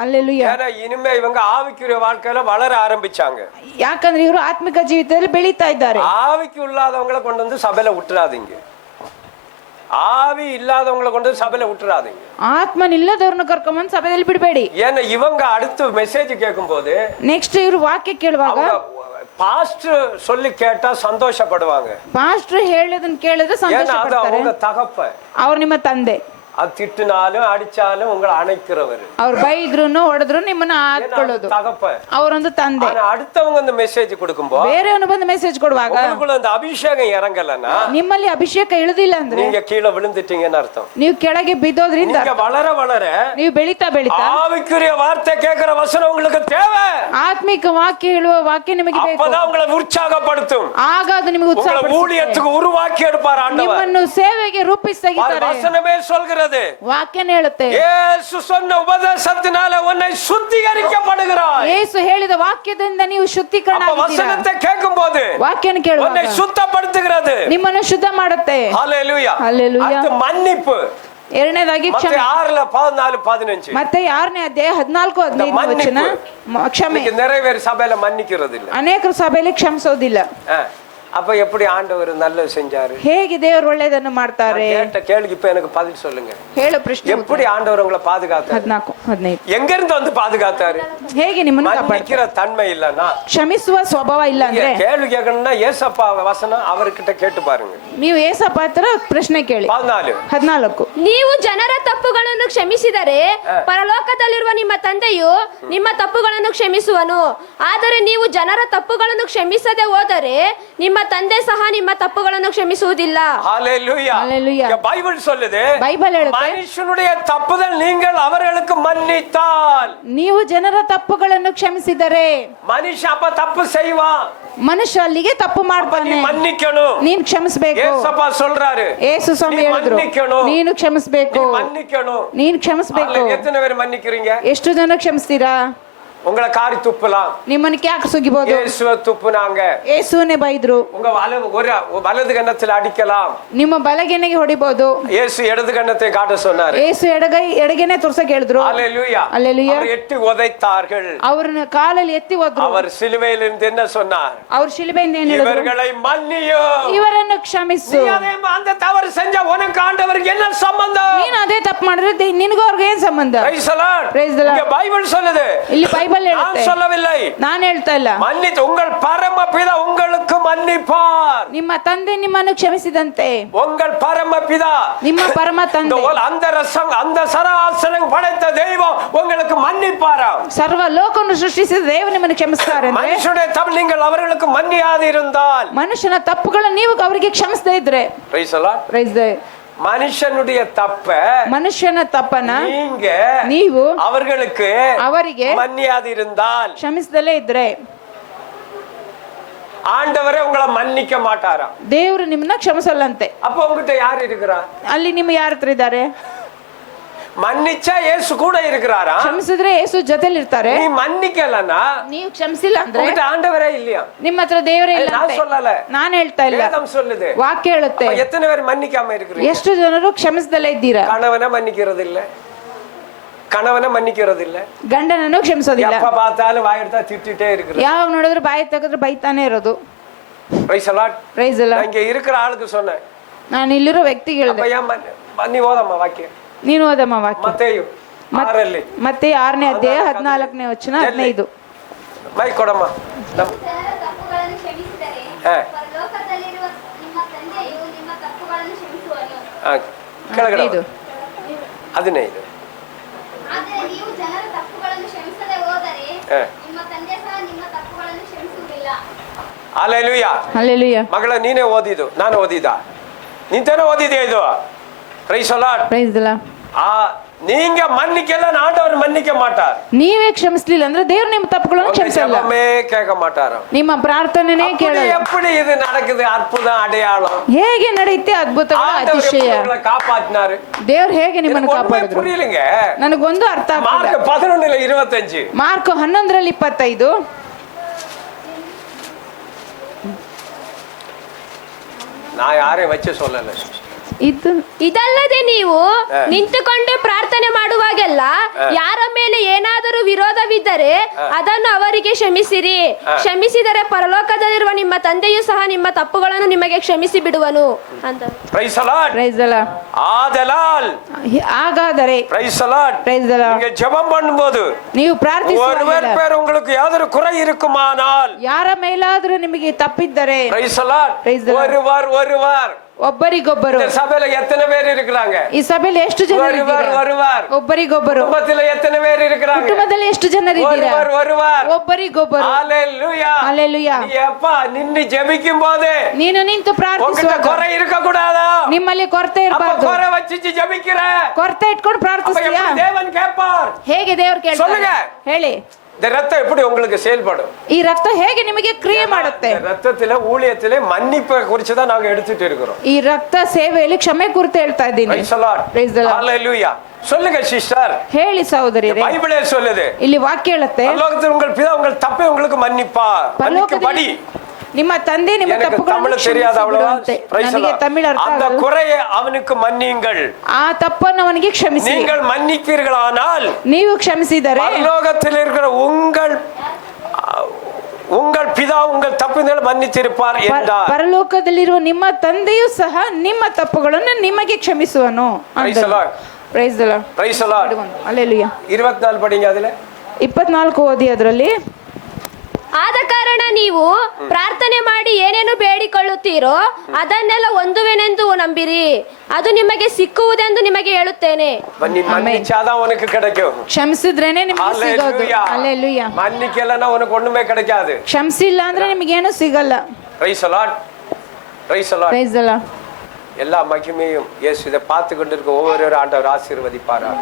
ಹಲ್ಲೆಲೂಯಾ. ஏன்னா இனிமே இவங்க ஆவிக்குரிய வாழ்க்கையில வளர ஆரம்பிச்சாங்க. ಯಾಕಂದ್ರೆ ಇವರು ಆತ್ಮಿಕ ಜೀವಿತದಲ್ಲಿ ಬೆಳೀತಾ ಇದ್ದಾರೆ. ஆவிக்கு இல்லாதவங்களை கொண்டு வந்து சபையில விட்டுறாதீங்க, ஆவி இல்லாதவங்களை கொண்டு சபையில விட்டுறாதீங்க. ಆತ್ಮನ್ ಇಲ್ಲದವ್ರನ್ನ ಕರ್ಕೊಂಬಂದು ಸಭೆಯಲ್ಲಿ ಬಿಡಬೇಡಿ. ஏன்னா இவங்க அடுத்து மெசேஜ் கேட்கும் போது ನೆಕ್ಸ್ಟ್ ಇವರು ವಾಕ್ಯ ಕೇಳುವಾಗ பாஸ்டர் சொல்லி கேட்டா சந்தோஷப்படுவாங்க. ಪಾಸ್ಟರ್ ಹೇಳೋದನ್ನ ಕೇಳಿದ್ರೆ ಸಂತೋಷ ஏன்னா அது ಪಡ್ತಾರೆ. அவங்க தகப்ப, ಅವ್ರು ನಿಮ್ಮ ತಂದೆ. அது திட்டுனாலும் அடிச்சாலும் உங்களை அணைக்கிறவர். ಅವ್ರು ಬೈದ್ರು ಹೊಡೆದ್ರು ನಿಮ್ಮನ್ನ ಆತ್ಕೊಳ್ಳೋದು தகப்ப. ಅವರೊಂದು ತಂದೆ. ஆனா அடுத்தவங்க அந்த மெசேஜ் கொடுக்கும்போது ಬೇರೆಯವನು ಬಂದು ಮೆಸೇಜ್ ಕೊಡುವಾಗ உங்களுக்குள்ள அந்த அபிஷேகம் இறங்கலன்னா ನಿಮ್ಮಲ್ಲಿ ಅಭಿಷೇಕ ಇಳಿದಿಲ್ಲ ಅಂದ್ರೆ நீங்க கீழே விழுந்துட்டீங்கன்னு அர்த்தம். ನೀವು ಕೆಳಗೆ ಬಿದ್ದೋದ್ರಿಂದ நீங்க வளர வளர ನೀವು ಬೆಳೀತಾ ಬೆಳೀತಾ ஆவிக்குரிய வார்த்தை கேட்கிற வசனம் உங்களுக்கு தேவை. ಆತ್ಮಿಕ ವಾಕ್ಯ ಹೇಳುವ ವಾಕ್ಯ ನಿಮಗೆ ಬೇಕು. அப்பதான் உங்களை உற்சாகப்படுத்தும். ಆಗ ಅದು ನಿಮಗೆ உங்களை ಉತ್ಸಾಹ ஊழியத்துக்கு உருவாக்கி எடுப்பார் ஆண்டவர். ನಿಮ್ಮನ್ನು ಸೇವೆಗೆ ರೂಪಿಸಿ ತೆಗಿತಾರೆ. வசனமே சொல்கிறது, ವಾಕ್ಯನೇ ಹೇಳುತ್ತೆ, ಯೇಸು சொன்ன உபதேசத்தினால உன்னை சுத்திகரிக்கப்படுகிறாய். ಯೇಸು ಹೇಳಿದ ವಾಕ್ಯದಿಂದ ನೀವು ಶುದ್ಧೀಕರಣ அப்ப ಆಗುತ್ತೀರಾ. வசனத்தை கேட்கும்போது ವಾಕ್ಯನ ಕೇಳುವಾಗ உன்னை சுத்தப்படுத்துகிறது. ನಿಮ್ಮನ್ನು ಶುದ್ಧ ಮಾಡುತ್ತೆ. ஹல்லேலூயா. ಹಲ್ಲೆಲೂಯಾ. அடுத்து மன்னிப்பு. ಎರಡನೇದಾಗಿ ಕ್ಷಮೆ. மத்தேயு 6:14-15. ಮತ್ತೆ 6ನೇ ಅಧ್ಯಾಯ 14-15 ವಚನ ಕ್ಷಮೆ. நிறைவேறு சபையில மன்னிக்கிறது இல்ல. ಅನೇಕರು ಸಭೆಯಲ್ಲಿ ಕ್ಷಮಿಸೋದಿಲ್ಲ. அப்ப எப்படி ஆண்டவர் நல்லது செஞ்சாரு? ಹೇಗೆ ದೇವರು ಒಳ್ಳೆಯದನ್ನು ಮಾಡ್ತಾರೆ? கேட்ட கேள்விக்கு இப்ப எனக்கு பதில் சொல்லுங்க. ಹೇಳು ಪ್ರಶ್ನೆ. எப்படி ஆண்டவர் உங்களை பாதுகாத்தாரு? 14-15 எங்க இருந்து வந்து பாதுகாத்தாரு? ಹೇಗೆ ನಿಮ್ಮನ್ನು மன்னிக்கிற தன்மை இல்லனா, ಕ್ಷಮಿಸುವ ಸ್ವಭಾವ ಇಲ್ಲ ಅಂದ್ರೆ கேள்வி கேட்கணும்னா ஏசப்பா வசனம் அவர்கிட்ட கேட்டு பாருங்க. ನೀವು ಏಸಪ್ಪ ಹತ್ರ ಪ್ರಶ್ನೆ ಕೇಳಿ. 14 ನೀವು ಜನರ ತಪ್ಪುಗಳನ್ನು ಕ್ಷಮಿಸಿದರೆ ಪರಲೋಕದಲ್ಲಿರುವ ನಿಮ್ಮ ತಂದೆಯು ನಿಮ್ಮ ತಪ್ಪುಗಳನ್ನು ಕ್ಷಮಿಸುವನು. ಆದರೆ ನೀವು ಜನರ ತಪ್ಪುಗಳನ್ನು ಕ್ಷಮಿಸದೆ ಹೋದರೆ ನಿಮ್ಮ ತಂದೆ ಸಹ ನಿಮ್ಮ ತಪ್ಪುಗಳನ್ನು ಕ್ಷಮಿಸುವುದಿಲ್ಲ. ஹல்லேலூயா. ஹல்லேலூயா. பைபிள் சொல்லுது, ಬೈಬಲ್ ಹೇಳುತ್ತೆ, மனுஷனுடைய தப்புதல் நீங்கள் அவர்களுக்கு மன்னித்தால். ನೀವು ಜನರ ತಪ್ಪುಗಳನ್ನು ಕ್ಷಮಿಸಿದರೆ, மனுஷ அப்ப தப்பு செய்வான், ಮನುಷ್ಯ ಅಲ್ಲಿಗೆ ತಪ್ಪು ಮಾಡ್ತಾನೆ, மன்னிக்கணும், ನೀನು ಕ್ಷಮಿಸಬೇಕು. ஏசப்பா சொல்றாரு, ಯೇಸು ಸ್ವಾಮಿ ಹೇಳಿದ್ರು, ನೀನು ಕ್ಷಮಿಸಬೇಕು, மன்னிக்கணும். ನೀನು ಕ್ಷಮಿಸಬೇಕು. எத்தனை பேர் மன்னிக்கிறீங்க? ಎಷ್ಟು ಜನ ಕ್ಷಮಿಸ್ತೀರಾ? உங்களை காரி துப்பலாம், ನಿಮ್ಮನ್ನ ಯಾಕೆ ಸುಗಿಬಹುದು? இயேசுவை துப்புனாங்க, ಯೇಸುವನ್ನೇ ಬೈದ್ರು. உங்க வலது கன்னத்தில் அடிக்கலாம், ನಿಮ್ಮ ಬಲಗೆನೆಗೆ ಹೊಡಿಬಹುದು. இயேசு இடது கன்னத்தை காட்ட சொன்னாரு. ಯೇಸು ಎಡಗೆನೆ ತೋರ್ಸಕ್ ಹೇಳಿದ್ರು. ஹல்லேலூயா. ஹல்லேலூயா. அவர் எட்டி உதைத்தார்கள், ಅವ್ರನ್ನ ಕಾಲಲ್ಲಿ ಎತ್ತಿ ಒದ್ರು. அவர் சிலுவையில் இருந்து என்ன சொன்னார்? ಅವ್ರ ಶಿಲುಬೆಯಿಂದ ಏನ್ ಹೇಳಿದ್ರು? இவர்களை மன்னியும், ಇವರನ್ನು ಕ್ಷಮಿಸು. அந்த தவறு செஞ்ச உனக்கு ஆண்டவருக்கு என்ன சம்பந்தம்? ನೀನು ಅದೇ ತಪ್ಪು ಮಾಡಿದ್ರೆ ನಿನಗೂ ಅವ್ರಿಗೆ ಏನ್ ಸಂಬಂಧ? Praise the Lord. Praise the Lord. இங்க பைபிள் சொல்லுது, ಇಲ್ಲಿ ಬೈಬಲ್ ಹೇಳುತ್ತೆ, நான் சொல்லவில்லை, ನಾನು ಹೇಳ್ತಾ ಇಲ್ಲ. மன்னித்து உங்கள் பரமபிதா உங்களுக்கு மன்னிப்பார். ನಿಮ್ಮ ತಂದೆ ನಿಮ್ಮನ್ನು ಕ್ಷಮಿಸಿದಂತೆ உங்கள் பரமபிதா, ನಿಮ್ಮ ಪರಮ ತಂದೆ, அந்த சராசரம் படைத்த தெய்வம் உங்களுக்கு மன்னிப்பாராம். ಸರ್ವ ಲೋಕವನ್ನು ಸೃಷ್ಟಿಸಿದ ದೇವರು ನಿಮ್ಮನ್ನು ಕ್ಷಮಿಸ್ತಾರೆ. மனுஷனுடைய தப்பு நீங்கள் அவர்களுக்கு மன்னியாது இருந்தால், ಮನುಷ್ಯನ ತಪ್ಪುಗಳನ್ನು ನೀವು ಅವರಿಗೆ ಕ್ಷಮಿಸದೇ ಇದ್ರೆ, Praise the Lord. மனுஷனுடைய தப்ப ಮನುಷ್ಯನ ತಪ್ಪನ நீங்க ನೀವು அவರಿಗೆ மன்னியாது இருந்தால், ಕ್ಷಮಿಸದಲೇ ಇದ್ರೆ ஆண்டவரே உங்களை மன்னிக்க மாட்டாராம். ದೇವರು ನಿಮ್ಮನ್ನ ಕ್ಷಮಿಸಲ್ಲಂತೆ. அப்ப உங்ககிட்ட யார் இருக்கிறா? ಅಲ್ಲಿ ನಿಮ್ಮ ಯಾರ ಹತ್ರ ಇದ್ದಾರೆ? மன்னிச்சா இயேசு கூட இருக்கிறாரா? ಕ್ಷಮಿಸಿದ್ರೆ ಯೇಸು ಜೊತೆಲಿ ಇರ್ತಾರೆ. நீ மன்னிக்கலனா, ನೀವು ಕ್ಷಮಿಸಿಲ್ಲ ಅಂದ್ರೆ உங்ககிட்ட ஆண்டவரே இல்லையா? ನಿಮ್ಮ ಹತ್ರ ದೇವರೇ ಇಲ್ಲ. நான் சொல்லல, ನಾನು ಹೇಳ್ತಾ ಇಲ್ಲ, வேதம் சொல்லுது. ವಾಕ್ಯ ಹೇಳುತ್ತೆ. எத்தனை பேர் மன்னிக்காம இருக்கிறீங்க? ಎಷ್ಟು ಜನರು ಕ್ಷಮಿಸದಲೇ ಇದ್ದೀರಾ? கணவனை மன்னிக்கிறது இல்ல, கணவனை மன்னிக்கிறது இல்ல, ಗಂಡನನ್ನು ಕ್ಷಮಿಸೋದಿಲ್ಲ. எப்ப பார்த்தாலும் வாயெடுத்தா திட்டிட்டே இருக்கிறது. ಯಾವಾಗ ನೋಡಿದ್ರು ಬಾಯಿ ತೆಗೆದ್ರೆ ಬೈತಾನೆ ಇರೋದು. Praise the Lord. Praise the Lord. இங்க இருக்கிற ஆளுக்கு சொன்னேன், ನಾನು ಇಲ್ಲಿರೋ ವ್ಯಕ್ತಿಗೆ ಹೇಳಿದೆ, நீ ஓதಮ್ಮ ವಾಕ್ಯ. ನೀನು ಓದಮ್ಮ ವಾಕ್ಯ. ಮತ್ತೇಯು 6 ಮತ್ತೆ 6ನೇ ಅಧ್ಯಾಯ 14ನೇ ವಚನ 15. ಮೈ ಕೊಡಮ್ಮ. ಹಾ ಪರಲೋಕದಲ್ಲಿರುವ ನಿಮ್ಮ ತಂದೆಯು ನಿಮ್ಮ ತಪ್ಪುಗಳನ್ನು ಕ್ಷಮಿಸುವನು. ಕೆಳಗಡೆ ಇದು 15. ಆದರೆ ನೀವು ಜನರ ತಪ್ಪುಗಳನ್ನು ಕ್ಷಮಿಸದೆ ಹೋದರೆ ಹಾ. ನಿಮ್ಮ ತಂದೆ ಸಹ ನಿಮ್ಮ ತಪ್ಪುಗಳನ್ನು ಕ್ಷಮಿಸುವುದಿಲ್ಲ. ಹಲ್ಲೆಲೂಯಾ. ಹಲ್ಲೆಲೂಯಾ. ಮಗಳ ನೀನೇ ಓದಿದ್ದು, ನಾನು ಓದಿದ? ನಿಂತೇನೆ ಓದಿದ್ಯಾ ಇದು? Praise the lord. Praise the Lord. நீங்க மன்னிக்கல, ஆண்டவர் மன்னிக்க மாட்டார். ನೀವೇ ಕ್ಷಮಿಸಲಿಲ್ಲ ಅಂದ್ರೆ ದೇವ್ರು ನಿಮ್ಮ ತಪ್ಪುಗಳನ್ನು ಕ್ಷಮಿಸಲ್ಲ. ஜெபமே கேட்க மாட்டார். ನಿಮ್ಮ ಪ್ರಾರ್ಥನೆನೇ ಕೇಳಲ್ಲ. எப்படி இது நடக்குது? அற்புதம், அடையாளம் ಹೇಗೆ ನಡೆಯುತ್ತೆ ಅದ್ಭುತಗಳ ಅತಿಶಯ. காப்பாற்றினாரு ದೇವ್ರು ಹೇಗೆ ನಿಮ್ಮನ್ನು ಕಾಪಾಡಿದ್ರು? புரியலங்க. ನನಗೊಂದು ಅರ್ಥ ಮಾರ್ಕ್ ಆಗ್ತಿಲ್ಲ. 11:25. ಮಾರ್ಕ್ 11:25. நான் யாரையும் வச்சு சொல்லல. ಇದಲ್ಲದೆ ನೀವು ನಿಂತುಕೊಂಡು ಪ್ರಾರ್ಥನೆ ಮಾಡುವಾಗೆಲ್ಲ ಯಾರ ಮೇಲೆ ಏನಾದರೂ ವಿರೋಧವಿದ್ದರೆ ಅದನ್ನು ಅವರಿಗೆ ಕ್ಷಮಿಸಿರಿ. ಕ್ಷಮಿಸಿದರೆ ಪರಲೋಕದಲ್ಲಿರುವ ನಿಮ್ಮ ತಂದೆಯೂ ಸಹ ನಿಮ್ಮ ತಪ್ಪುಗಳನ್ನು ನಿಮಗೆ ಕ್ಷಮಿಸಿ ಬಿಡುವನು ಅಂತ. Praise the lord. Praise the Lord. ஆதலால் ಹಾಗಾದರೆ praise the lord. Praise the Lord. நீங்க ஜெபம் பண்ணும்போது ನೀವು ಪ್ರಾರ್ಥಿಸುವಾಗ ஒருவர் உங்களுக்கு யாதொரு குறை இருக்குமானால், ಯಾರ ಮೇಲಾದರೂ ನಿಮಗೆ ತಪ್ಪಿದ್ದರೆ praise the lord, praise the lord. ஒருவர் ಒಬ್ಬರಿಗೊಬ್ಬರು. இந்த சபையில எத்தனை பேர் இருக்கிறாங்க? ಈ ಸಭೆಯಲ್ಲಿ ಎಷ್ಟು ಜನರು ಇದ್ದೀರಾ? ஒருவர். ಒಬ್ಬರಿಗೊಬ್ಬರು. குடும்பத்துல எத்தனை பேர் இருக்கிறாங்க? ಕುಟುಂಬದಲ್ಲಿ ಎಷ್ಟು ಜನರು ಇದ್ದೀರಾ? ஒருவர். ಒಬ್ಬರಿಗೊಬ್ಬರು. ஹalleluya. ಹಲ್ಲೆಲೂಯಾ. நீ அப்பா நின்னு ஜெபிக்கும் போது ನೀನು ನಿಂತು உன்கிட்ட ಪ್ರಾರ್ಥಿಸುವಾಗ குறை இருக்க கூடாதா? ನಿಮ್ಮಲ್ಲಿ ಕೊರತೆ அப்ப ಇರಬಾರದು. குறை வச்சிட்டு ஜெபிக்கிற, ಕೊರತೆ ಇಟ್ಕೊಂಡು அப்ப ಪ್ರಾರ್ಥಿಸ್ತೀಯಾ? எப்படி தேவன் கேட்பார்? ಹೇಗೆ ದೇವರು ಕೇಳ್ತಾರೆ? சொல்லுங்க. ಹೇಳಿ. இந்த ரத்தம் எப்படி உங்களுக்கு செயல்படும்? ಈ ರಕ್ತ ಹೇಗೆ ನಿಮಗೆ ಕ್ರಿಯೆ ಮಾಡುತ್ತೆ? இந்த ரத்தத்திலே ஊழியத்திலே மன்னிப்பை குறித்து தான் நாங்க எடுத்துட்டு இருக்கிறோம். ಈ ರಕ್ತ ಸೇವೆಯಲ್ಲಿ ಕ್ಷಮೆ ಕುರಿತು ಹೇಳ್ತಾ ಇದ್ದೀನಿ. Praise the Lord. Praise the Lord. Hallelujah. சொல்லுங்க சிஸ்டர். ಹೇಳಿ ಸಹೋದರಿಯರೇ. பைபிளே சொல்லுது. ಇಲ್ಲಿ ವಾಕ್ಯ ಹೇಳುತ್ತೆ, பரலோகத்தில் உங்கள் பிதா உங்கள் தப்பை உங்களுக்கு மன்னிப்பார். மன்னிக்கும்படி. ನಿಮ್ಮ ತಂದೆ ನಿಮ್ಮ எனக்கு ತಪ್ಪುಗಳನ್ನು தமிழ் தெரியாது அவ்வளவா. ಕ್ಷಮಿಸಿಬಿಡುವಂತೆ. ನನಗೆ ತಮಿಳು ಅರ್ಥ அந்த ಆಗಲ್ಲ. குறையை அவனுக்கு மன்னியுங்கள். ಆ ತಪ್ಪನ್ನು ಅವನಿಗೆ ಕ್ಷಮಿಸಿ. நீங்கள் மன்னிப்பீர்களானால் ನೀವು ಕ್ಷಮಿಸಿದರೆ பரலோகத்தில் இருக்கிற உங்கள் பிதா உங்கள் தப்புகளை ಮನ್ನಿಸಿರುப்பார் ಎಂದಾர். ಪರಲೋಕದಲ್ಲಿರುವ ನಿಮ್ಮ ತಂದೆಯೂ ಸಹ ನಿಮ್ಮ ತಪ್ಪುಗಳನ್ನು ನಿಮಗೆ ಕ್ಷಮಿಸುವನು. Praise the Lord. Praise the lord. Praise the Lord. Hallelujah. 24 படிங்க அதுல. 24 ಓದಿ ಅದರಲ್ಲಿ. ಆದ ಕಾರಣ ನೀವು ಪ್ರಾರ್ಥನೆ ಮಾಡಿ ಏನೇನು ಬೇಡಿಕೊಳ್ಳುತ್ತೀರೋ ಅದನ್ನೆಲ್ಲ ಹೊಂದುವೆನೆಂದು ನಂಬಿರಿ, ಅದು ನಿಮಗೆ ಸಿಕ್ಕುವುದೆಂದು ನಿಮಗೆ ಹೇಳುತ್ತೇನೆ. மன்னிச்சாதான் உனக்கு கிடைக்கும். ಕ್ಷಮಿಸಿದ್ರೇನೆ ನಿಮಗೆ ಸಿಗೋದು. Hallelujah. ಹಲ್ಲೆಲೂಯಾ. மன்னிக்கலன்னா உனக்கு ஒண்ணுமே கிடைக்காது. ಕ್ಷಮಿಸಿಲ್ಲ ಅಂದ್ರೆ ನಿಮಗೇನು ಸಿಗಲ್ಲ. Praise the Lord. Praise the Lord. Praise the Lord. எல்லா மகிமையும் இயேசு இதை பார்த்து கொண்டிருக்க ஒவ்வொரு ஆண்டவர் ஆசீர்வதிப்பாரா.